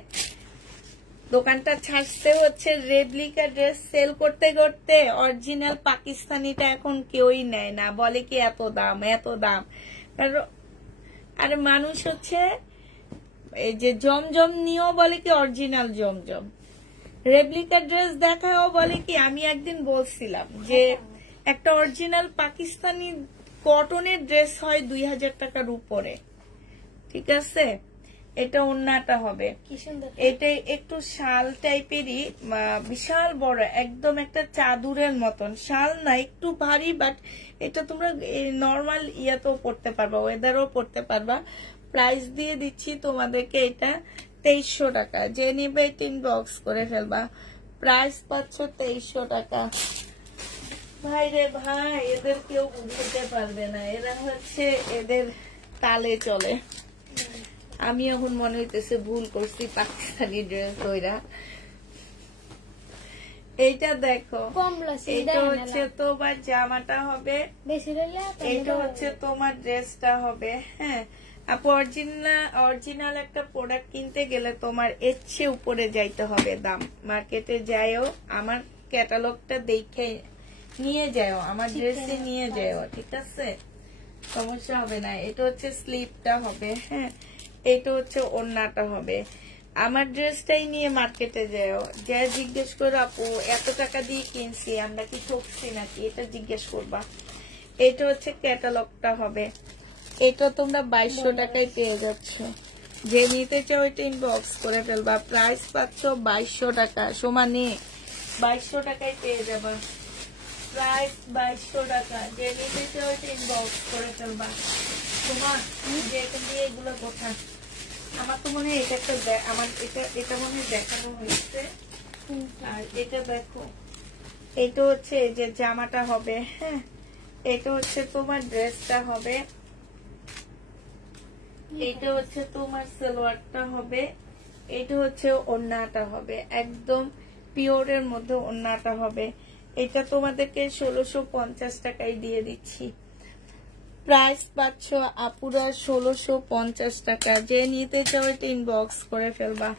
দোকানটা ছাড়ছে হচ্ছে রেপ্লিকা ড্রেস সেল করতে করতে অরিজিনাল পাকিস্তানিটা এখন কেউই নেয় না, বলে কি এত দাম এত দাম। আর মানুষ হচ্ছে এই যে জমজম নিয়েও বলে কি অরিজিনাল জমজম, রেপ্লিকা ড্রেস দেখাও বলে কি। আমি একদিন বলছিলাম যে একটা অরিজিনাল পাকিস্তানি কটনের ড্রেস হয় 2000 টাকার উপরে, ঠিক আছে। এটা ওড়নাটা হবে, এটা একটু শাল টাইপেরই, বিশাল বড়, একদম একটা চাদরের মতন, শাল না একটু ভারী, বাট এটা তোমরা নর্মাল ইয়াতেও পড়তে পারবা, ওয়েদারও পড়তে পারবা। প্রাইস দিয়ে দিচ্ছি তোমাদেরকে এটা 2300 টাকা। যে নিবে এটা ইনবক্স করে ফেলবা, প্রাইস পাচ্ছ 2300 টাকা। ভাই রে ভাই, এদের কেউ বুঝতে পারবে না, এরা হচ্ছে এদের তালে চলে। আমি এখন মনে হইতেছে ভুল করছি, পাকিস্তানি ড্রেস ওইরা। এইটা দেখো, এটা হচ্ছে তোমার জামাটা হবে, এইটা হচ্ছে তোমার ড্রেসটা হবে। হ্যাঁ আপু, অরিজিনাল একটা প্রোডাক্ট কিনতে গেলে তোমার এর চেয়ে উপরে যাইতে হবে দাম। মার্কেটে যাইও, আমার ক্যাটালগটা দেখে নিয়ে যাও, আমার ড্রেসে নিয়ে যাও, ঠিক আছে, সমস্যা হবে না। এটা হচ্ছে স্লিপটা হবে, হ্যাঁ এটা হচ্ছে ওড়নাটা হবে। আমার ড্রেসটাই নিয়ে মার্কেটে যাও, যা জিজ্ঞেস করো আপু এত টাকা দিয়ে কিনছি, আমরা কি ঠকছি নাকি, এটা জিজ্ঞেস করবা। এটা হচ্ছে ক্যাটালগটা হবে, এটা তোমরা 2200 টাকায় পেয়ে যাচ্ছ। যে নিতে চাও এটা ইনবক্স করে ফেলবা, প্রাইস পাচ্ছ 2200 টাকা, সমানে 2200 টাকায় পেয়ে যাবা, প্রাইস 2200 টাকা। যে নিতে চাও এটা ইনবক্স করে ফেলবা। তোমার যে এটা দিয়ে এগুলো কোথা, আমার তো মনে হয় এটা একটা, আমার এটা মনে হয় দেখানো হয়েছে। আর এটা দেখো, এটা হচ্ছে এই যে জামাটা হবে, হ্যাঁ এটা হচ্ছে তোমার ড্রেসটা হবে, এটা হচ্ছে তোমার সালোয়ারটা হবে, এটা হচ্ছে ওড়নাটা হবে, একদম পিওরের মধ্যে ওড়নাটা হবে। এটা তোমাদেরকে 1650 টাকায় দিয়ে দিচ্ছি, প্রাইস পাচ্ছ আপুরা 1650 টাকা। যে নিতে চাও এটা ইনবক্স করে ফেলবা।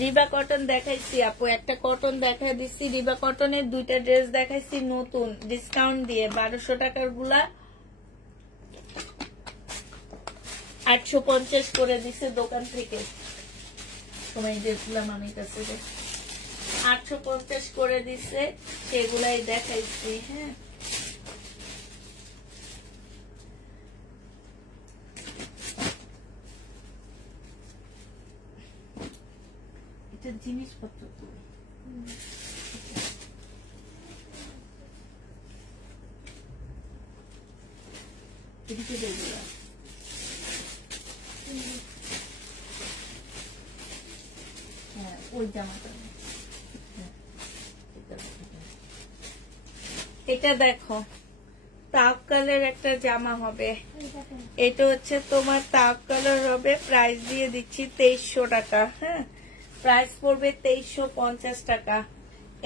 রিবা কটন দেখাইছি আপু, একটা কটন দেখা দিচ্ছি, রিবা কটনের দুইটা ড্রেস দেখাইছি নতুন ডিসকাউন্ট দিয়ে, 1200 টাকার গুলা 850 করে দিছে দোকান থেকে, সময় দিয়েছিলাম আমি কাছে 850 করে দিছে, সেগুলাই দেখাইছি। হ্যাঁ, এটা জিনিসপত্র তো এদিকে দেখবো। হ্যাঁ, ওই জামাটা এটা দেখো, তাপ কালার একটা জামা হবে। এটা হচ্ছে তোমার তাপ কালার হবে, প্রাইস দিয়ে দিচ্ছি 2300 টাকা। হ্যাঁ, প্রাইস পড়বে 2350 টাকা।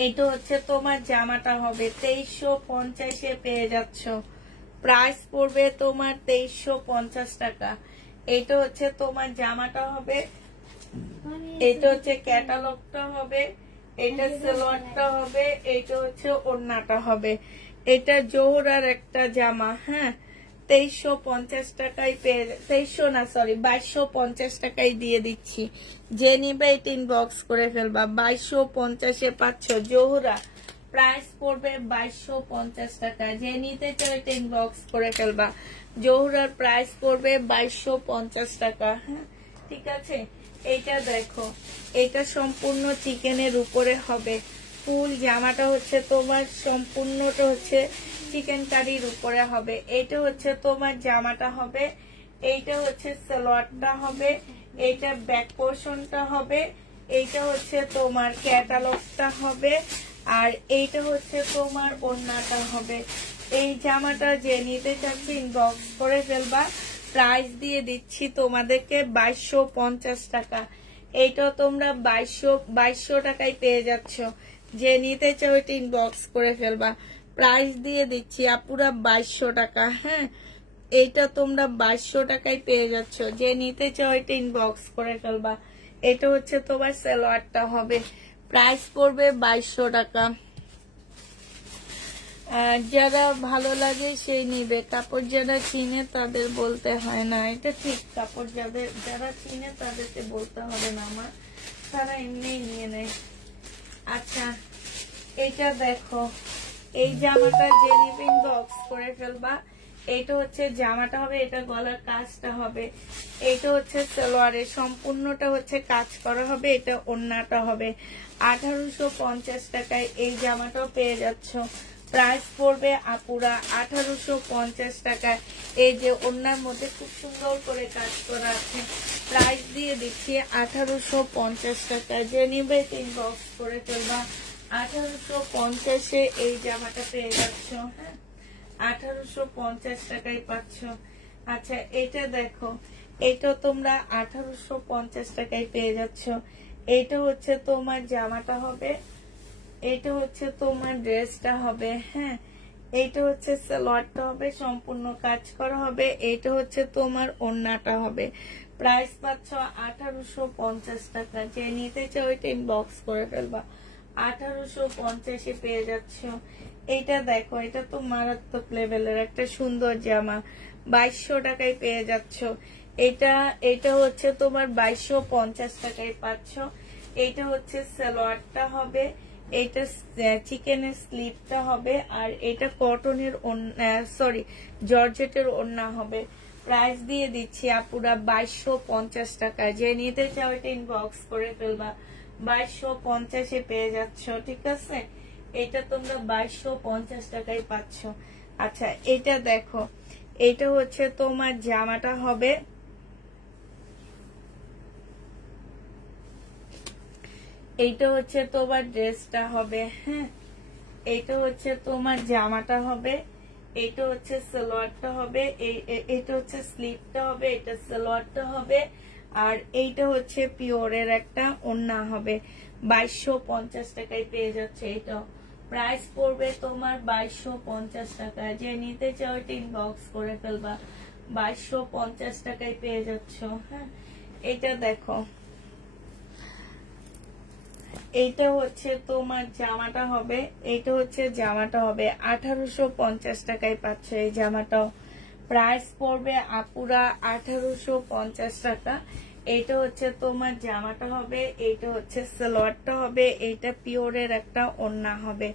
এটা হচ্ছে তোমার জামাটা হবে 2350-এ পেয়ে যাচ্ছ। প্রাইস পড়বে তোমার 2350 টাকা। এটা হচ্ছে তোমার জামাটা হবে, এটা হচ্ছে ক্যাটালগটা হবে, এটা সালোয়ারটা হবে, এটা হচ্ছে ওড়নাটা হবে। এটা জোহরার একটা জামা। হ্যাঁ, 2350 টাকায় পেয়ে, 2300 না সরি 2250 টাকায় দিয়ে দিচ্ছি। যে নিবে এটা ইনবক্স করে ফেলবা। 2250-এ পাচ্ছ জোহরা, প্রাইস পড়বে 2250 টাকা। যে নিতে চাও এটা ইনবক্স করে ফেলবা। জোহরার প্রাইস পড়বে 2250 টাকা। হ্যাঁ, ঠিক আছে। এইটা দেখো, এটা সম্পূর্ণ চিকেনের উপরে হবে। ফুল জামাটা হচ্ছে তোমার সম্পূর্ণটা হচ্ছে চিকেন কারির উপরে হবে। এটা হচ্ছে তোমার জামাটা হবে, এইটা হচ্ছে সালোয়ারটা হবে, এইটা ব্যাক পোর্শনটা হবে, এইটা হচ্ছে তোমার ক্যাটালগটা হবে, আর এইটা হচ্ছে তোমার ওড়নাটা হবে। এই জামাটা যে নিতে চাচ্ছি ইনবক্স করে ফেলবা। প্রাইস দিয়ে দিচ্ছি তোমাদেরকে 2250 টাকা। এইটা তোমরা 2200 টাকায় পেয়ে যাচ্ছ। যে নিতে চাও এটা ইনবক্স করে ফেলবা। প্রাইস দিয়ে দিচ্ছি আপুরা 2200 টাকা। হ্যাঁ, এইটা তোমরা 2200 টাকায় পেয়ে যাচ্ছ। যে নিতে চাও এটা ইনবক্স করে ফেলবা। এটা হচ্ছে তোমার সালোয়ারটা হবে, প্রাইস পড়বে 2200 টাকা। যারা ভালো লাগে সেই নিবে, কাপড় যারা চিনে তাদের বলতে হয় না। এটা ঠিক, কাপড় যারা চিনে তাদেরকে বলতে হবে না, আমার তারা এমনি নিয়ে নেয়। আচ্ছা, এটা দেখো, এই জামাটা যে নিবে ইনবক্স করে ফেলবা। এটা হচ্ছে জামাটা হবে, এটা গলার কাজটা হবে, এটা হচ্ছে সালোয়ারের সম্পূর্ণটা হচ্ছে কাজ করা হবে, এটা ওড়নাটা হবে। 1850 টাকায় এই জামাটাও পেয়ে যাচ্ছ। প্রাইস পড়বে আপুরা 1850 টাকায়। এই যে ওড়নার মধ্যে খুব সুন্দর করে কাজ করা আছে। প্রাইস দিয়ে দিচ্ছি 1850 টাকা। যে নিবে ইনবক্স করে ফেলবা। 1850-এ এই জামাটা পেয়ে যাচ্ছ। হ্যাঁ, 1850 টাকায় পাচ্ছ। আচ্ছা, এটা দেখো, এটা তোমরা 1850 টাকায় পেয়ে যাচ্ছ। এটা হচ্ছে তোমার জামাটা হবে, এটা হচ্ছে তোমার ড্রেসটা হবে। হ্যাঁ, এইটা হচ্ছে সালোয়ারটা হবে, সম্পূর্ণ কাজ করা হবে, এটা হচ্ছে তোমার ওড়নাটা হবে। প্রাইস পাচ্ছ 1850 টাকা। যে নিতে চাও এটা ইনবক্স করে ফেলবা। 1850-এ পেয়ে যাচ্ছ। এইটা দেখো, এটা তো মারাত্মক লেভেলের একটা সুন্দর জামা, 2200 টাকায় পেয়ে যাচ্ছ। এটা হচ্ছে তোমার 2250 টাকায় পাচ্ছ। এইটা হচ্ছে সালোয়ারটা হবে, এটা চিকেনের স্লিপটা হবে, আর এটা কটনের সরি জর্জেটের ওড়না হবে। প্রাইস দিয়ে দিচ্ছি আপুরা 2250 টাকা। যে নিতে চাও এটা ইনবক্স করে ফেলবা। 2250-এ পেয়ে যাচ্ছ। ঠিক আছে, এটা তোমরা 2250 টাকায় পাচ্ছ। আচ্ছা, এটা দেখো, এটা হচ্ছে তোমার জামাটা হবে, এইটা হচ্ছে তোমার ড্রেসটা হবে। হ্যাঁ, এইটা হচ্ছে তোমার জামাটা হবে, এইটা হচ্ছে সালোয়ারটা হবে, এইটা হচ্ছে স্লিভটা হবে, এটা সালোয়ারটা হবে, আর এইটা হচ্ছে পিওরের একটা ওড়না হবে। 2250 টাকায় পেয়ে যাচ্ছে। এটা প্রাইস পড়বে তোমার 2250 টাকা। যে নিতে চাও এটা ইনবক্স করে ফেলবা। 2250 টাকায় পেয়ে যাচ্ছ। হ্যাঁ, এটা দেখো, এইটা হচ্ছে তোমার জামাটা হবে, এইটা হচ্ছে জামাটা হবে। 1850 টাকায় পাচ্ছ এই জামাটাও। প্রাইস পড়বে আপুরা 1850 টাকা। এইটা হচ্ছে তোমার জামাটা হবে, এইটা হচ্ছে সালোয়ারটা হবে, এইটা পিওরের একটা ওড়না হবে।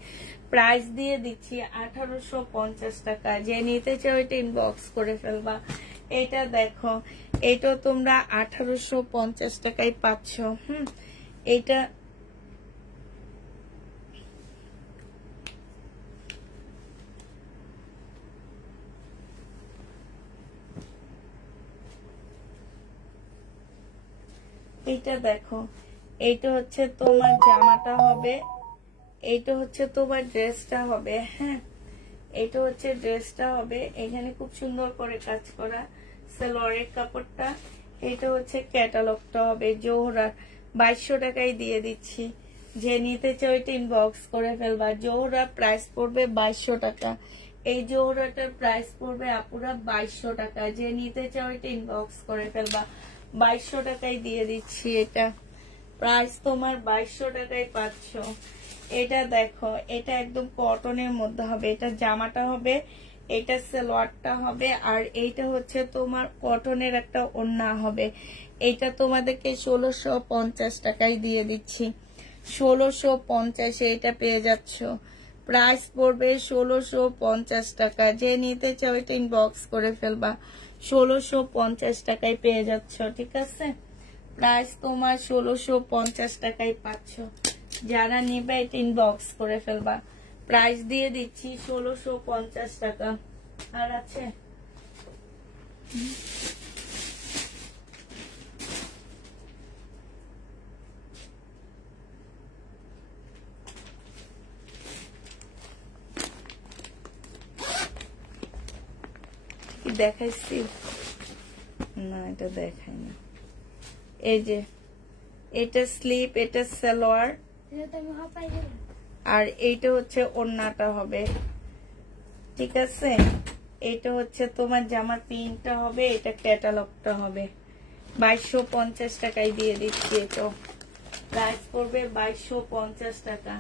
প্রাইস দিয়ে দিচ্ছি 1850 টাকা। যে নিতে চাও এটা ইনবক্স করে ফেলবা। এটা দেখো, এটা তোমরা 1850 টাকায় পাচ্ছ। এইটা এইটা দেখো, এইটা হচ্ছে তোমার জামাটা হবে, এইটা হচ্ছে তোমার ড্রেসটা হবে। হ্যাঁ, এটা হচ্ছে ড্রেসটা হবে, এখানে খুব সুন্দর করে কাজ করা সালোয়ারের কাপড়টা। এটা হচ্ছে ক্যাটালগটা হবে জোহরা। 2200 টাকায় দিয়ে দিচ্ছি। যে নিতে চাও এটা ইনবক্স করে ফেলবা। জোহরা প্রাইস পড়বে 2200 টাকা। এই জোহরাটার প্রাইস পড়বে আপুরা 2200 টাকা। যে নিতে চাও এটা ইনবক্স করে ফেলবা। 2200 টাকায় দিয়ে দিচ্ছি। এটা প্রাইস তোমার 2200 টাকায় পাচ্ছ। এটা দেখো, এটা একদম কটনের মধ্যে হবে। এটা জামাটা হবে, এটা সালোয়ারটা হবে, আর এইটা হচ্ছে তোমার কটনের একটা ওড়না হবে। এটা তোমাদেরকে 1650 টাকায় দিয়ে দিচ্ছি। 1650 এটা পেয়ে যাচ্ছ। প্রাইস পড়বে 1650 টাকা। যে নিতে চাও এটা ইনবক্স করে ফেলবা। 1650 টাকায় পেয়ে যাচ্ছ। ঠিক আছে, প্রাইস তোমার 1650 টাকায় পাচ্ছ। যারা নিবে এটা ইনবক্স করে ফেলবা। প্রাইস দিয়ে দিচ্ছি 1650 টাকা। আর আছে দেখাইছি না, এটা দেখাইনি। এই যে এটা স্লিপ, এটা সালোয়ার, আর এইটা হচ্ছে ওড়নাটা হবে। ঠিক আছে, এটা হচ্ছে তোমার জামার প্রিন্টটা হবে, এটা ক্যাটালগটা হবে। 2250 টাকায় দিয়ে দিচ্ছি। এটা প্রাইস পড়বে 2250 টাকা।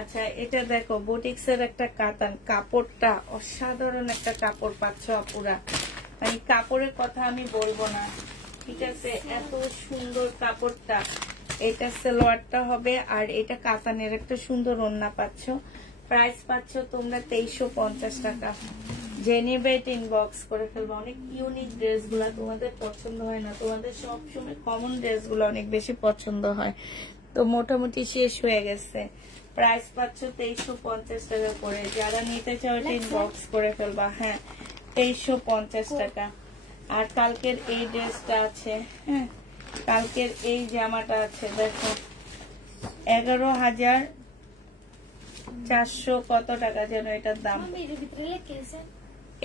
আচ্ছা, এটা দেখো, বুটিক্সের একটা কাতান, কাপড়টা অসাধারণ একটা কাপড় পাচ্ছ আপুরা। মানে কাপড়ের কথা আমি বলবো না। ঠিক আছে, এত সুন্দর কাপড়টা। এটা সালোয়ারটা হবে, আর এটা কাতানের একটা সুন্দর ওড়না পাচ্ছ। প্রাইস পাচ্ছ তোমরা 2350 টাকা। যে নেবে এটা ইনবক্স করে ফেলবো। অনেক ইউনিক ড্রেস গুলা তোমাদের পছন্দ হয় না, তোমাদের সবসময় কমন ড্রেস গুলো অনেক বেশি পছন্দ হয়, তো মোটামুটি শেষ হয়ে গেছে। প্রাইস পাচ্ছ 2350 টাকা করে। যারা নিতে চাও এটা ইনবক্স করে ফেলবা। হ্যাঁ, 2350 টাকা। আর কালকের এই ড্রেসটা আছে। হ্যাঁ, কালকের এই জামাটা আছে, দেখো 11,400 কত টাকা যেন এটার দাম।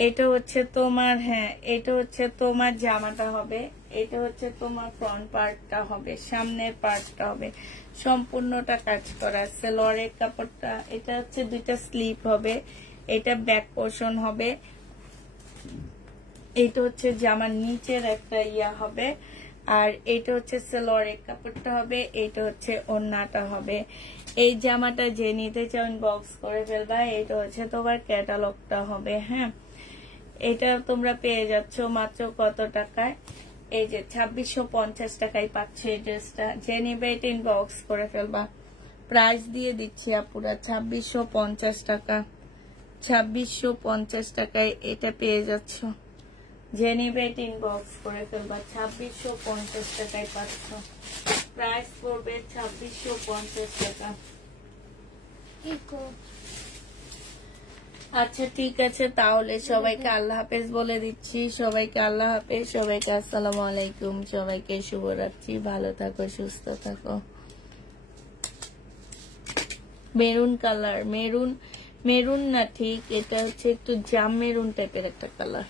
এটা হচ্ছে তোমার, হ্যাঁ, এটা হচ্ছে তোমার জামাটা হবে, এটা হচ্ছে তোমার ফ্রন্ট পার্টটা হবে, সামনের পার্টটা হবে, সম্পূর্ণটা কাজ করা। সালোয়ারের কাপড়টা, এটা হচ্ছে দুইটা স্লিপ হবে, এটা ব্যাক পোর্শন হবে, এটা হচ্ছে জামার নিচের একটা ইয়া হবে, আর এইটা হচ্ছে সালোয়ারের কাপড়টা হবে, এইটা হচ্ছে ওড়নাটা হবে। এই জামাটা যে নিতে চাও ইনবক্স করে ফেলবা। এইটা হচ্ছে তোমার ক্যাটালগটা হবে। হ্যাঁ, এটা তোমরা পেয়ে যাচ্ছ মাত্র কত টাকায়? এই যে 2650 টাকায় পাচ্ছ এই ড্রেসটা। যে নিবে এটা ইনবক্স করে ফেলবা। প্রাইস দিয়ে দিচ্ছি আপুরা 2650 টাকা। 2650 টাকায় এটা পেয়ে যাচ্ছ। যে নিবে এটা ইনবক্স করে ফেলবা। 2650 টাকায় পাচ্ছ। প্রাইস পড়বে 2650 টাকা। আচ্ছা, ঠিক আছে, তাহলে সবাইকে আল্লাহ হাফেজ বলে দিচ্ছি। সবাইকে আল্লাহ হাফেজ, সবাইকে আসসালামু আলাইকুম, সবাইকে শুভরাত্রি। ভালো থাকো, সুস্থ থাকো। মেরুন কালার, মেরুন না, ঠিক এটা হচ্ছে একটু জাম মেরুন টাইপের একটা কালার।